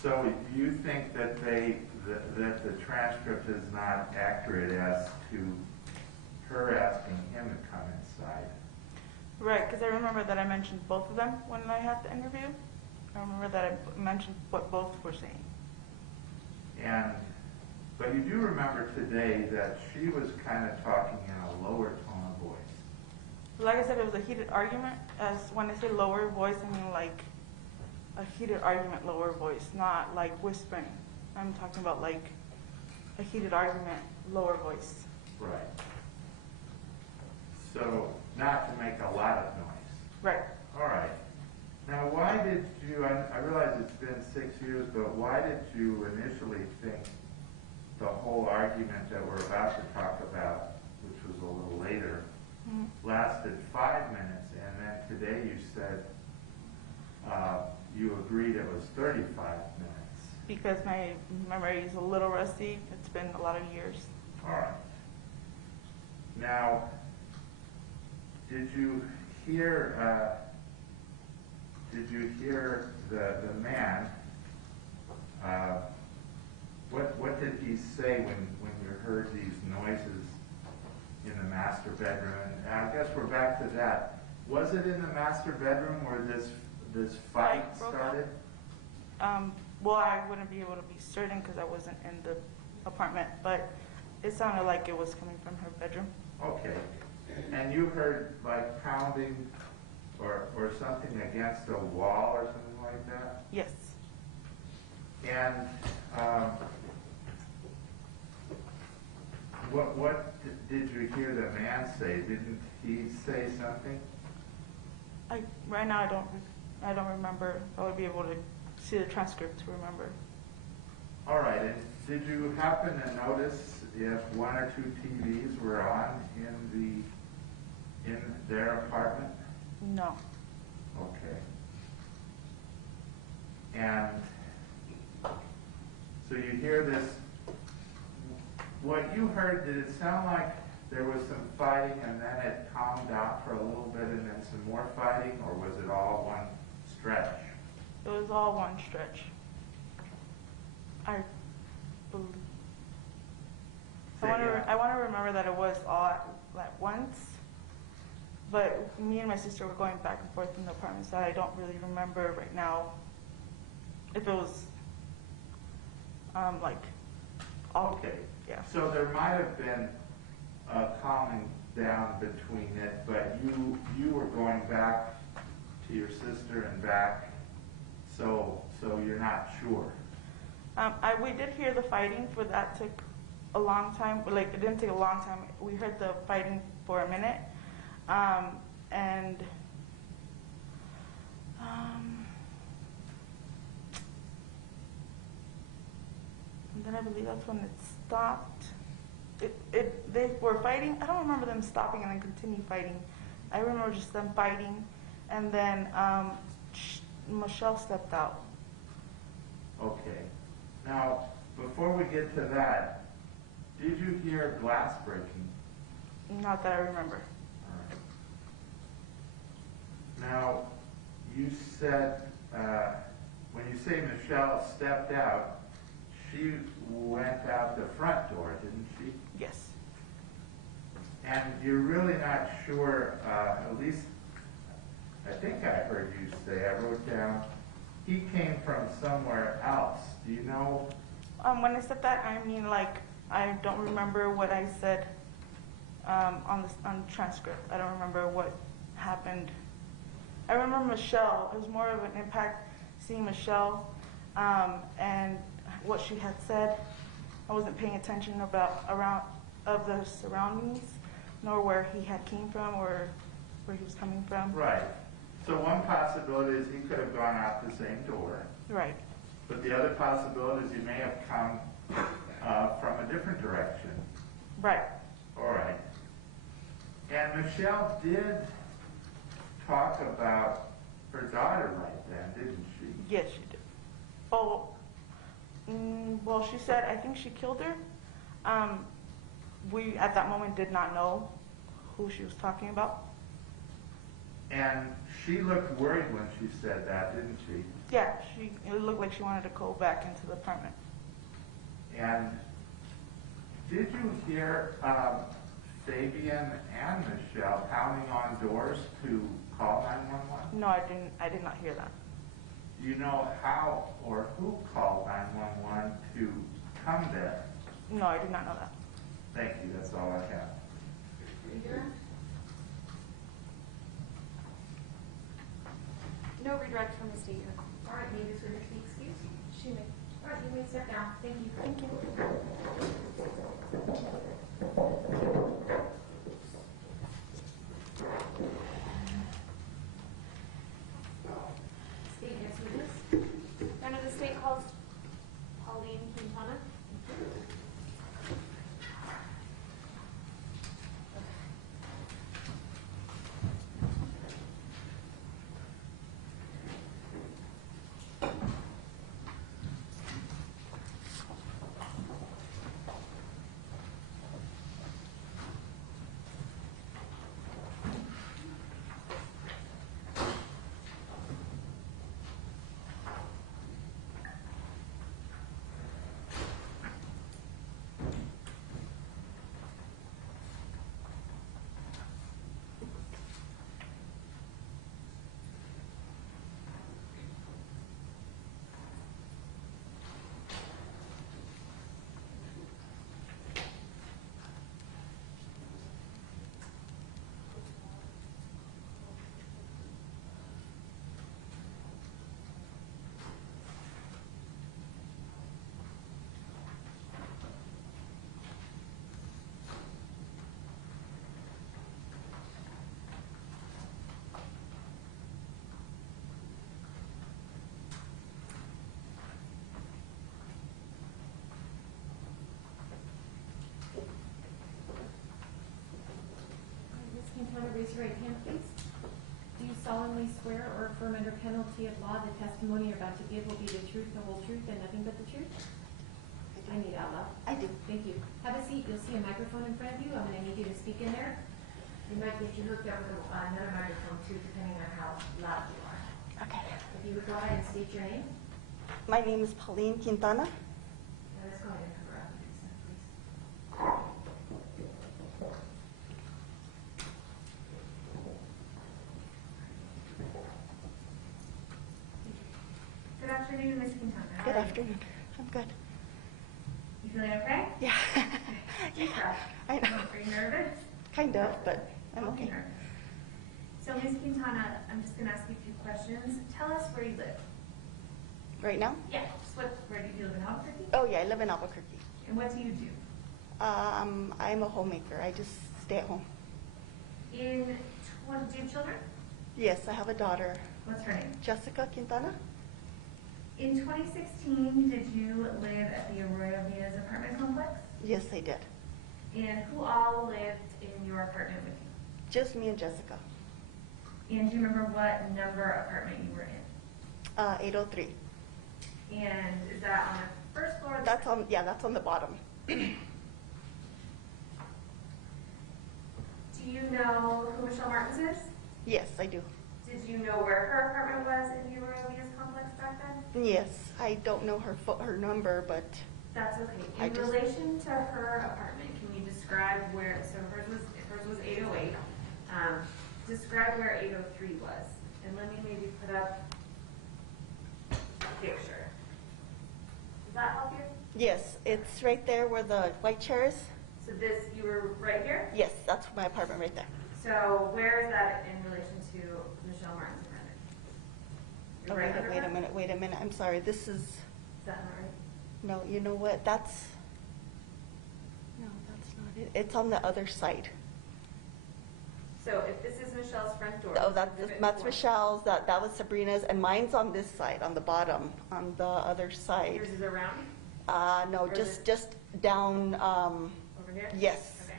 So you think that that the transcript is not accurate as to her asking him to come inside? Right, because I remember that I mentioned both of them when I had the interview. I remember that I mentioned what both were saying. But you do remember today that she was kind of talking in a lower tone of voice. Like I said, it was a heated argument. As when I say lower voice, I mean like a heated argument, lower voice, not like whispering. I'm talking about like a heated argument, lower voice. Right. So, not to make a lot of noise. Right. All right. Now, why did you, I realize it's been 6 years, but why did you initially think the whole argument that we're about to talk about, which was a little later, lasted 5 minutes, and then today you said you agreed it was 35 minutes? Because my memory is a little rusty. It's been a lot of years. All right. Now, did you hear the man? What did he say when you heard these noises in the master bedroom? And I guess we're back to that. Was it in the master bedroom where this fight started? Well, I wouldn't be able to be certain because I wasn't in the apartment, but it sounded like it was coming from her bedroom. Okay. And you heard like pounding or something against a wall or something like that? Yes. And what did you hear the man say? Didn't he say something? Right now I don't remember. I would be able to see the transcript to remember. All right. And did you happen to notice if one or two TVs were on in their apartment? No. Okay. And so you hear this. What you heard, did it sound like there was some fighting and then it calmed down for a little bit and then some more fighting, or was it all one stretch? It was all one stretch. I believe. I want to remember that it was all at once, but me and my sister were going back and forth in the apartment, so I don't really remember right now if it was like all. Okay. Yeah. So there might have been calming down between it, but you were going back to your sister and back, so you're not sure. We did hear the fighting, but that took a long time. Like, it didn't take a long time. We heard the fighting for a minute, and then I believe that's when it stopped. They were fighting. I don't remember them stopping and then continue fighting. I remember just them fighting, and then Michelle stepped out. Okay. Now, before we get to that, did you hear glass breaking? Not that I remember. All right. Now, you said, when you say Michelle stepped out, she went out the front door, didn't she? Yes. And you're really not sure, at least I think I heard you say, I wrote down, he came from somewhere else. Do you know? When I said that, I mean like I don't remember what I said on the transcript. I don't remember what happened. I remember Michelle. It was more of an impact seeing Michelle and what she had said. I wasn't paying attention of the surroundings, nor where he had came from or where he was coming from. Right. So one possibility is he could have gone out the same door. Right. But the other possibility is he may have come from a different direction. Right. All right. And Michelle did talk about her daughter right then, didn't she? Yes, she did. Oh, well, she said, I think she killed her. We, at that moment, did not know who she was talking about. And she looked worried when she said that, didn't she? Yeah, it looked like she wanted to go back into the apartment. And did you hear Fabian and Michelle pounding on doors to call 911? No, I didn't. I did not hear that. Do you know how or who called 911 to come there? No, I did not know that. Thank you. That's all I have. No redirect from the state. All right, maybe this would be excused. She may. All right, you may step down. Thank you. Thank you. State next witness. Under the state calls Pauline Quintana. Ms. Quintana, raise your right hand, please. Do you solemnly swear or affirm under penalty of law the testimony you're about to give will be the truth, the whole truth, and nothing but the truth? I need out loud. I do. Thank you. Have a seat. You'll see a microphone in front of you. I'm going to need you to speak in there. You might get you hooked up with another microphone too, depending on how loud you are. Okay. If you would go ahead and state your name. My name is Pauline Quintana. Now let's go ahead and cover up, please. Good afternoon, Ms. Quintana. How Good are you? afternoon. I'm good. You feeling okay? Yeah. Deep breath. I know. Are you nervous? Kind of, but I'm Don't be okay. nervous. So, Ms. Quintana, I'm just going to ask you a few questions. Tell us where you live. Right now? Yeah. Just where do you live in Albuquerque? Oh yeah, I live in Albuquerque. And what do you do? I'm a homemaker. I just stay at home. Do you have children? Yes, I have a daughter, What's her name? Jessica Quintana. In 2016, did you live at the Arroyo Villas apartment complex? Yes, I did. And who all lived in your apartment with you? Just me and Jessica. And do you remember what number apartment you were in? 803. And is that on the first floor? Or the That's on. Yeah, that's on the bottom. Do you know who Michelle Martens is? Yes, I do. Did you know where her apartment was in the Arroyo Villas complex back then? Yes, I don't know her number, but That's okay. I In just- relation to her apartment, can you describe where, so hers was 808. Describe where 803 was. And let me maybe put up a picture. Does that help you? yes, it's right there where the white chair is. So this, you were right here? Yes, that's my apartment right there. So where is that in relation to Michelle Martin's apartment? Oh, You're right under her? wait a minute. I'm sorry. This is, Is that not right? no, you know what? That's not it. It's on the other side. So if this is Michelle's front door. Oh, this is exhibit that's 4. Michelle's, that was Sabrina's, and mine's on this side, on the bottom, on the other side. Yours is around? No, Or just this- down, Over here? yes. Okay.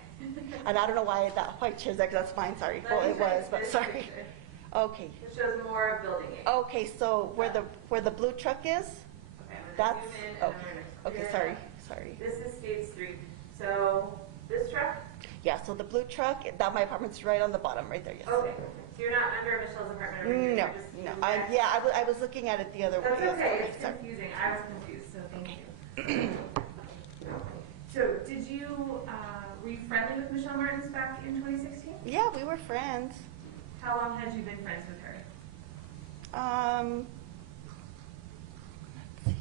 And I don't know why that white chair's there, 'cause that's mine, sorry. Let Well, me it show you was, but this sorry. picture. Okay. It shows more of building A. Okay, so where the blue truck is, Okay, I'm that's, gonna zoom in and I'm okay, gonna okay, clear sorry. it. This is State Street. So this truck? Yeah, so the blue truck, that my apartment's right on the bottom, right there, yes. Okay. So you're not under Michelle's apartment over here? No, you're just no, to the next? I was looking at it the other way. That's yes, okay, it's sorry. confusing. I was confused, so thank you. So did you, were you friendly with Michelle Martens back in 2016? Yeah, we were friends. How long had you been friends with her? Let's see,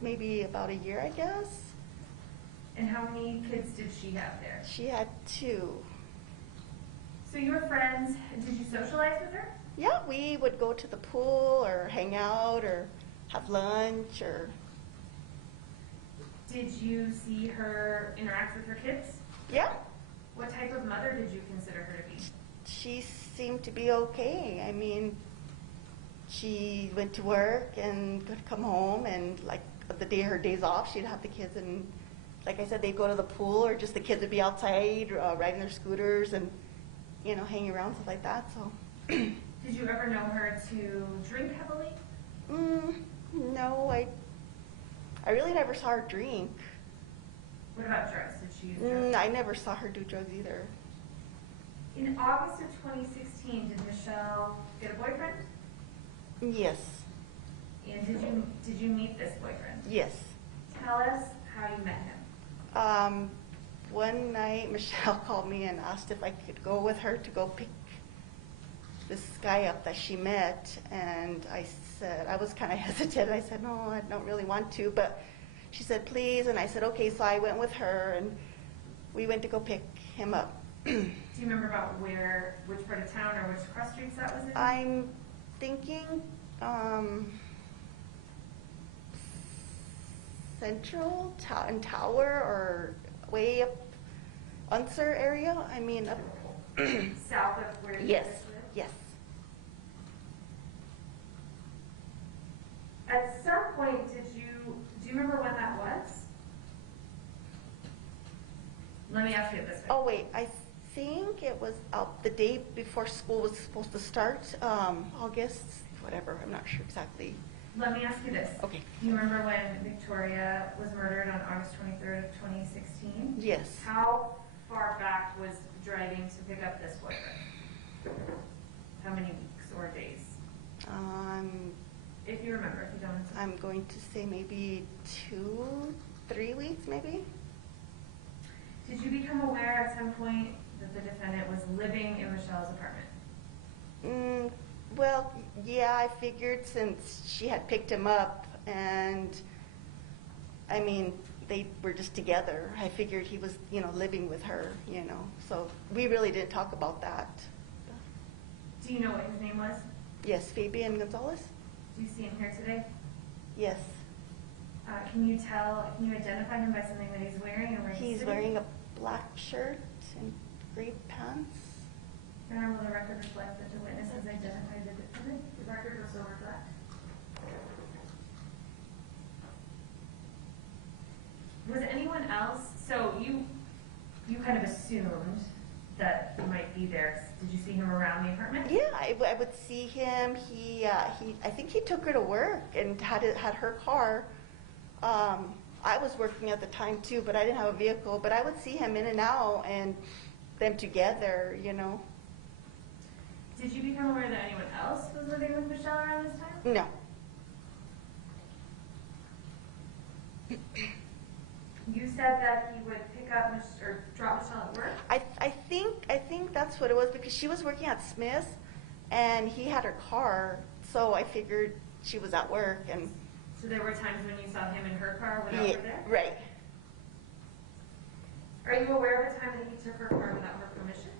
maybe about a year, I guess. And how many kids did she have there? She had 2. So you were friends, did you socialize with her? Yeah, we would go to the pool or hang out or have lunch or, Did you see her interact with her kids? yeah, What type of mother did you consider her to be? she seemed to be okay. I mean, she went to work and could come home, and like the day her days off, she'd have the kids, and like I said, they'd go to the pool, or just the kids would be outside riding their scooters and, you know, hanging around, stuff like that. So, Did you ever know her to drink heavily? no, I really never saw her drink. What about drugs? Did she use drugs? I never saw her do drugs either. In August of 2016, did Michelle get a boyfriend? Yes, And did you meet this boyfriend? yes. Tell us how you met him. One night, Michelle called me and asked if I could go with her to go pick this guy up that she met, and I said, I was kind of hesitant. I said, no, I don't really want to, but she said, please, and I said, okay, so I went with her, and we went to go pick him up. Do you remember about which part of town or which cross streets that was in? I'm thinking Central and Tower, or way up Unser area. I mean, up. South of where you Yes, guys live? yes. At some point, do you remember when that was? Let me ask you this way. Oh wait, I think it was the day before school was supposed to start, August, whatever. I'm not sure exactly. Let me ask you this. Okay. Do you remember when Victoria was murdered on August 23rd of 2016? Yes. How far back was driving to pick up this boyfriend? How many weeks or days? If you remember, if you don't. I'm going to say maybe 2-3 weeks, maybe. Did you become aware at some point that the defendant was living in Michelle's apartment? Well, yeah, I figured since she had picked him up, and I mean, they were just together. I figured he was, living with her, So we really didn't talk about that. Do you know what his name was? Yes, Fabian Gonzales? Do you see him here today? Yes. Can you identify him by something that he's wearing and where he's He's sitting? wearing a black shirt and gray pants. And will the record reflect that the witness has identified the defendant? The record will so reflect. Was anyone else, so you kind of assumed that he might be there. Did you see him around the apartment? Yeah, I would see him. I think he took her to work and had her car. I was working at the time too, but I didn't have a vehicle. But I would see him in and out, and them together, Did you become aware that anyone else was living with Michelle around this time? No. You said that he would pick up or drop Michelle at work? I think that's what it was, because she was working at Smith's, and he had her car, so I figured she was at work. And So there were times when you saw him in her car without her there? Right. Are you aware of the time that he took her car without her permission?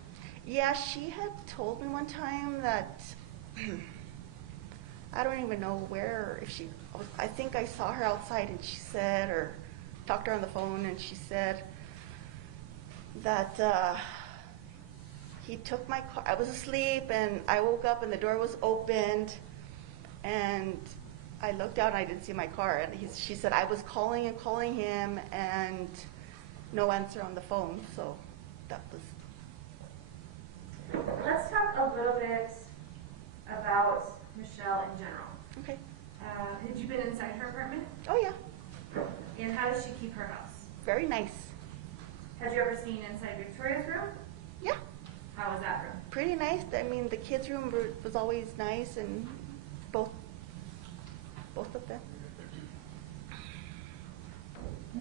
Yeah, she had told me one time that I don't even know where, I think I saw her outside, and she said, or talked to her on the phone, and she said that he took my car. I was asleep, and I woke up, and the door was opened, and I looked out, and I didn't see my car. And she said I was calling and calling him, and no answer on the phone. So that was. Let's talk a little bit about Michelle in general. Okay. Had you been inside her apartment? Oh yeah. And how does she keep her house? Very nice. Had you ever seen inside Victoria's room? Yeah. How was that room? Pretty nice. I mean, the kids' room was always nice, and both of them.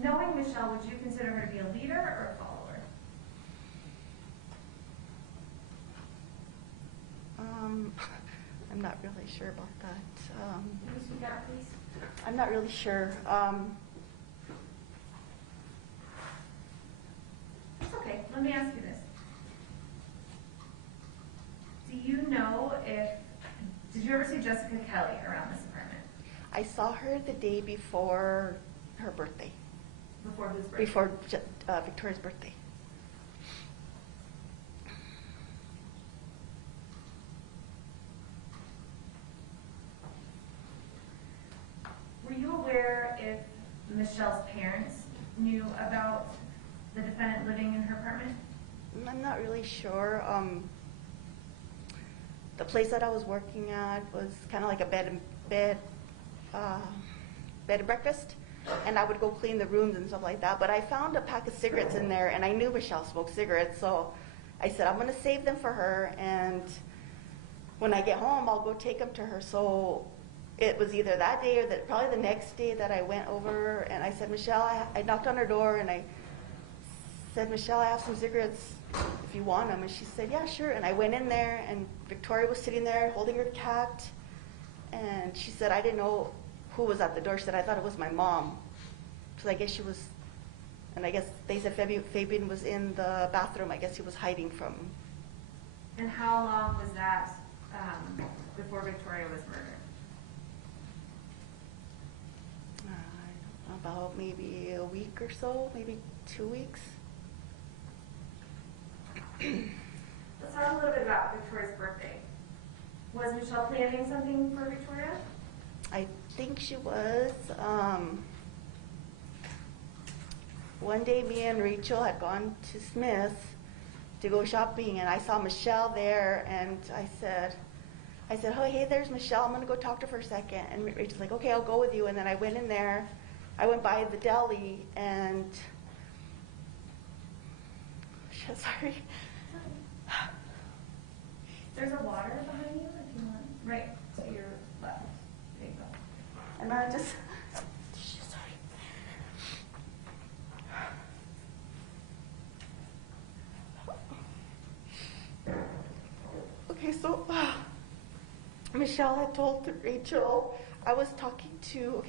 Knowing Michelle, would you consider her to be a leader or a follower? I'm not really sure about that. Can you speak out, please? I'm not really sure. It's okay. Let me ask you this. Do you know if Did you ever see Jessica Kelly around this apartment? I saw her the day before her birthday, Before whose birthday? before Victoria's birthday. Were you aware if Michelle's parents knew about the defendant living in her apartment? I'm not really sure. The place that I was working at was kind of like a bed and breakfast, and I would go clean the rooms and stuff like that. But I found a pack of cigarettes in there, and I knew Michelle smoked cigarettes, so I said I'm going to save them for her, and when I get home, I'll go take them to her. So it was either that day or probably the next day that I went over, and I said, Michelle, I knocked on her door, and I said, Michelle, I have some cigarettes if you want them. And she said, yeah, sure. And I went in there, and Victoria was sitting there holding her cat. And she said, I didn't know who was at the door. She said, I thought it was my mom. So I guess she was, and I guess they said Fabian was in the bathroom. I guess he was hiding from. And how long was that before Victoria was murdered? About maybe a week or so, maybe 2 weeks. Let's talk a little bit about Victoria's birthday. Was Michelle planning something for Victoria? I think she was. One day, me and Rachel had gone to Smith to go shopping, and I saw Michelle there, and I said, oh, hey, there's Michelle. I'm going to go talk to her for a second. And Rachel's like, okay, I'll go with you. And then I went in there. I went by the deli, and sorry. There's a water behind you if you want. Right to your left. There you go. And I just, sorry. Okay, so Michelle had told Rachel I was talking to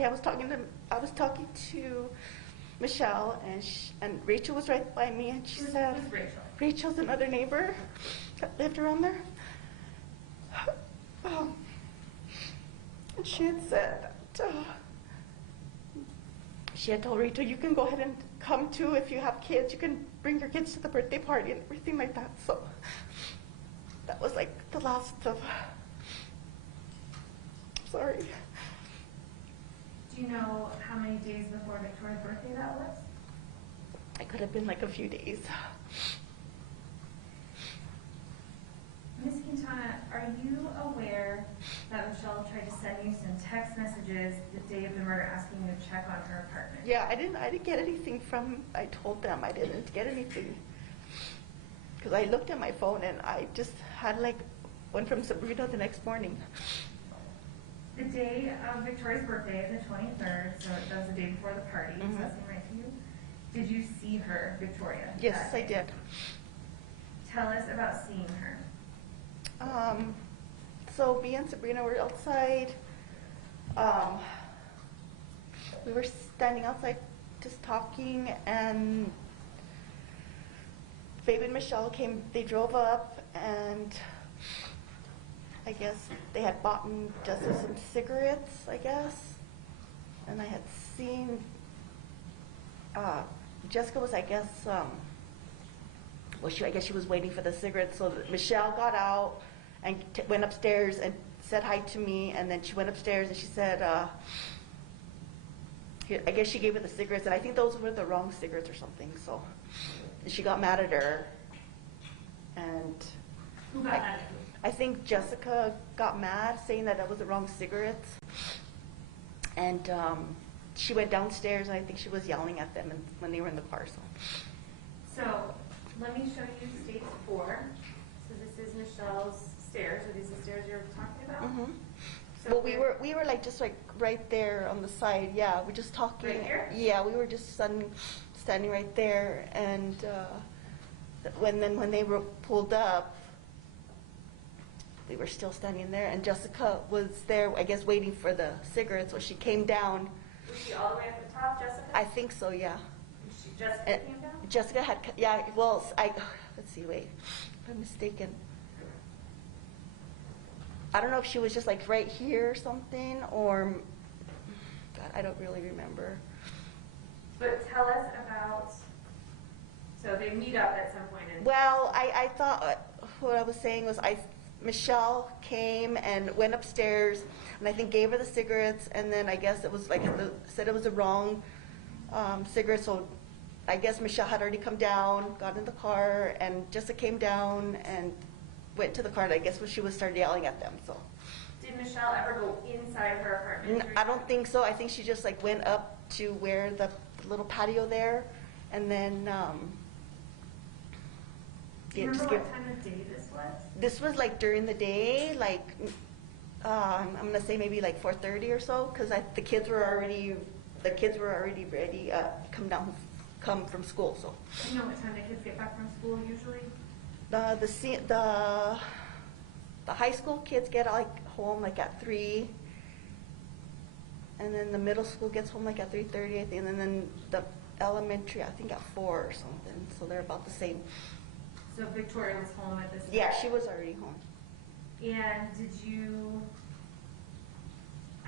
Michelle, and Rachel was right by me, and she said, Who's Rachel? Rachel's another neighbor that lived around there. And she had said that, she had told Rachel, you can go ahead and come too if you have kids. You can bring your kids to the birthday party and everything like that. So that was like the last of, sorry. Do you know how many days before Victoria's birthday that was? It could have been like a few days. Ms. Quintana, are you aware that Michelle tried to send you some text messages the day of the murder asking you to check on her apartment? Yeah, I didn't get anything from, I told them I didn't get anything. Because I looked at my phone and I just had like one from Sabrina the next morning. The day of Victoria's birthday, the 23rd, so that was the day before the party, Mhm. so that seemed right to you. Did you see her, Victoria? Yes, that I day? did. Tell us about seeing her. So me and Sabrina were outside. We were standing outside just talking, and Fabian and Michelle came, they drove up, and I guess they had bought just some cigarettes, I guess. And I had seen, Jessica was, I guess, I guess she was waiting for the cigarettes, so Michelle got out and went upstairs and said hi to me, and then she went upstairs and she said, I guess she gave her the cigarettes, and I think those were the wrong cigarettes or something, so she got mad at her, and Who got mad at you? I think Jessica got mad, saying that was the wrong cigarettes, and she went downstairs, and I think she was yelling at them when they were in the car, So, let me show you stage 4. So this is Michelle's stairs. Are these the stairs you're talking about? Mm-hmm. So Well, we were like just like right there on the side. Yeah, we're just talking. Right here? Yeah, we were just standing right there, and when they were pulled up, we were still standing there, and Jessica was there, I guess, waiting for the cigarettes. So she came down. Was she all the way at the top, Jessica? I think so. Yeah. Jessica came down? Jessica had. Yeah. Well, let's see. Wait, if I'm mistaken. I don't know if she was just like right here or something, or, God, I don't really remember. But tell us about, so they meet up at some point and. Well, I thought, what I was saying was Michelle came and went upstairs, and I think gave her the cigarettes, and then I guess it was like, said it was the wrong cigarette, so I guess Michelle had already come down, got in the car, and Jessica came down and went to the car, and I guess she was started yelling at them, so. Did Michelle ever go inside her apartment? I don't think so. I think she just like went up to where the little patio there, and then Do you remember what time of day this was? This was like during the day, like I'm gonna say maybe like 4:30 or so, because the kids were already ready come from school. So. Do you know what time the kids get back from school usually? The high school kids get like home like at 3, and then the middle school gets home like at 3:30, I think, and then the elementary I think at 4 or something. So they're about the same. So Victoria was home at this time? Yeah, she was already home. And did you,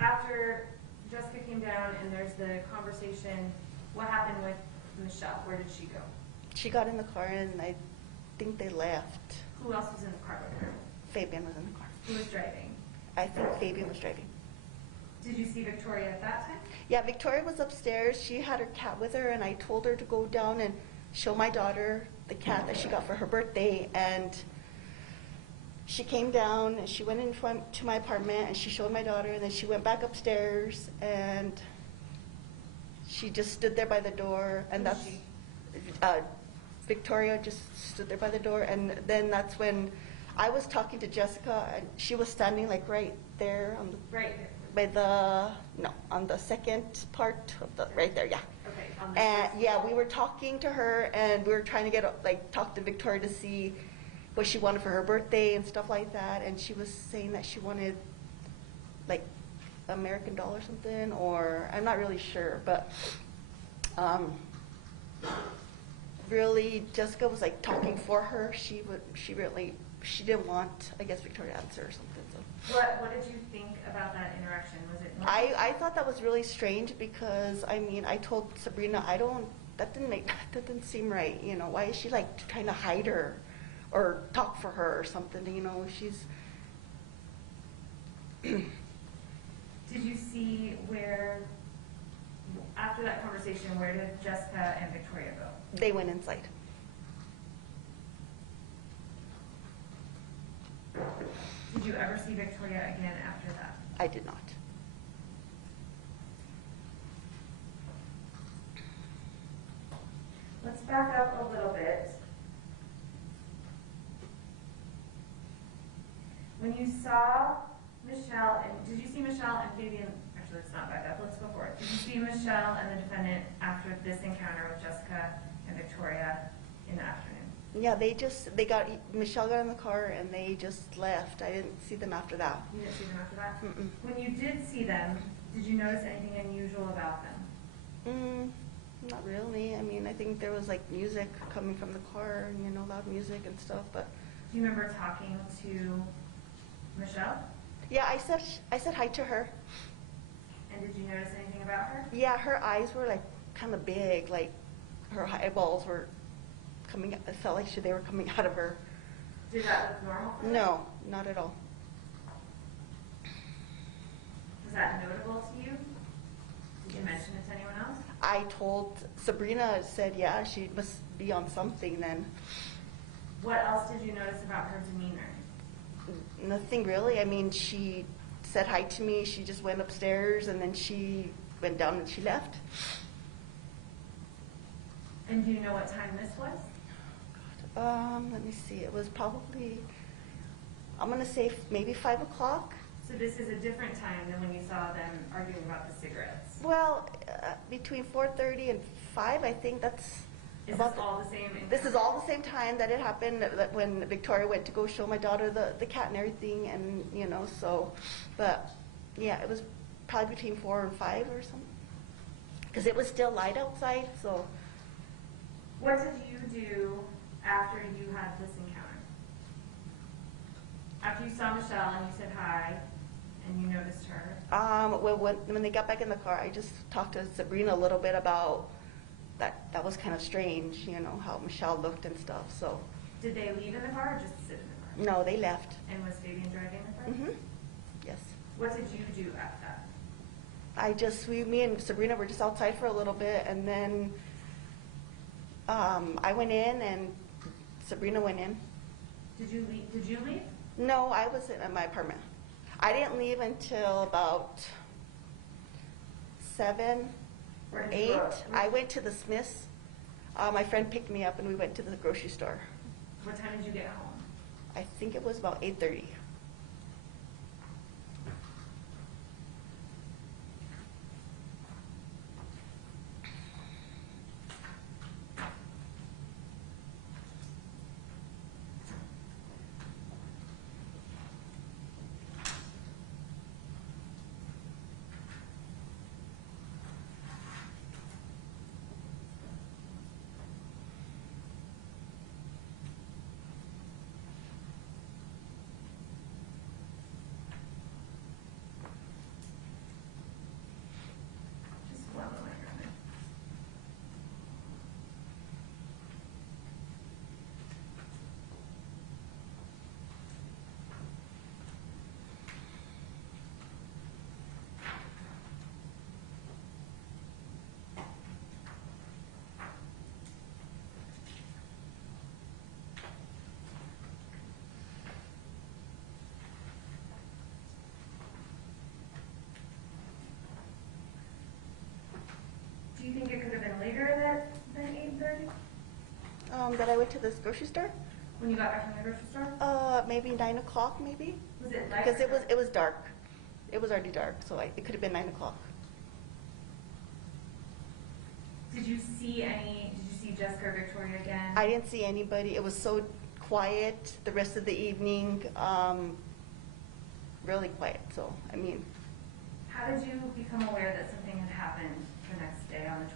after Jessica came down and there's the conversation, what happened with Michelle? Where did she go? She got in the car and I think they left. Who else was in the car with her? Fabian was in the car. Who was driving? I think Fabian was driving. Did you see Victoria at that time? Yeah, Victoria was upstairs. She had her cat with her, and I told her to go down and show my daughter the cat that she got for her birthday. And she came down and she went to my apartment and she showed my daughter, and then she went back upstairs and she just stood there by the door. And that's Victoria just stood there by the door, and then that's when I was talking to Jessica, and she was standing like right there on the on the second part of the right there, yeah. Okay. And yeah, we were talking to her, and we were trying to talk to Victoria to see what she wanted for her birthday and stuff like that. And she was saying that she wanted like American Doll or something, or I'm not really sure, but really Jessica was like talking for her. She didn't want, I guess, Victoria to answer or something. So. What did you think about that interaction? Was it normal? I thought that was really strange, because I mean, I told Sabrina, that didn't seem right. You know, why is she like trying to hide her or talk for her or something? You know, she's. Did you see where, after that conversation, where did Jessica and Victoria go? They went inside. Did you ever see Victoria again after that? I did not. Let's back up a little bit. When you saw Michelle, and did you see Michelle and Fabian? Actually, let's not back up. Let's go forward. Did you see Michelle and the defendant after this encounter with Jessica and Victoria in the afternoon? Yeah, Michelle got in the car and they just left. I didn't see them after that. You didn't see them after that? Mm-mm. When you did see them, did you notice anything unusual about them? Not really. I mean, I think there was like music coming from the car, and loud music and stuff. But do you remember talking to Michelle? yeah, I said hi to her. And did you notice anything about her? Yeah, her eyes were like kind of big, like her eyeballs were coming. It felt like they were coming out of her. Did that look normal for her? No, not at all. Was that notable to you? Did you mention it to anyone else? I told Sabrina, said, yeah, she must be on something then. What else did you notice about her demeanor? Nothing really. I mean, she said hi to me. She just went upstairs, and then she went down and she left. And do you know what time this was? Let me see. It was probably, I'm going to say maybe 5 o'clock. So this is a different time than when you saw them arguing about the cigarettes. Well, between 4:30 and 5, I think that's. Is this all the same? This is all the same time that it happened, that when Victoria went to go show my daughter the cat and everything, and so, but yeah, it was probably between 4 and 5 or something, because it was still light outside. So. What did you do after you had this encounter? After you saw Michelle and you said hi, and you noticed her, When they got back in the car, I just talked to Sabrina a little bit about that. That was kind of strange, you know, how Michelle looked and stuff. So did they leave in the car or just sit in the car? no, they left. And was Fabian driving the car? Mhm. Yes. What did you do at that? Me and Sabrina were just outside for a little bit, and then I went in, and Sabrina went in. Did you leave? Did you leave? No, I was in my apartment. I didn't leave until about 7 or Where did you 8. go? I went to the Smiths. My friend picked me up, and we went to the grocery store. What time did you get home? I think it was about 8:30. Just one moment. Do you think it could have been later than 8:30? That I went to this grocery store. When you got back from the grocery store? Maybe 9 o'clock, maybe. Was it light? Because it was dark. It was already dark, so it could have been 9 o'clock. Did you see Jessica or Victoria again? I didn't see anybody. It was so quiet the rest of the evening. Really quiet. So, I mean. How did you become aware that something had happened the next day on the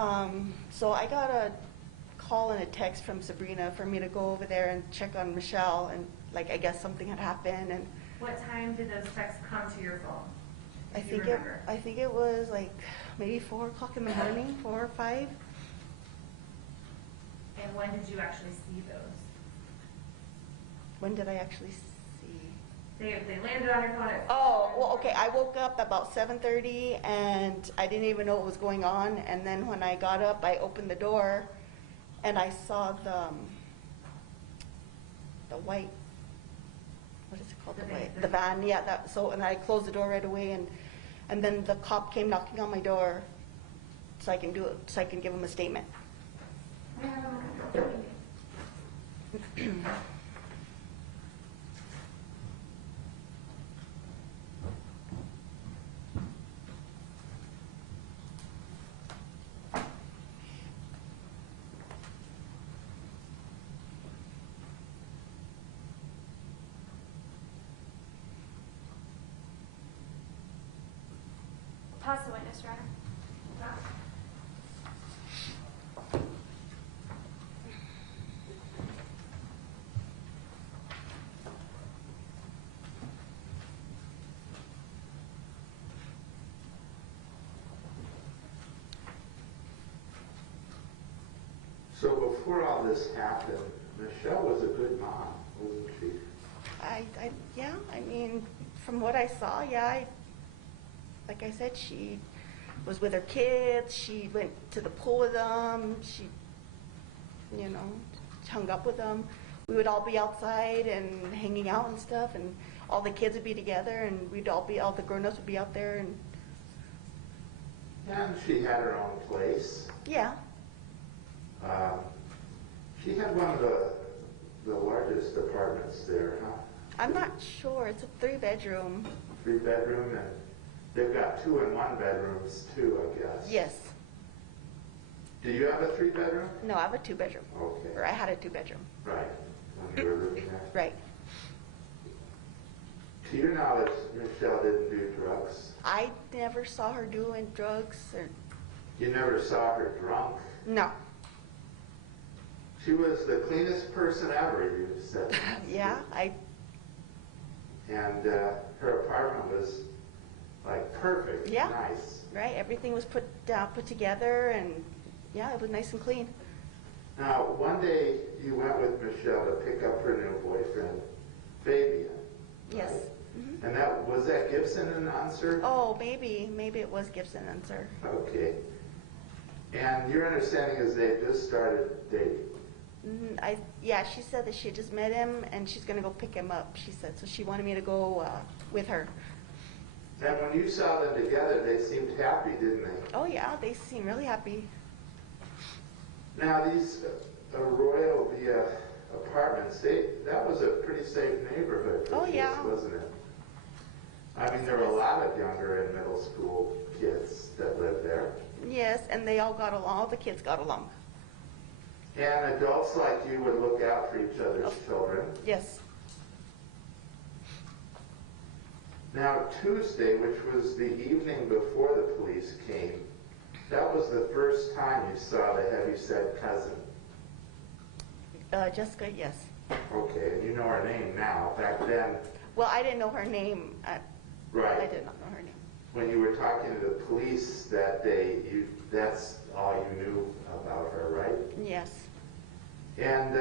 24th? So I got a call and a text from Sabrina for me to go over there and check on Michelle, and like I guess something had happened. And What time did those texts come to your phone? I If you think remember. I think it was like maybe 4 o'clock in the morning, 4 or 5. And when did you actually see those? When did I actually see? They landed on your phone at... Oh, well, okay. I woke up about 7:30, and I didn't even know what was going on. And then when I got up, I opened the door, and I saw the white. What is it called? The The van. white, the van. Yeah. And I closed the door right away, and then the cop came knocking on my door, so I can give him a statement. Pass the witness, Your Honor. So before all this happened, Michelle was a good mom, wasn't she? Yeah. I mean, from what I saw, yeah. Like I said, she was with her kids. She went to the pool with them. She, hung up with them. We would all be outside and hanging out and stuff, and all the kids would be together, and all the grown-ups would be out there, and And she had her own place. yeah. She had one of the largest apartments there, huh? I'm not sure. It's a 3-bedroom. 3-bedroom, and they've got 2 and 1 bedrooms too, I guess. Yes. Do you have a 3-bedroom? No, I have a 2-bedroom. Okay. Or I had a 2-bedroom. Right. When you were living there. Right. To your knowledge, Michelle didn't do drugs. I never saw her doing drugs. You never saw her drunk. No. She was the cleanest person ever, you said. Yeah, and her apartment was like perfect, Yeah. nice. Right, everything was put together, and yeah, it was nice and clean. Now, one day you went with Michelle to pick up her new boyfriend, Fabian. Yes. Right? Mhm. And was that Gibson and Unser? Oh, maybe it was Gibson and Sir. Okay. And your understanding is they just started dating. Yeah, she said that she had just met him and she's gonna go pick him up. She said so. She wanted me to go with her. And when you saw them together, they seemed happy, didn't they? Oh yeah, they seem really happy. Now these Arroyo Villa apartments, that was a pretty safe neighborhood for Oh, kids, yeah. wasn't it? I mean, there were a lot of younger and middle school kids that lived there. Yes, and they all got along. All the kids got along. And adults like you would look out for each other's children. Yes. Now, Tuesday, which was the evening before the police came, that was the first time you saw the heavyset cousin. Jessica, yes. Okay, and you know her name now. Back then, Well, I didn't know her name. right, I did not know her name. when you were talking to the police that day, that's all you knew about her, right? Yes. And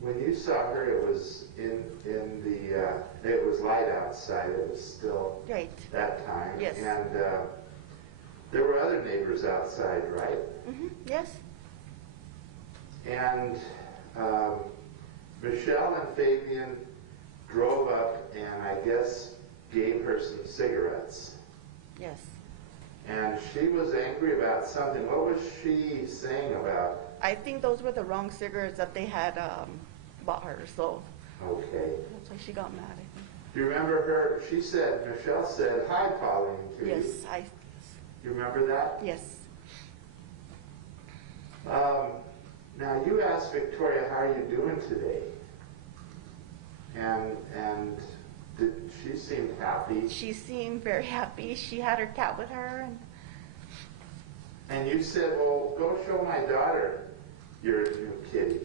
when you saw her, it was it was light outside. It was still Right. that time. Yes. And there were other neighbors outside, right? Yes. And Michelle and Fabian drove up and I guess gave her some cigarettes. Yes. And she was angry about something. What was she saying about? I think those were the wrong cigarettes that they had bought her, so Okay. that's why she got mad, I think. Do you remember her? Michelle said, "Hi, Pauline," to you. Yes, Do you remember that? yes. Now you asked Victoria, "How are you doing today?" And did she seem happy? She seemed very happy. She had her cat with her, And you said, "Well, go show my daughter your new kitty."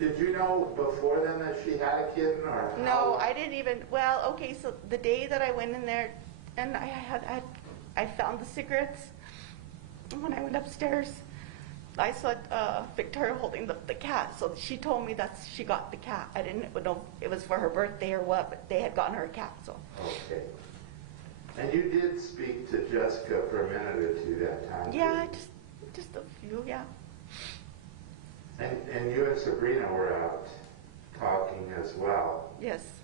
Did you know before then that she had a kitten, or no, how- I didn't even. Well, okay, so the day that I went in there, and I found the cigarettes. And when I went upstairs, I saw Victoria holding the cat. So she told me that she got the cat. I didn't know it was for her birthday or what, but they had gotten her a cat. So Okay. And you did speak to Jessica for a minute or two that time. yeah, didn't just a few, yeah. you? And you and Sabrina were out talking as well. Yes.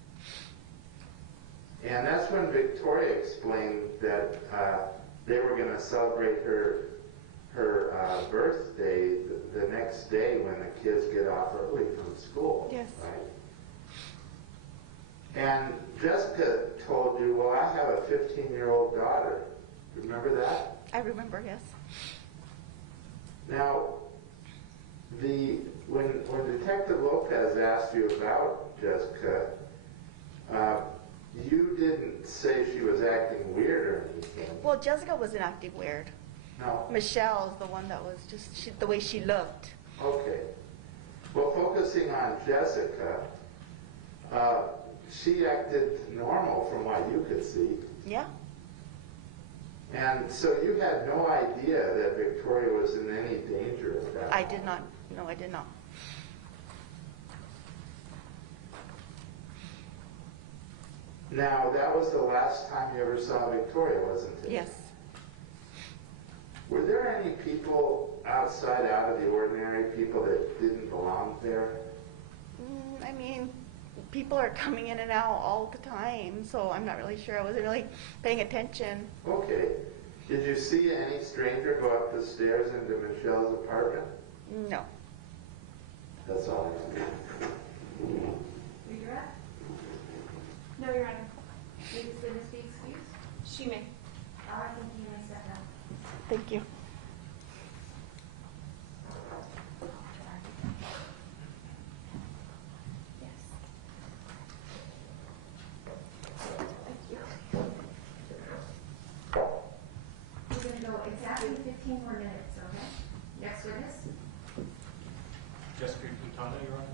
And that's when Victoria explained that they were going to celebrate her birthday the next day when the kids get off early from school. Yes. Right? And Jessica told you, "Well, I have a 15-year-old daughter." Remember that? I remember, yes. Now, when Detective Lopez asked you about Jessica, you didn't say she was acting weird or anything. Well, Jessica wasn't acting weird. No. Michelle's the one that was just the way she looked. Okay. Well, focusing on Jessica, she acted normal from what you could see. Yeah. And so you had no idea that Victoria was in any danger at that I moment. did not. No, I did not. Now, that was the last time you ever saw Victoria, wasn't it? Yes. Were there any people outside, out of the ordinary, people that didn't belong there? I mean, people are coming in and out all the time, so I'm not really sure. I wasn't really paying attention. Okay. Did you see any stranger go up the stairs into Michelle's apartment? No. That's all I know. Redirect? No, Your Honor. May this witness be excused? She may. All right, thank you. You may step down. Thank you. Yes. We're going to go exactly 15 more minutes, okay? Next witness? Jessica Quintana, Your Honor.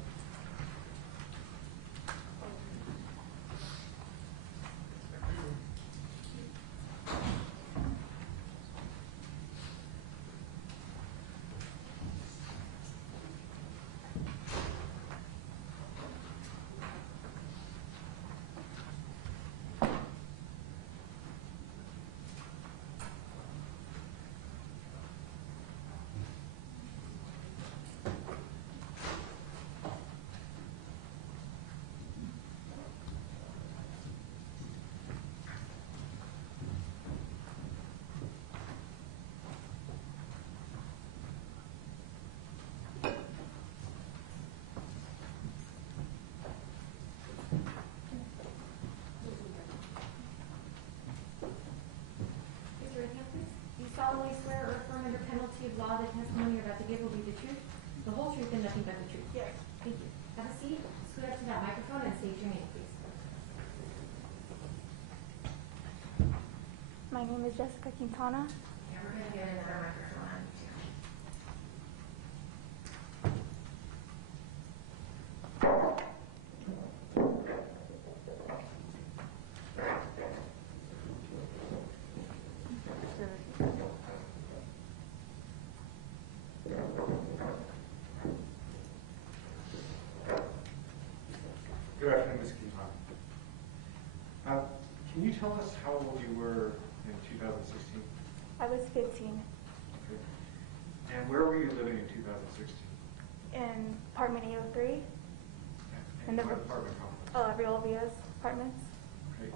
testimony you're about to give will be the truth, the whole truth, and nothing but the truth? Yes. Thank you. Have a seat, scoot up to that microphone, and state your name, please. My name is Jessica Quintana. And we're going to get another microphone on you, too. Good afternoon, Ms. Quintana. Can you tell us how old you were in 2016? I was 15 Okay. And where were you living in 2016? in apartment 803, And In the- what apartment complex? Riolvia's apartments. Okay.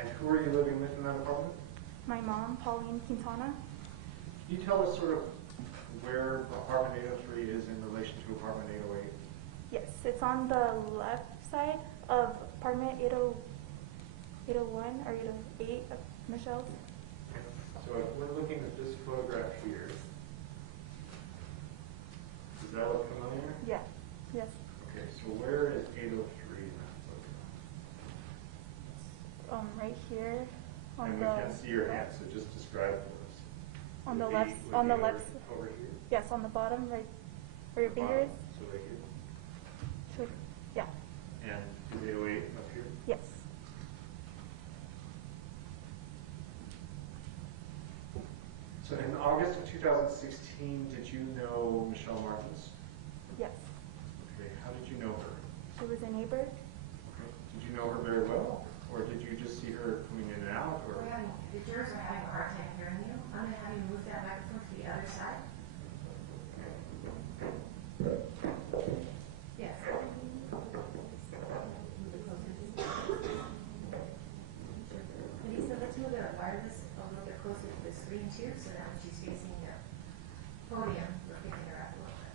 And who are you living with in that apartment? My mom, Pauline Quintana. Can you tell us sort of where apartment 803 is in relation to apartment 808? Yes, it's on the left side of apartment 801 or 808 of Michelle's. Okay. So if we're looking at this photograph here, does that look familiar? Yeah, yes. Okay, so where is 803 in that photograph? Right here on And we the can't see your hand, so just describe for us. on the Would left be- would on the be left over here? yes, on the bottom right where your The finger is. bottom, so right here. So, yeah. And is 808 up here? Yes. So in August of 2016, did you know Michelle Martens? Yes. Okay, how did you know her? She was a neighbor. Okay, did you know her very well? Or did you just see her coming in and out? Or The jurors are having a hard time hearing you. I'm going to have you move that microphone to the other side. Yes. Lisa, let's move the wireless a little bit closer to the screen too, so that when she's facing the podium, we're picking her up a little bit.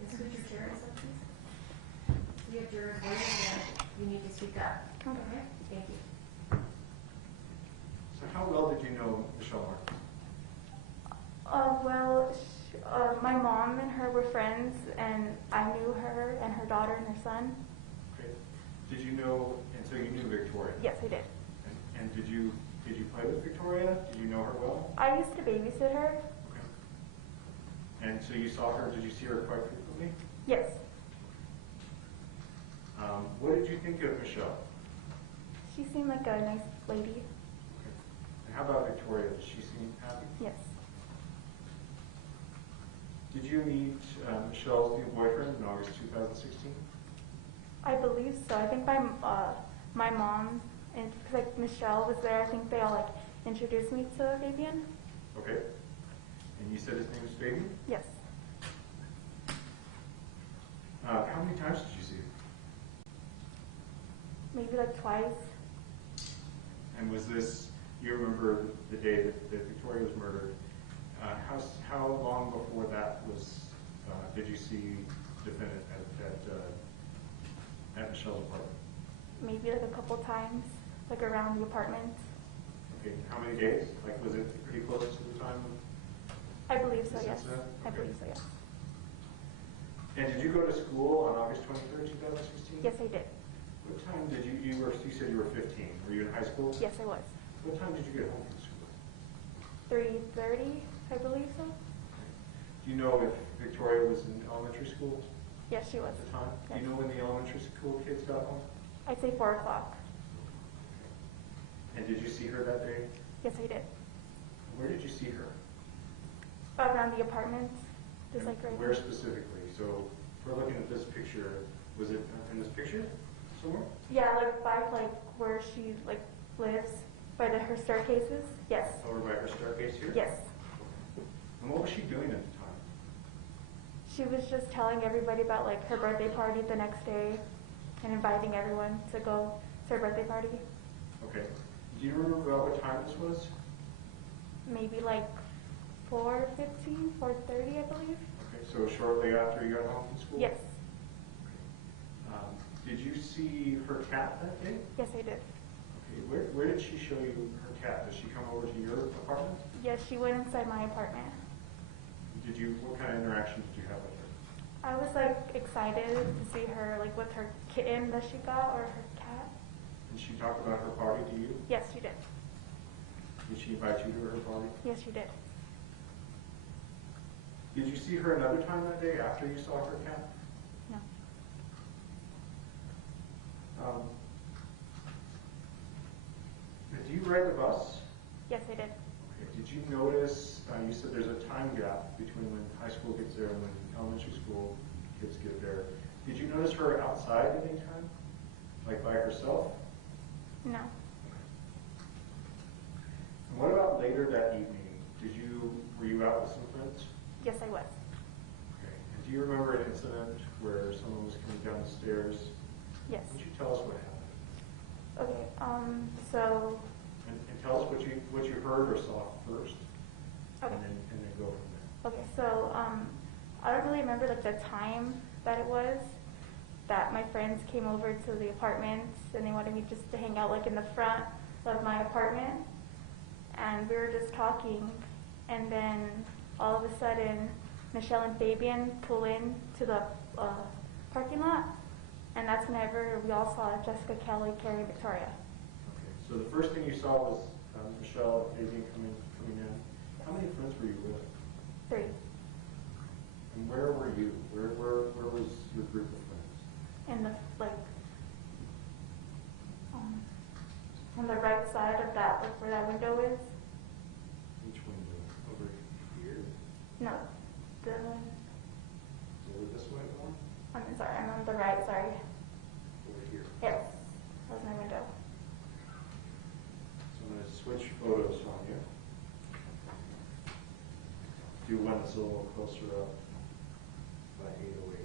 Let's put your chair in some, please. We have jurors waiting, and you need to speak up. Okay? Thank you. so how well did you know Michelle Martens? My mom and her were friends, and I knew her and her daughter and her son. Okay. Did you know, and so you knew Victoria? Yes, I did. And did you play with Victoria? Did you know her well? I used to babysit her. Okay. And so you saw her, did you see her quite frequently? Yes. What did you think of Michelle? She seemed like a nice lady. Okay. And how about Victoria? Did she seem happy? Yes. Did you meet Michelle's new boyfriend in August 2016? I believe so. I think my mom and because like Michelle was there, I think they all like introduced me to Fabian. Okay. And you said his name was Fabian? Yes. How many times did you see him? Maybe like twice. And was this, you remember the day that Victoria was murdered, how long before that was, did you see the defendant at Michelle's apartment? Maybe like a couple times, like around the apartment. Okay, how many days? Like, was it pretty close to the time of I believe so, this yes. incident? I Okay. believe so, yes. And did you go to school on August 23rd, 2016? Yes, I did. What time did you said you were 15. Were you in high school? Yes, I was. What time did you get home from school? 3:30, I believe so. Do you know if Victoria was in elementary school Yes, she was. at the time? Do Yes. you know when the elementary school kids got home? I'd say 4 o'clock. And did you see her that day? Yes, I did. Where did you see her? Around the apartment, just like right Where specifically? So if we're looking at this picture, was it in this picture somewhere? Yeah, like by like where she like lives, by her staircases. Yes. Over by her staircase here? Yes. And what was she doing at the time? She was just telling everybody about like her birthday party the next day and inviting everyone to go to her birthday party. Okay. Do you remember about what time this was? Maybe like 4:15, 4:30, I believe. Okay, so shortly after you got home from school? Yes. Did you see her cat that day? Yes, I did. Okay. Where did she show you her cat? Did she come over to your apartment? Yes, she went inside my apartment. What kind of interaction did you have with her? I was like excited to see her like with her kitten that she got or her cat. Did she talk about her party to you? Yes, she did. Did she invite you to her party? Yes, she did. Did you see her another time that day after you saw her cat? No. Did you ride the bus? Yes, I did. Okay. Did you notice, you said there's a time gap between when high school gets there and when elementary school kids get there. Did you notice her outside at any time? Like by herself? No. And what about later that evening? Were you out with some friends? Yes, I was. Okay. And do you remember an incident where someone was coming down the stairs? Yes. Would you tell us what happened? Okay. So. And tell us what you heard or saw first. Okay. And then go from there. Okay. So I don't really remember like the time that it was that my friends came over to the apartment and they wanted me just to hang out like in the front of my apartment, and we were just talking, and then all of a sudden Michelle and Fabian pull in to the parking lot, and that's whenever we all saw Jessica Kelly carrying Victoria. Okay. So the first thing you saw was Michelle and Fabian coming in. How many friends were you with? 3. And where were you? Where was your group of friends? In the on the right side of that, like where that window is. Which window? Over here? No, the. Over this way more? I'm sorry, I'm on the right. Sorry. Over here. Yes, that was my window. So I'm going to switch photos on you. Do one that's a little closer up by 808.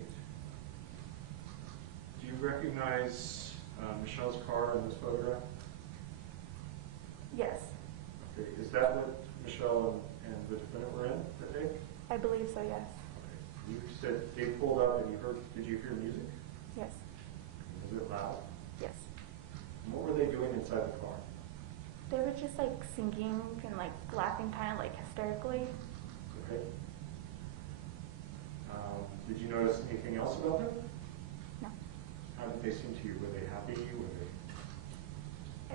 Do you recognize Michelle's car in this photograph? Yes, Okay. Is that what Michelle and the defendant were in that day? I believe so. Yes. Okay. You said they pulled up and did you hear music? Yes. Was it loud? Yes. And what were they doing inside the car? They were just like singing and like laughing, kind of like hysterically. Okay. Did you notice anything else about them? No. How did they seem to you? Were they happy?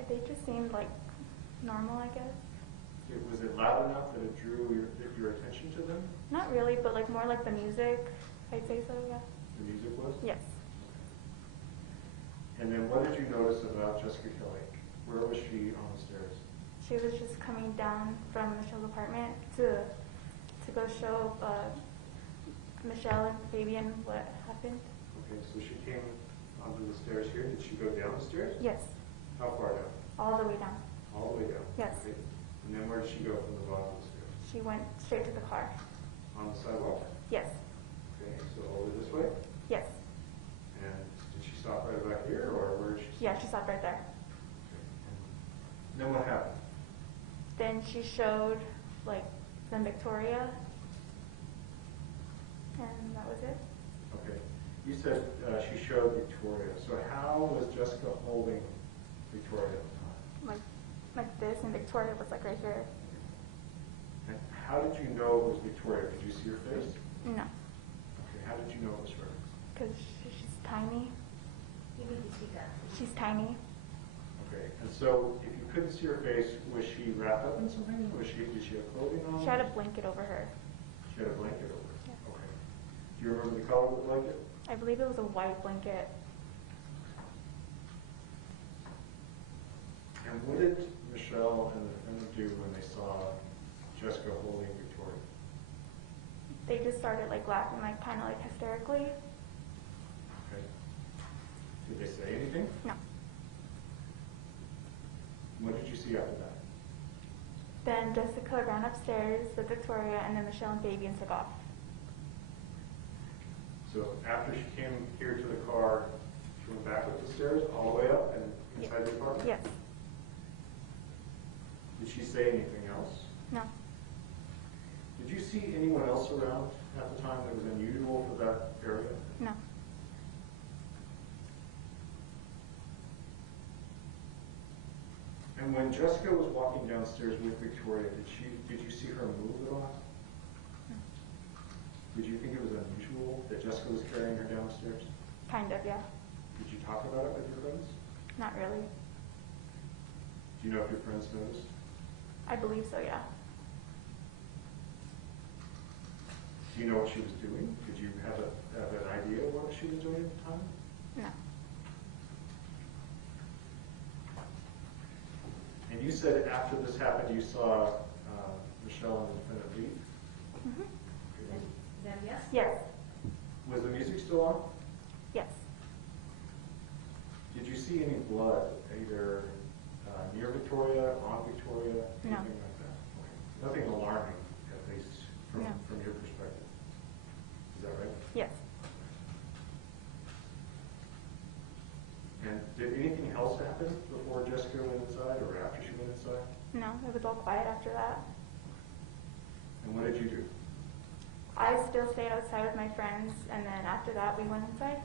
They just seemed like normal, I guess. Was it loud enough that it drew your attention to them? Not really, but like more like the music. I'd say so. Yeah. The music was? Yes. And then what did you notice about Jessica Kelly? Where was she on the stairs? She was just coming down from Michelle's apartment to go show Michelle and Fabian what happened. Okay, so she came onto the stairs here. Did she go down the stairs? Yes. How far down? All the way down. All the way down? Yes. Okay. And then where did she go from the bottom of the stairs? She went straight to the car. On the sidewalk? Yes. Okay, so over this way? Yes. And did she stop right back here, or where did she stop? Yeah, she stopped right there. Okay. And then what happened? Then she showed like then Victoria, and that was it. Okay. You said she showed Victoria. So how was Jessica holding Victoria at the time? Like this, and Victoria was like right here. And how did you know it was Victoria? Did you see her face? No, Okay. How did you know it was her? because she's tiny. You need to speak up. She's tiny. Okay. And so if you couldn't see her face, was she wrapped up in something? Did she have clothing on? She had a blanket over her. She had a blanket over her. Yeah. Okay. Do you remember the color of the blanket? I believe it was a white blanket. And what did Michelle and the defendant do when they saw Jessica holding Victoria? They just started like laughing, like kind of like hysterically. Okay. Did they say anything? No. What did you see after that? Then Jessica ran upstairs with Victoria, and then Michelle and Fabian took off. So after she came here to the car, she went back up the stairs, all the way up and inside the apartment? Yes. Did she say anything else? No. Did you see anyone else around at the time that was unusual for that area? No. when Jessica was walking downstairs with Victoria, did you see her move at all? Did you think it was unusual that Jessica was carrying her downstairs? Kind of, yeah. Did you talk about it with your friends? Not really. Do you know if your friends noticed? I believe so, yeah. Do you know what she was doing? Did you have an idea of what she was doing at the time? No. And you said after this happened, you saw Michelle and the defendant leave? Mm-hmm. Is that a yes? Yes. Was the music still on? Yes. Did you see any blood, either near Victoria, on Victoria, No. anything like that? Okay. Nothing alarming, at least from your perspective. Is that right? Yes. And did anything else happen before Jessica went inside or after she went inside? No, it was all quiet after that. And what did you do? I still stayed outside with my friends, and then after that we went inside.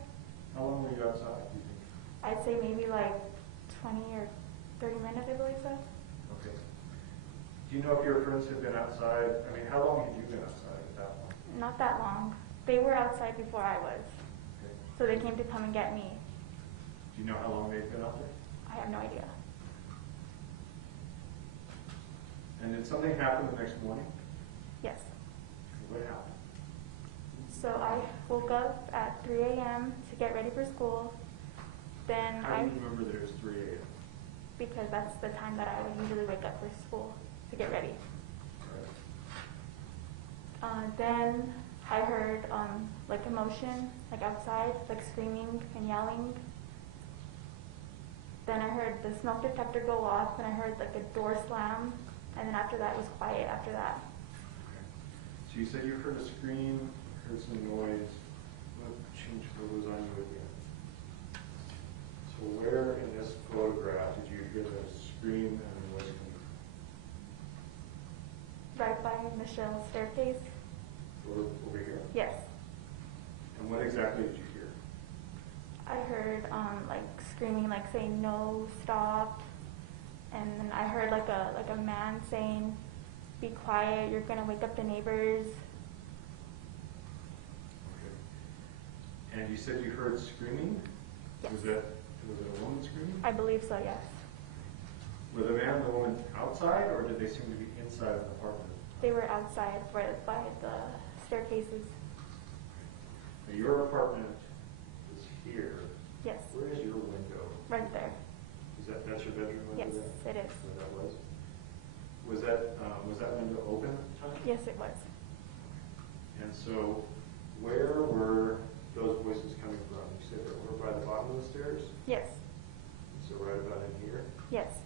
How long were you outside, do you think? I'd say maybe like 20 or 30 minutes, I believe so. Okay. Do you know if your friends had been outside? I mean, how long had you been outside at that point? Not that long. They were outside before I was, Okay. so they came to come and get me. Do you know how long they'd been out there? I have no idea. And did something happen the next morning? Yes. What happened? So I woke up at 3 a.m. to get ready for school. Then How do you remember that it was 3 a.m.? because that's the time that I would usually wake up for school to get ready. Then I heard like commotion, like outside, like screaming and yelling. Then I heard the smoke detector go off, and I heard like a door slam, and then after that it was quiet after that. Okay. So you said you heard a scream, heard some noise. What change photos on you again? So where in this photograph did you hear the scream and the noise coming Right by Michelle's staircase. from? Over here? Yes. And what exactly did you hear? I heard like screaming, like saying no, stop, and then I heard like a man saying, "Be quiet, you're gonna wake up the neighbors." Okay. And you said you heard screaming? Yes. Was it a woman screaming? I believe so, yes. Were the man and the woman outside, or did they seem to be inside of the apartment? They were outside right by the staircases. Now, your apartment is here. Yes, Where is your window? right there. That's your bedroom window Yes, there? it is. Where that was? Was that window open at the time? Yes, it was. And so, where were those voices coming from? You said they were by the bottom of the stairs? Yes, So right about in here? yes.